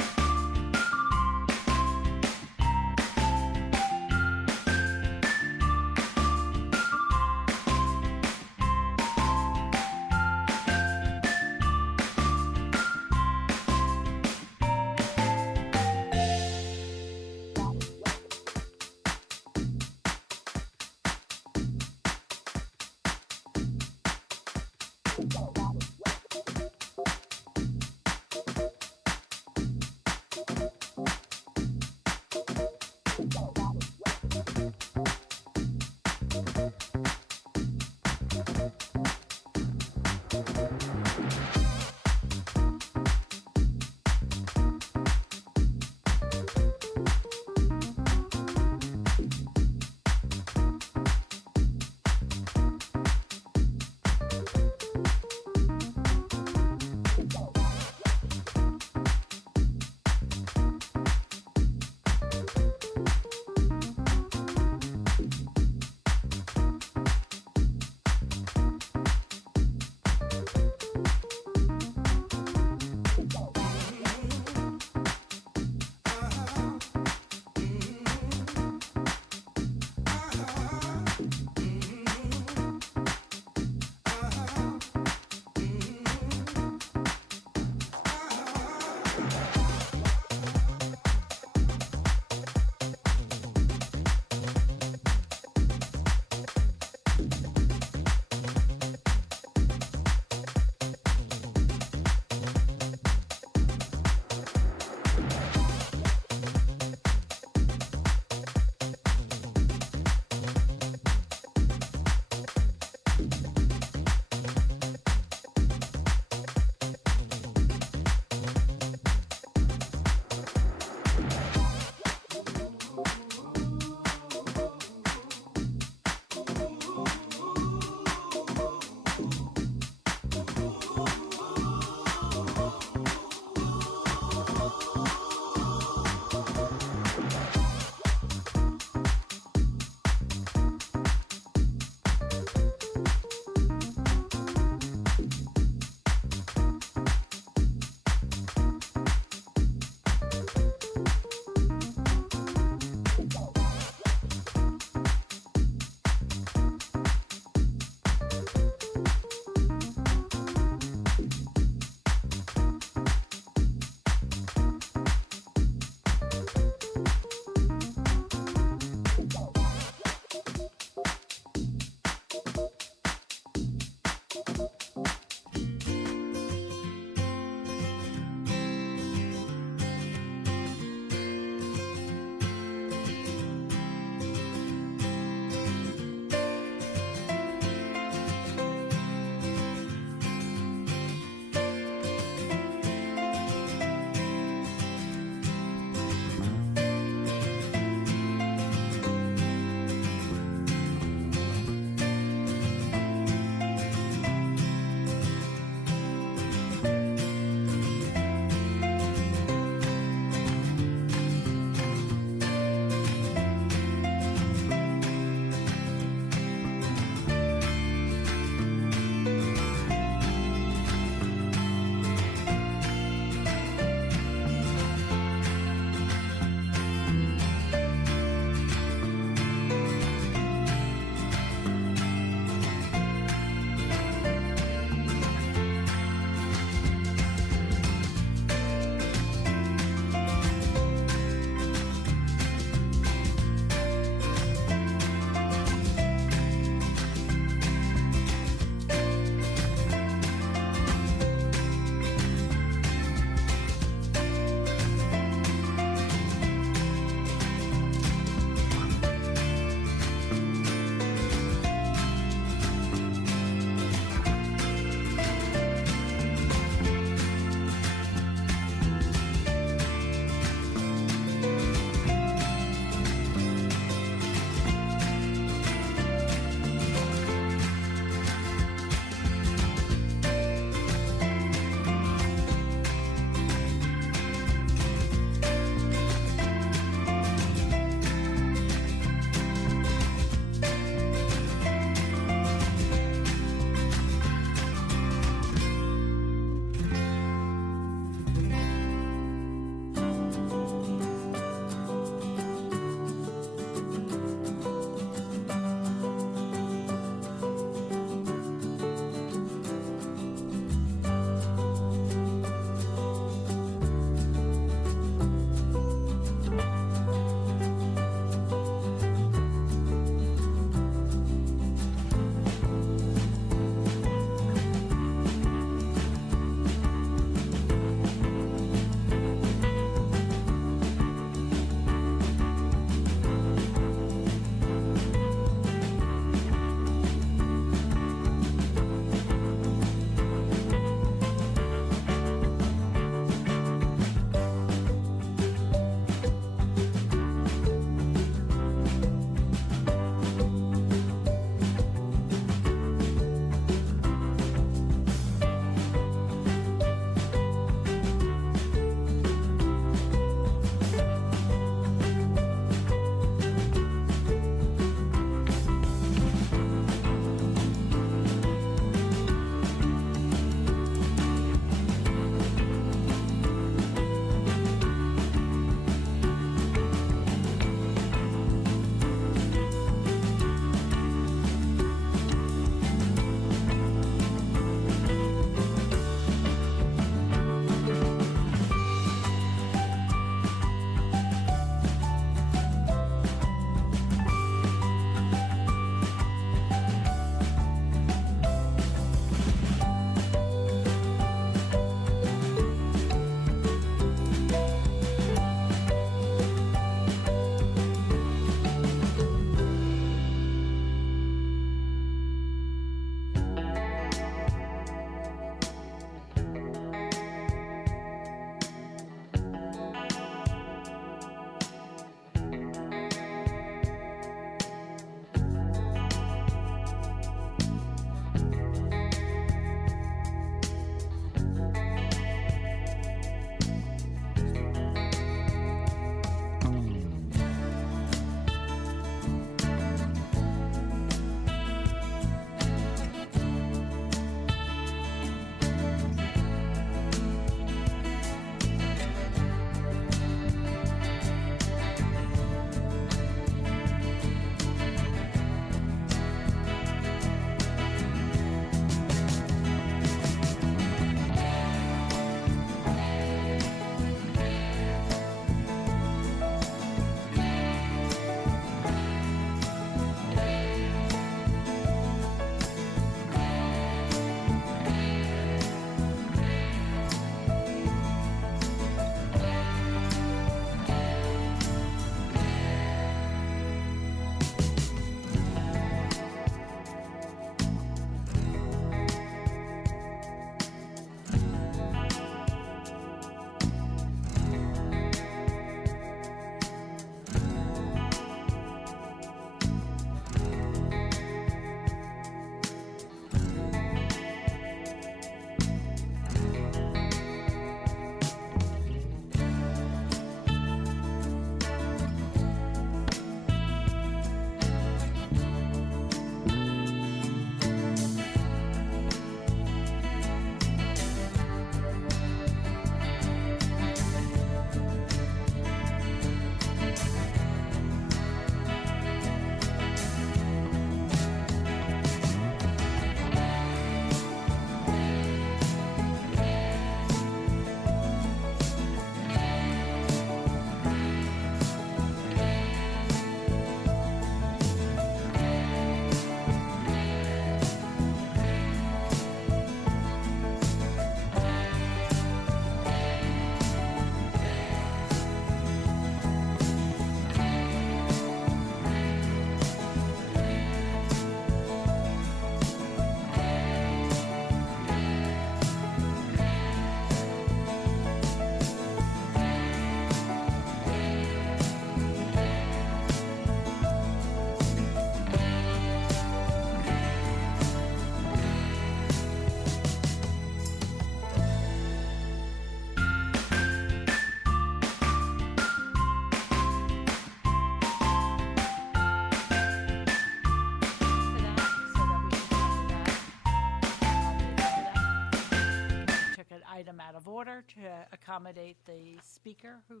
item out of order to accommodate the speaker who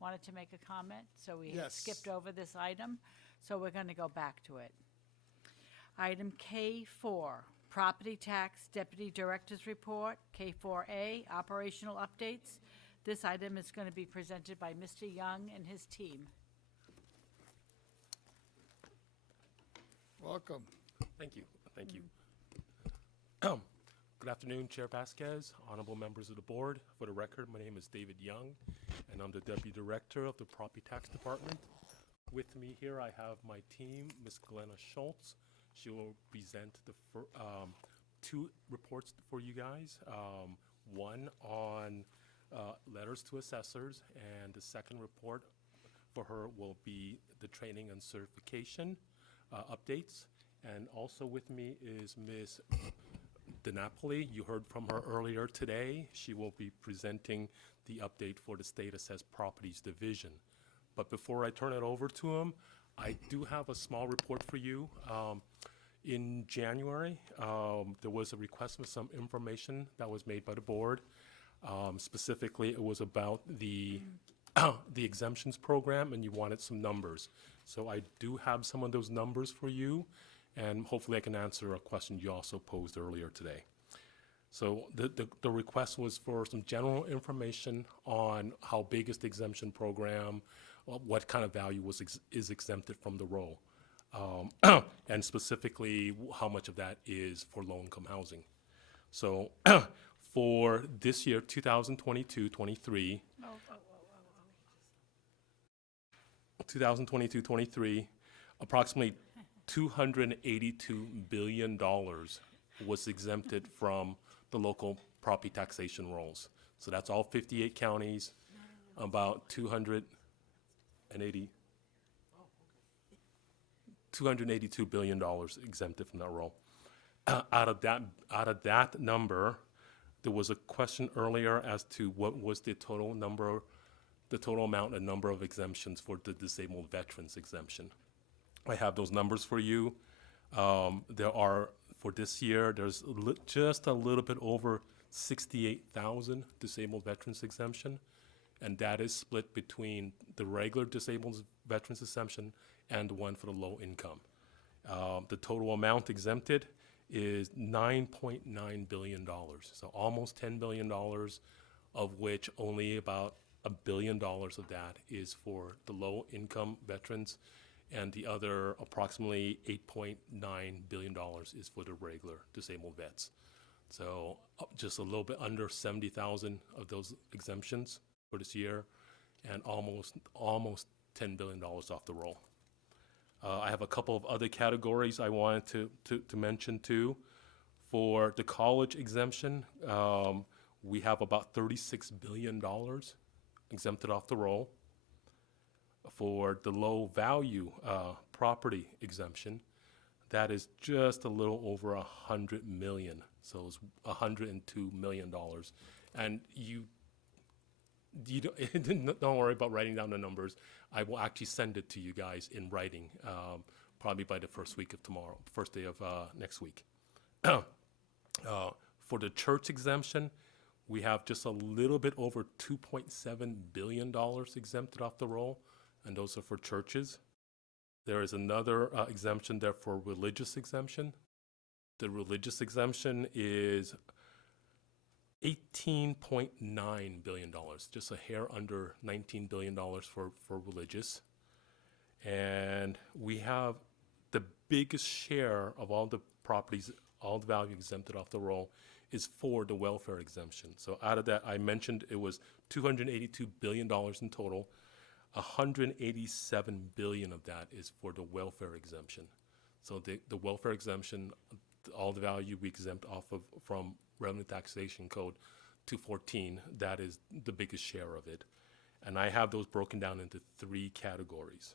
wanted to make a comment. So we had Yes. skipped over this item, so we're going to go back to it. Item K4, Property Tax Deputy Director's Report. K4A, Operational Updates. This item is going to be presented by Mr. Young and his team. Welcome. Thank you. Thank you. Good afternoon, Chair Vasquez, honorable members of the board. For the record, my name is David Young, and I'm the Deputy Director of the Property Tax Department. With me here, I have my team, Ms. Glenna Schultz. She will present the two reports for you guys. One on letters to assessors, and the second report for her will be the training and certification updates. And also with me is Ms. DiNapoli. You heard from her earlier today. She will be presenting the update for the State Assessed Properties Division. But before I turn it over to him, I do have a small report for you. In January, there was a request for some information that was made by the board. Specifically, it was about the the exemptions program, and you wanted some numbers. So I do have some of those numbers for you, and hopefully I can answer a question you also posed earlier today. So the request was for some general information on how big is the exemption program, what kind of value is exempted from the roll, and specifically how much of that is for low-income housing. So for this year, 2022-23, 2022-23, approximately $282 billion was exempted from the local property taxation rolls. So that's all 58 counties, about $282 billion exempted from that roll. Out of that number, there was a question earlier as to what was the total amount and number of exemptions for the disabled veterans exemption. I have those numbers for you. There are, for this year, there's just a little bit over 68,000 disabled veterans exemption, and that is split between the regular disabled veterans exemption and the one for the low income. The total amount exempted is $9.9 billion, so almost $10 billion, of which only about $1 billion of that is for the low income veterans, and the other approximately $8.9 billion is for the regular disabled vets. So just a little bit under 70,000 of those exemptions for this year, and almost $10 billion off the roll. I have a couple of other categories I wanted to mention too. For the college exemption, we have about $36 billion exempted off the roll. For the low value property exemption, that is just a little over 100 million. So it's $102 million. And you don't worry about writing down the numbers. I will actually send it to you guys in writing, probably by the first day of next week. For the church exemption, we have just a little bit over $2.7 billion exempted off the roll, and those are for churches. There is another exemption there for religious exemption. The religious exemption is $18.9 billion, just a hair under $19 billion for religious. And we have the biggest share of all the properties, all the value exempted off the roll is for the welfare exemption. So out of that, I mentioned it was $282 billion in total. $187 billion of that is for the welfare exemption. So the welfare exemption, all the value we exempt off of from Revenue Taxation Code 214, that is the biggest share of it. And I have those broken down into three categories.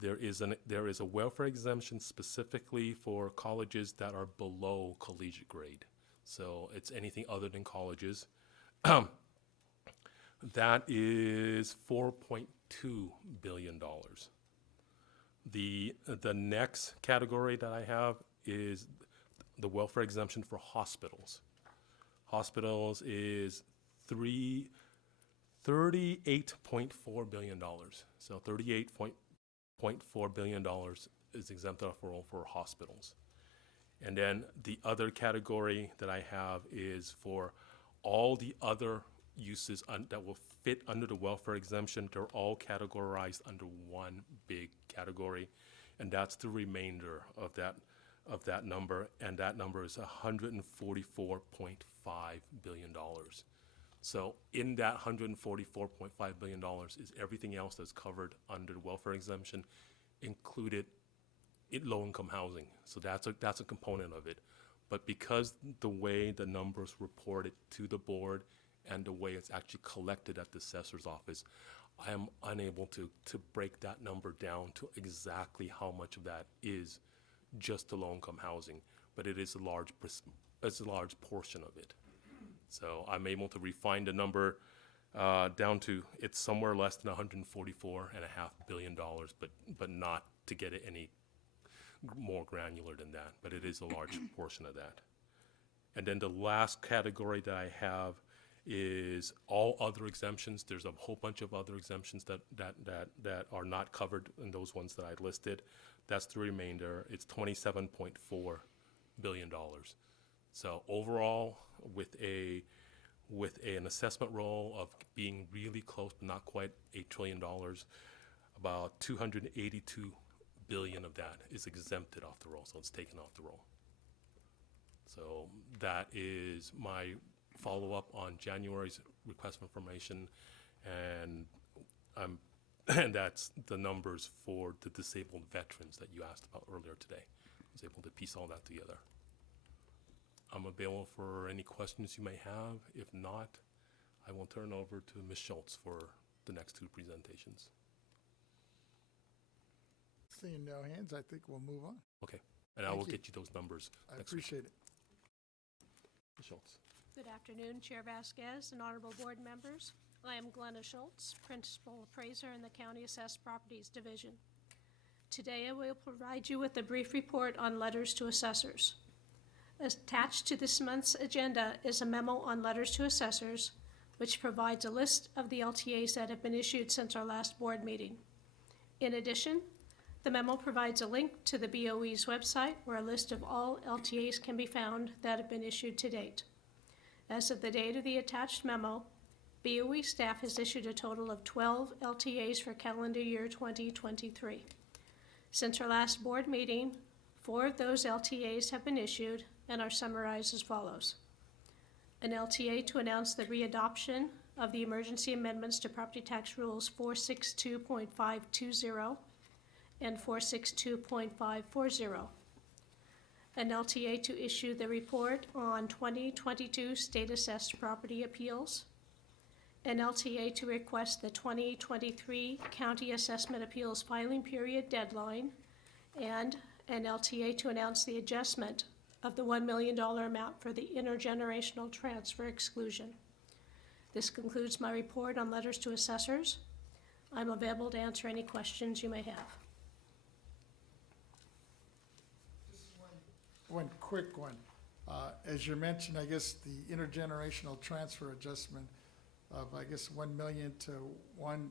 There is a welfare exemption specifically for colleges that are below collegiate grade. So it's anything other than colleges. That is $4.2 billion. The next category that I have is the welfare exemption for hospitals. Hospitals is $38.4 billion. So $38.4 billion is exempt off roll for hospitals. And then the other category that I have is for all the other uses that will fit under the welfare exemption. They're all categorized under one big category, and that's the remainder of that number, and that number is $144.5 billion. So in that $144.5 billion is everything else that's covered under the welfare exemption, included low-income housing. So that's a component of it. But because the way the numbers reported to the board and the way it's actually collected at the assessor's office, I am unable to break that number down to exactly how much of that is just the low-income housing. But it is a large portion of it. So I'm able to refine the number down to it's somewhere less than $144.5 billion, but not to get it any more granular than that. But it is a large portion of that. And then the last category that I have is all other exemptions. There's a whole bunch of other exemptions that are not covered in those ones that I listed. That's the remainder. It's $27.4 billion. So overall, with an assessment roll of being really close, but not quite $8 trillion, about $282 billion of that is exempted off the roll, so it's taken off the roll. So that is my follow-up on January's request for information, and and that's the numbers for the disabled veterans that you asked about earlier today. I was able to piece all that together. I'm available for any questions you may have. If not, I will turn over to Ms. Schultz for the next two presentations. Seeing no hands, I think we'll move on. Okay, and I will get you those numbers I next week. appreciate it. Ms. Schultz. Good afternoon, Chair Vasquez and honorable board members. I am Glenna Schultz, Principal Appraiser in the County Assessed Properties Division. Today, I will provide you with a brief report on letters to assessors. Attached to this month's agenda is a memo on letters to assessors, which provides a list of the LTAs that have been issued since our last board meeting. In addition, the memo provides a link to the BoE's website where a list of all LTAs can be found that have been issued to date. As of the date of the attached memo, BoE staff has issued a total of 12 LTAs for calendar year 2023. Since our last board meeting, 4 of those LTAs have been issued and are summarized as follows. An LTA to announce the readoption of the emergency amendments to property tax rules 462.520 and 462.540. An LTA to issue the report on 2022 state assessed property appeals. An LTA to request the 2023 county assessment appeals filing period deadline, and an LTA to announce the adjustment of the $1 million amount for the intergenerational transfer exclusion. This concludes my report on letters to assessors. I'm available to answer any questions you may have. One quick one. As you mentioned, I guess the intergenerational transfer adjustment of, I guess, 1 million to 1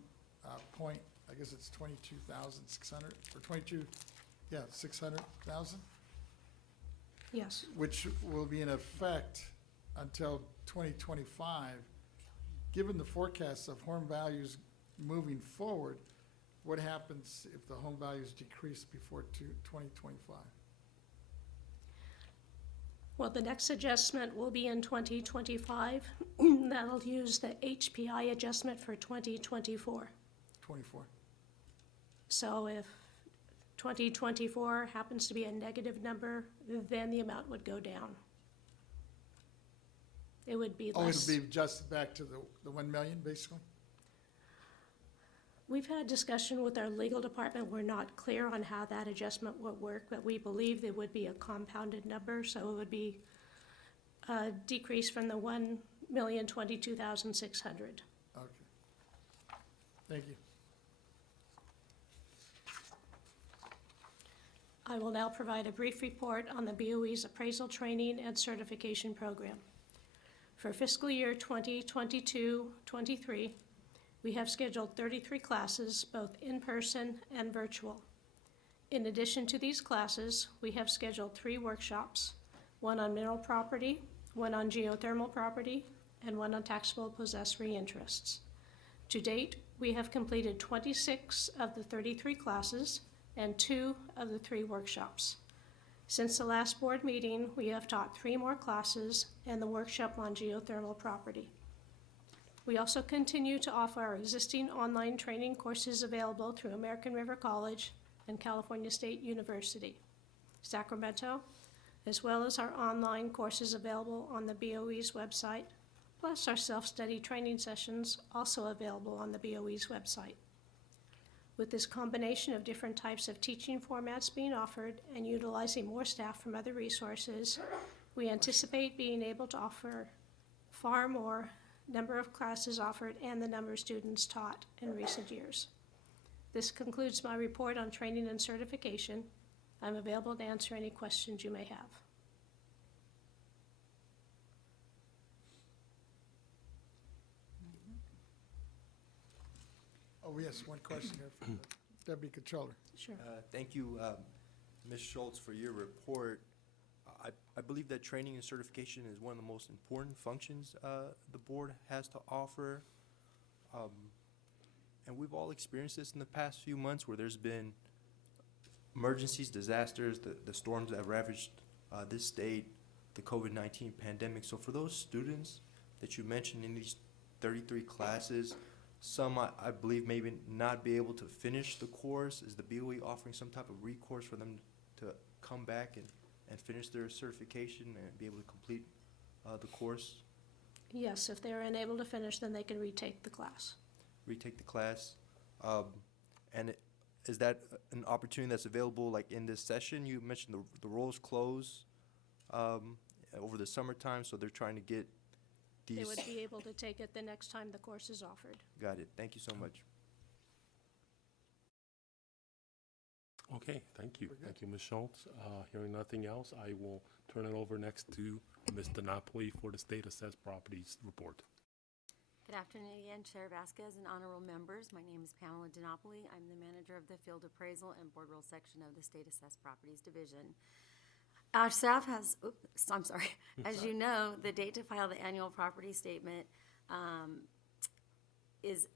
point, I guess it's 22,600 or 600,000, Yes. which will be in effect until 2025. Given the forecasts of home values moving forward, what happens if the home values decrease before 2025? Well, the next adjustment will be in 2025. That'll use the HPI adjustment for 2024. 24. So if 2024 happens to be a negative number, then the amount would go down. It would be Oh, less. it'll be adjusted back to the 1 million, basically? We've had discussion with our legal department. We're not clear on how that adjustment would work, but we believe there would be a compounded number, so it would be a decrease from the 1,022,600. Okay. Thank you. I will now provide a brief report on the BOE's appraisal training and certification program. For fiscal year 2022-23, we have scheduled 33 classes, both in-person and virtual. In addition to these classes, we have scheduled 3 workshops, one on mineral property, one on geothermal property, and one on taxable possessory interests. To date, we have completed 26 of the 33 classes and 2 of the 3 workshops. Since the last board meeting, we have taught 3 more classes and the workshop on geothermal property. We also continue to offer our existing online training courses available through American River College and California State University, Sacramento, as well as our online courses available on the BoE's website, plus our self-study training sessions also available on the BoE's website. With this combination of different types of teaching formats being offered and utilizing more staff from other resources, we anticipate being able to offer far more number of classes offered and the number of students taught in recent years. This concludes my report on training and certification. I'm available to answer any questions you may have. Oh, yes, one question here from the Deputy Controller. Sure. Thank you, Ms. Schultz, for your report. I believe that training and certification is one of the most important functions the board has to offer. And we've all experienced this in the past few months where there's been emergencies, disasters, the storms that have ravaged this state, the COVID-19 pandemic. So for those students that you mentioned in these 33 classes, some I believe maybe not be able to finish the course. Is the BoE offering some type of recourse for them to come back and finish their certification and be able to complete the course? Yes, if they're unable to finish, then they can retake the class. Retake the class. Is that an opportunity that's available like in this session? You mentioned the rolls close over the summertime, so they're trying to get these. They would be able to take it the next time the course is offered. Got it. Thank you so much. Okay, thank you. Thank you, Ms. Schultz. Hearing nothing else, I will turn it over next to Ms. DiNapoli for the State Assessed Properties Report. Good afternoon again, Chair Vasquez and honorable members. My name is Pamela DiNapoli. I'm the manager of the Field Appraisal and Board Rule section of the State Assessed Properties Division. Our staff has, as you know, the date to file the annual property statement is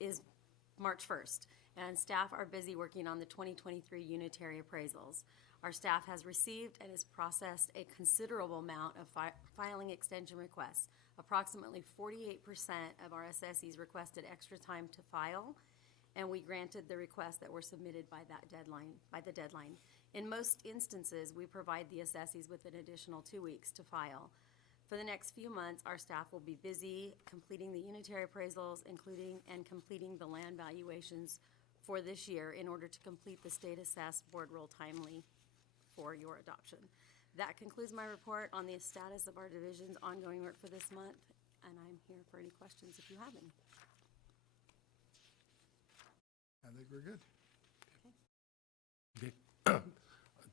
March 1st. And staff are busy working on the 2023 unitary appraisals. Our staff has received and has processed a considerable amount of filing extension requests. Approximately 48% of our assessees requested extra time to file, and we granted the requests that were submitted by the deadline. In most instances, we provide the assessees with an additional 2 weeks to file. For the next few months, our staff will be busy completing the unitary appraisals, including and completing the land valuations for this year in order to complete the state assessed board rule timely for your adoption. That concludes my report on the status of our division's ongoing work for this month, and I'm here for any questions if you have any. I think we're good. Okay.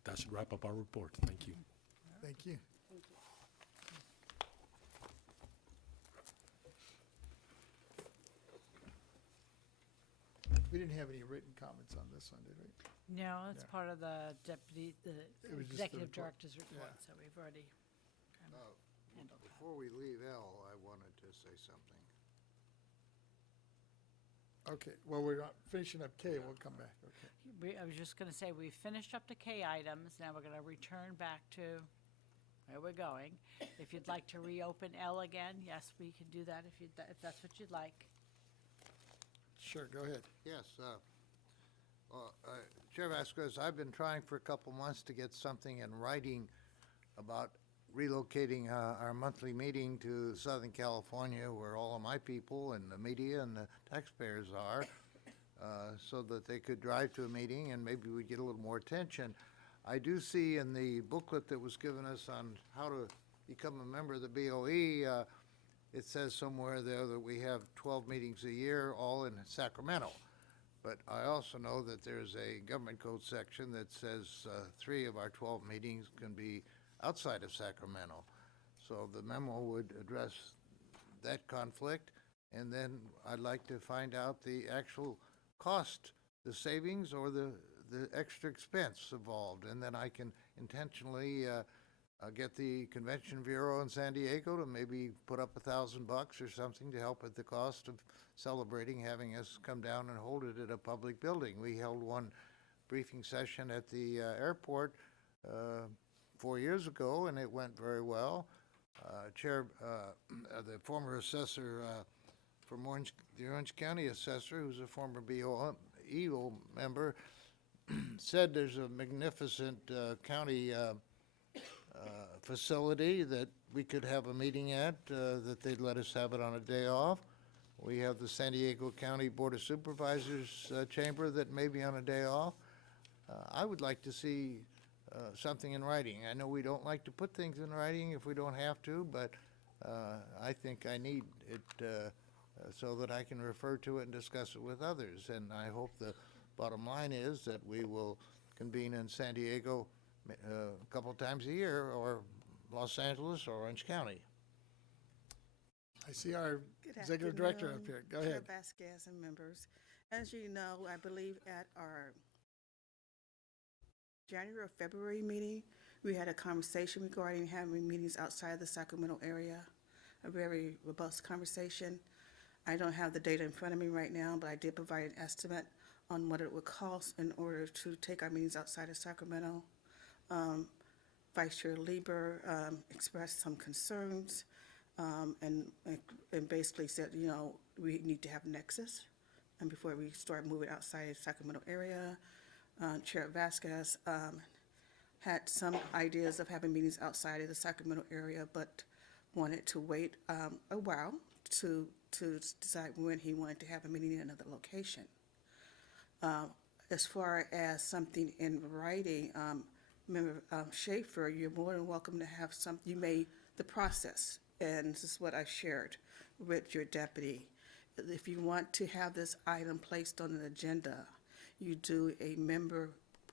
That should wrap up our report. Thank you. Thank you. Thank you. We didn't have any written comments on this one, did we? No, it's Yeah. part of the It was just the executive report. director's report, Yeah. so we've already kind of handled that. Before we leave L, I wanted to say something. Okay, well, we're not finishing up K, we'll come back, okay. I was just gonna say, we finished up the K items, now we're gonna return back to where we're going. If you'd like to reopen L again, yes, we can do that if that's what you'd like. Sure, go ahead. Yes, Chair Vasquez, I've been trying for a couple months to get something in writing about relocating our monthly meeting to Southern California, where all of my people and the media and the taxpayers are, so that they could drive to a meeting and maybe we'd get a little more attention. I do see in the booklet that was given us on how to become a member of the BoE, it says somewhere there that we have 12 meetings a year, all in Sacramento. But I also know that there's a government code section that says 3 of our 12 meetings can be outside of Sacramento. So the memo would address that conflict. And then I'd like to find out the actual cost, the savings or the extra expense involved. And then I can intentionally get the Convention Bureau in San Diego to maybe put up $1,000 or something to help with the cost of celebrating, having us come down and hold it at a public building. We held one briefing session at the airport 4 years ago, and it went very well. The former assessor from the Orange County assessor, who's a former BoE member, said there's a magnificent county facility that we could have a meeting at, that they'd let us have it on a day off. We have the San Diego County Board of Supervisors chamber that may be on a day off. I would like to see something in writing. I know we don't like to put things in writing if we don't have to, but I think I need it so that I can refer to it and discuss it with others. And I hope the bottom line is that we will convene in San Diego a couple times a year, or Los Angeles or Orange County. I see our Good executive director up afternoon, here. Go Chair ahead. Vasquez and members. As you know, I believe at our January or February meeting, we had a conversation regarding having meetings outside the Sacramento area, a very robust conversation. I don't have the data in front of me right now, but I did provide an estimate on what it would cost in order to take our meetings outside of Sacramento. Vice Chair Lieber expressed some concerns and basically said, you know, we need to have nexus, and before we start moving outside the Sacramento area. Chair Vasquez had some ideas of having meetings outside of the Sacramento area, but wanted to wait a while to decide when he wanted to have a meeting in another location. As far as something in writing, Member Schaefer, you're more than welcome to have you made the process, and this is what I shared with your deputy. If you want to have this item placed on an agenda, you do a member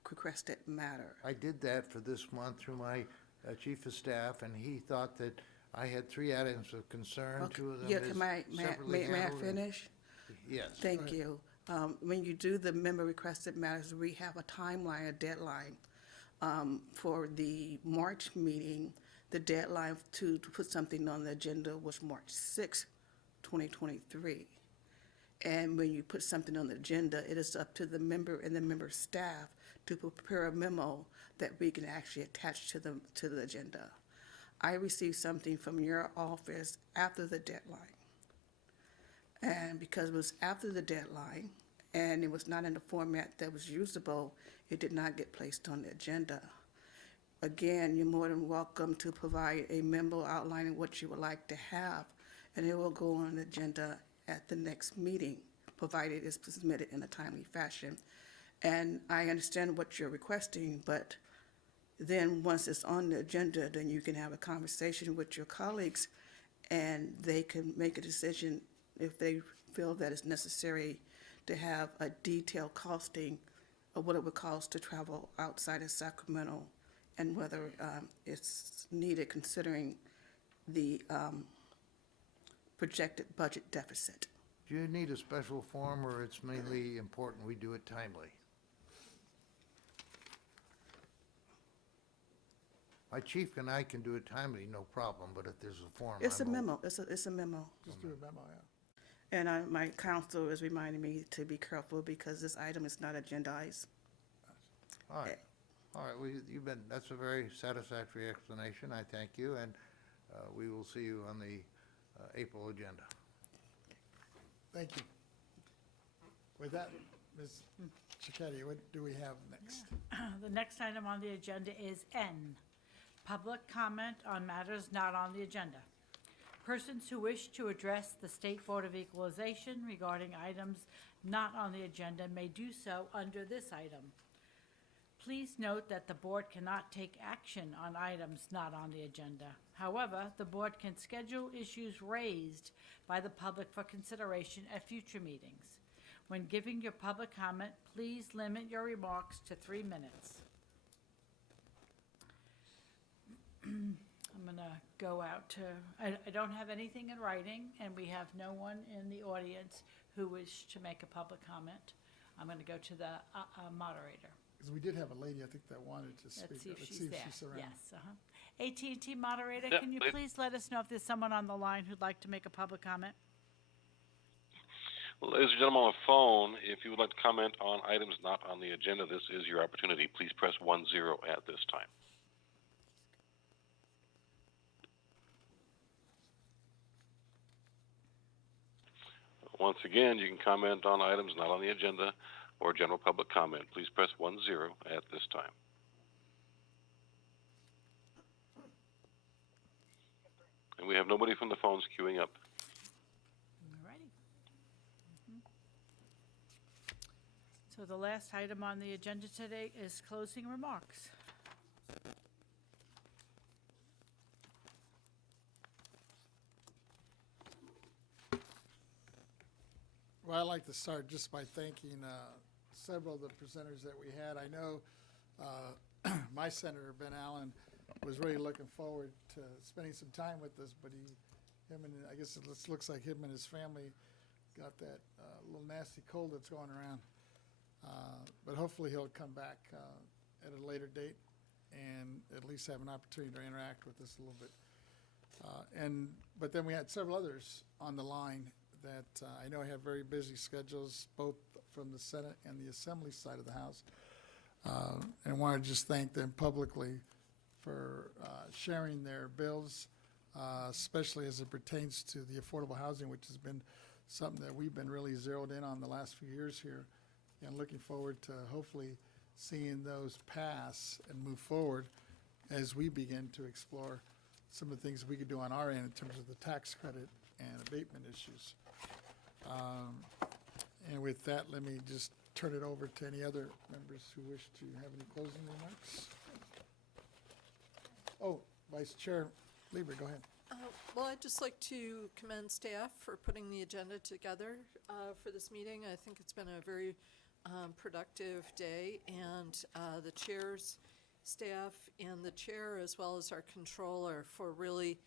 requested matter. I did that for this month through my chief of staff, and he thought that I had 3 items of concern. Okay. 2 of them Yeah, is may separately I handled. finish? Yes. Thank you. When you do the member requested matters, we have a timeline, a deadline. For the March meeting, the deadline to put something on the agenda was March 6, 2023. And when you put something on the agenda, it is up to the member and the member staff to prepare a memo that we can actually attach to the agenda. I received something from your office after the deadline. And because it was after the deadline and it was not in the format that was usable, it did not get placed on the agenda. Again, you're more than welcome to provide a memo outlining what you would like to have, and it will go on the agenda at the next meeting, provided it's submitted in a timely fashion. And I understand what you're requesting, but then once it's on the agenda, then you can have a conversation with your colleagues, and they can make a decision if they feel that it's necessary to have a detailed costing of what it would cost to travel outside of Sacramento, and whether it's needed considering the projected budget deficit. Do you need a special form, or it's mainly important we do it timely? My chief and I can do it timely, no problem, but if there's a form. It's a I'm memo, it's a memo. Just do a memo, yeah. And my counsel is reminding me to be careful because this item is not agendized. All right, all right, well, that's a very satisfactory explanation, I thank you, and we will see you on the April agenda. Thank you. With that, Ms. Cicchetti, what do we have next? The next item on the agenda is N, public comment on matters not on the agenda. Persons who wish to address the State Board of Equalization regarding items not on the agenda may do so under this item. Please note that the board cannot take action on items not on the agenda. However, the board can schedule issues raised by the public for consideration at future meetings. When giving your public comment, please limit your remarks to 3 minutes. I'm gonna go out to, I don't have anything in writing, and we have no one in the audience who wish to make a public comment. I'm gonna go to the moderator. Because we did have a lady, I think, that wanted to speak. Let's see if Let's she's there. around. Yes, AT&T moderator, Yeah, can you please. please let us know if there's someone on the line who'd like to make a public comment? Well, ladies and gentlemen on the phone, if you would like to comment on items not on the agenda, this is your opportunity. Please press 10 at this time. Once again, you can comment on items not on the agenda or general public comment. Please press 10 at this time. And we have nobody from the phones queuing up. Alrighty. So the last item on the agenda today is closing remarks. Well, I'd like to start just by thanking several of the presenters that we had. I know my Senator, Ben Allen, was really looking forward to spending some time with us, but I guess it looks like him and his family got that little nasty cold that's going around. But hopefully he'll come back at a later date and at least have an opportunity to interact with us a little bit. But then we had several others on the line that I know have very busy schedules, both from the Senate and the Assembly side of the House. And I want to just thank them publicly for sharing their bills, especially as it pertains to the affordable housing, which has been something that we've been really zeroed in on the last few years here, and looking forward to hopefully seeing those pass and move forward as we begin to explore some of the things we could do on our end in terms of the tax credit and abatement issues. And with that, let me just turn it over to any other members who wish to have any closing remarks. Oh, Vice Chair Lieber, go ahead. Well, I'd just like to commend staff for putting the agenda together for this meeting. I think it's been a very productive day, and the chair's staff and the chair, as well as our controller, for really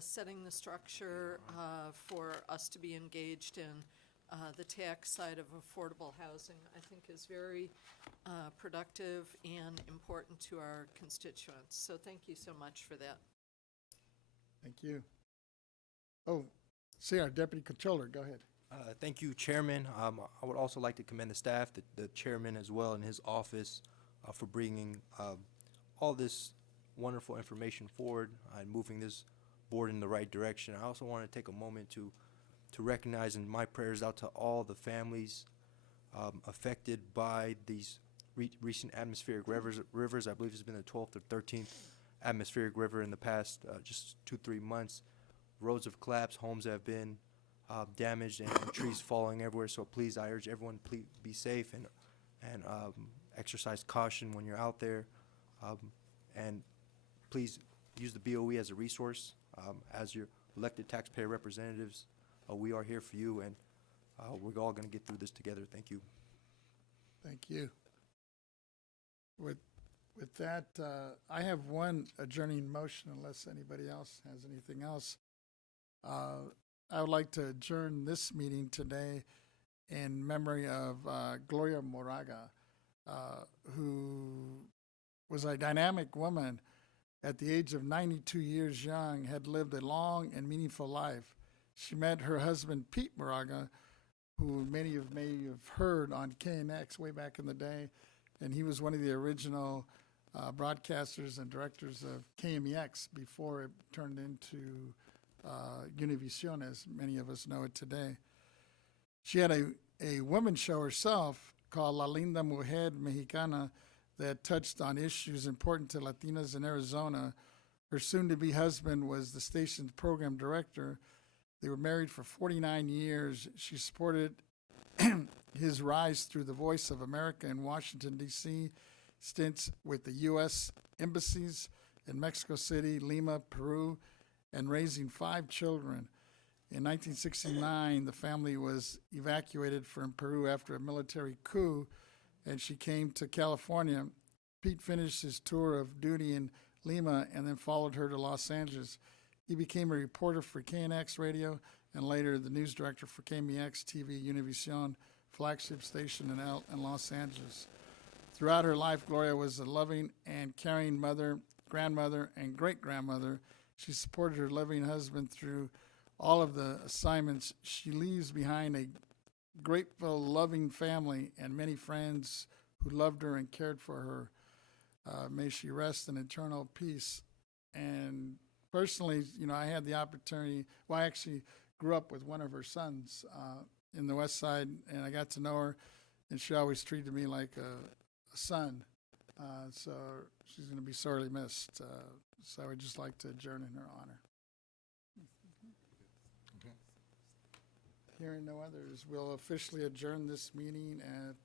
setting the structure for us to be engaged in the tax side of affordable housing, I think is very productive and important to our constituents. So thank you so much for that. Thank you. Oh, see our Deputy Controller, go ahead. Thank you, Chairman. I would also like to commend the staff, the chairman as well, and his office for bringing all this wonderful information forward and moving this board in the right direction. I also want to take a moment to recognize, and my prayers out to all the families affected by these recent atmospheric rivers. I believe it's been the 12th or 13th atmospheric river in the past just 2-3 months. Roads have collapsed, homes have been damaged, and trees falling everywhere. So please, I urge everyone, please be safe and exercise caution when you're out there. And please use the BoE as a resource. As your elected taxpayer representatives, we are here for you, and we're all going to get through this together. Thank you. Thank you. With that, I have one adjourning motion unless anybody else has anything else. I would like to adjourn this meeting today in memory of Gloria Moraga, who was a dynamic woman at the age of 92 years young, had lived a long and meaningful life. She met her husband, Pete Moraga, who many of may have heard on KNX way back in the day, and he was one of the original broadcasters and directors of KMEX before it turned into Univision, as many of us know it today. She had a women's show herself called La Linda Mujer Mexicana that touched on issues important to Latinas in Arizona. Her soon-to-be husband was the station's program director. They were married for 49 years. She supported his rise through the Voice of America in Washington, D.C., stints with the U.S. embassies in Mexico City, Lima, Peru, and raising 5 children. In 1969, the family was evacuated from Peru after a military coup, and she came to California. Pete finished his tour of duty in Lima, and then followed her to Los Angeles. He became a reporter for KNX Radio and later the news director for KMEX TV Univision flagship station in Los Angeles. Throughout her life, Gloria was a loving and caring mother, grandmother, and great-grandmother. She supported her loving husband through all of the assignments. She leaves behind a grateful, loving family and many friends who loved her and cared for her. May she rest in eternal peace. And personally, I had the opportunity, I actually grew up with one of her sons in the West Side, and I got to know her, and she always treated me like a son. So she's going to be sorely missed. So I would just like to adjourn in her honor. Hearing no others, we'll officially adjourn this meeting at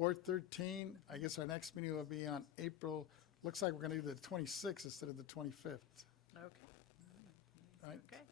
4:13. I guess our next meeting will be on April, looks like we're going to do the 26th instead of the 25th. Okay. Right? Okay.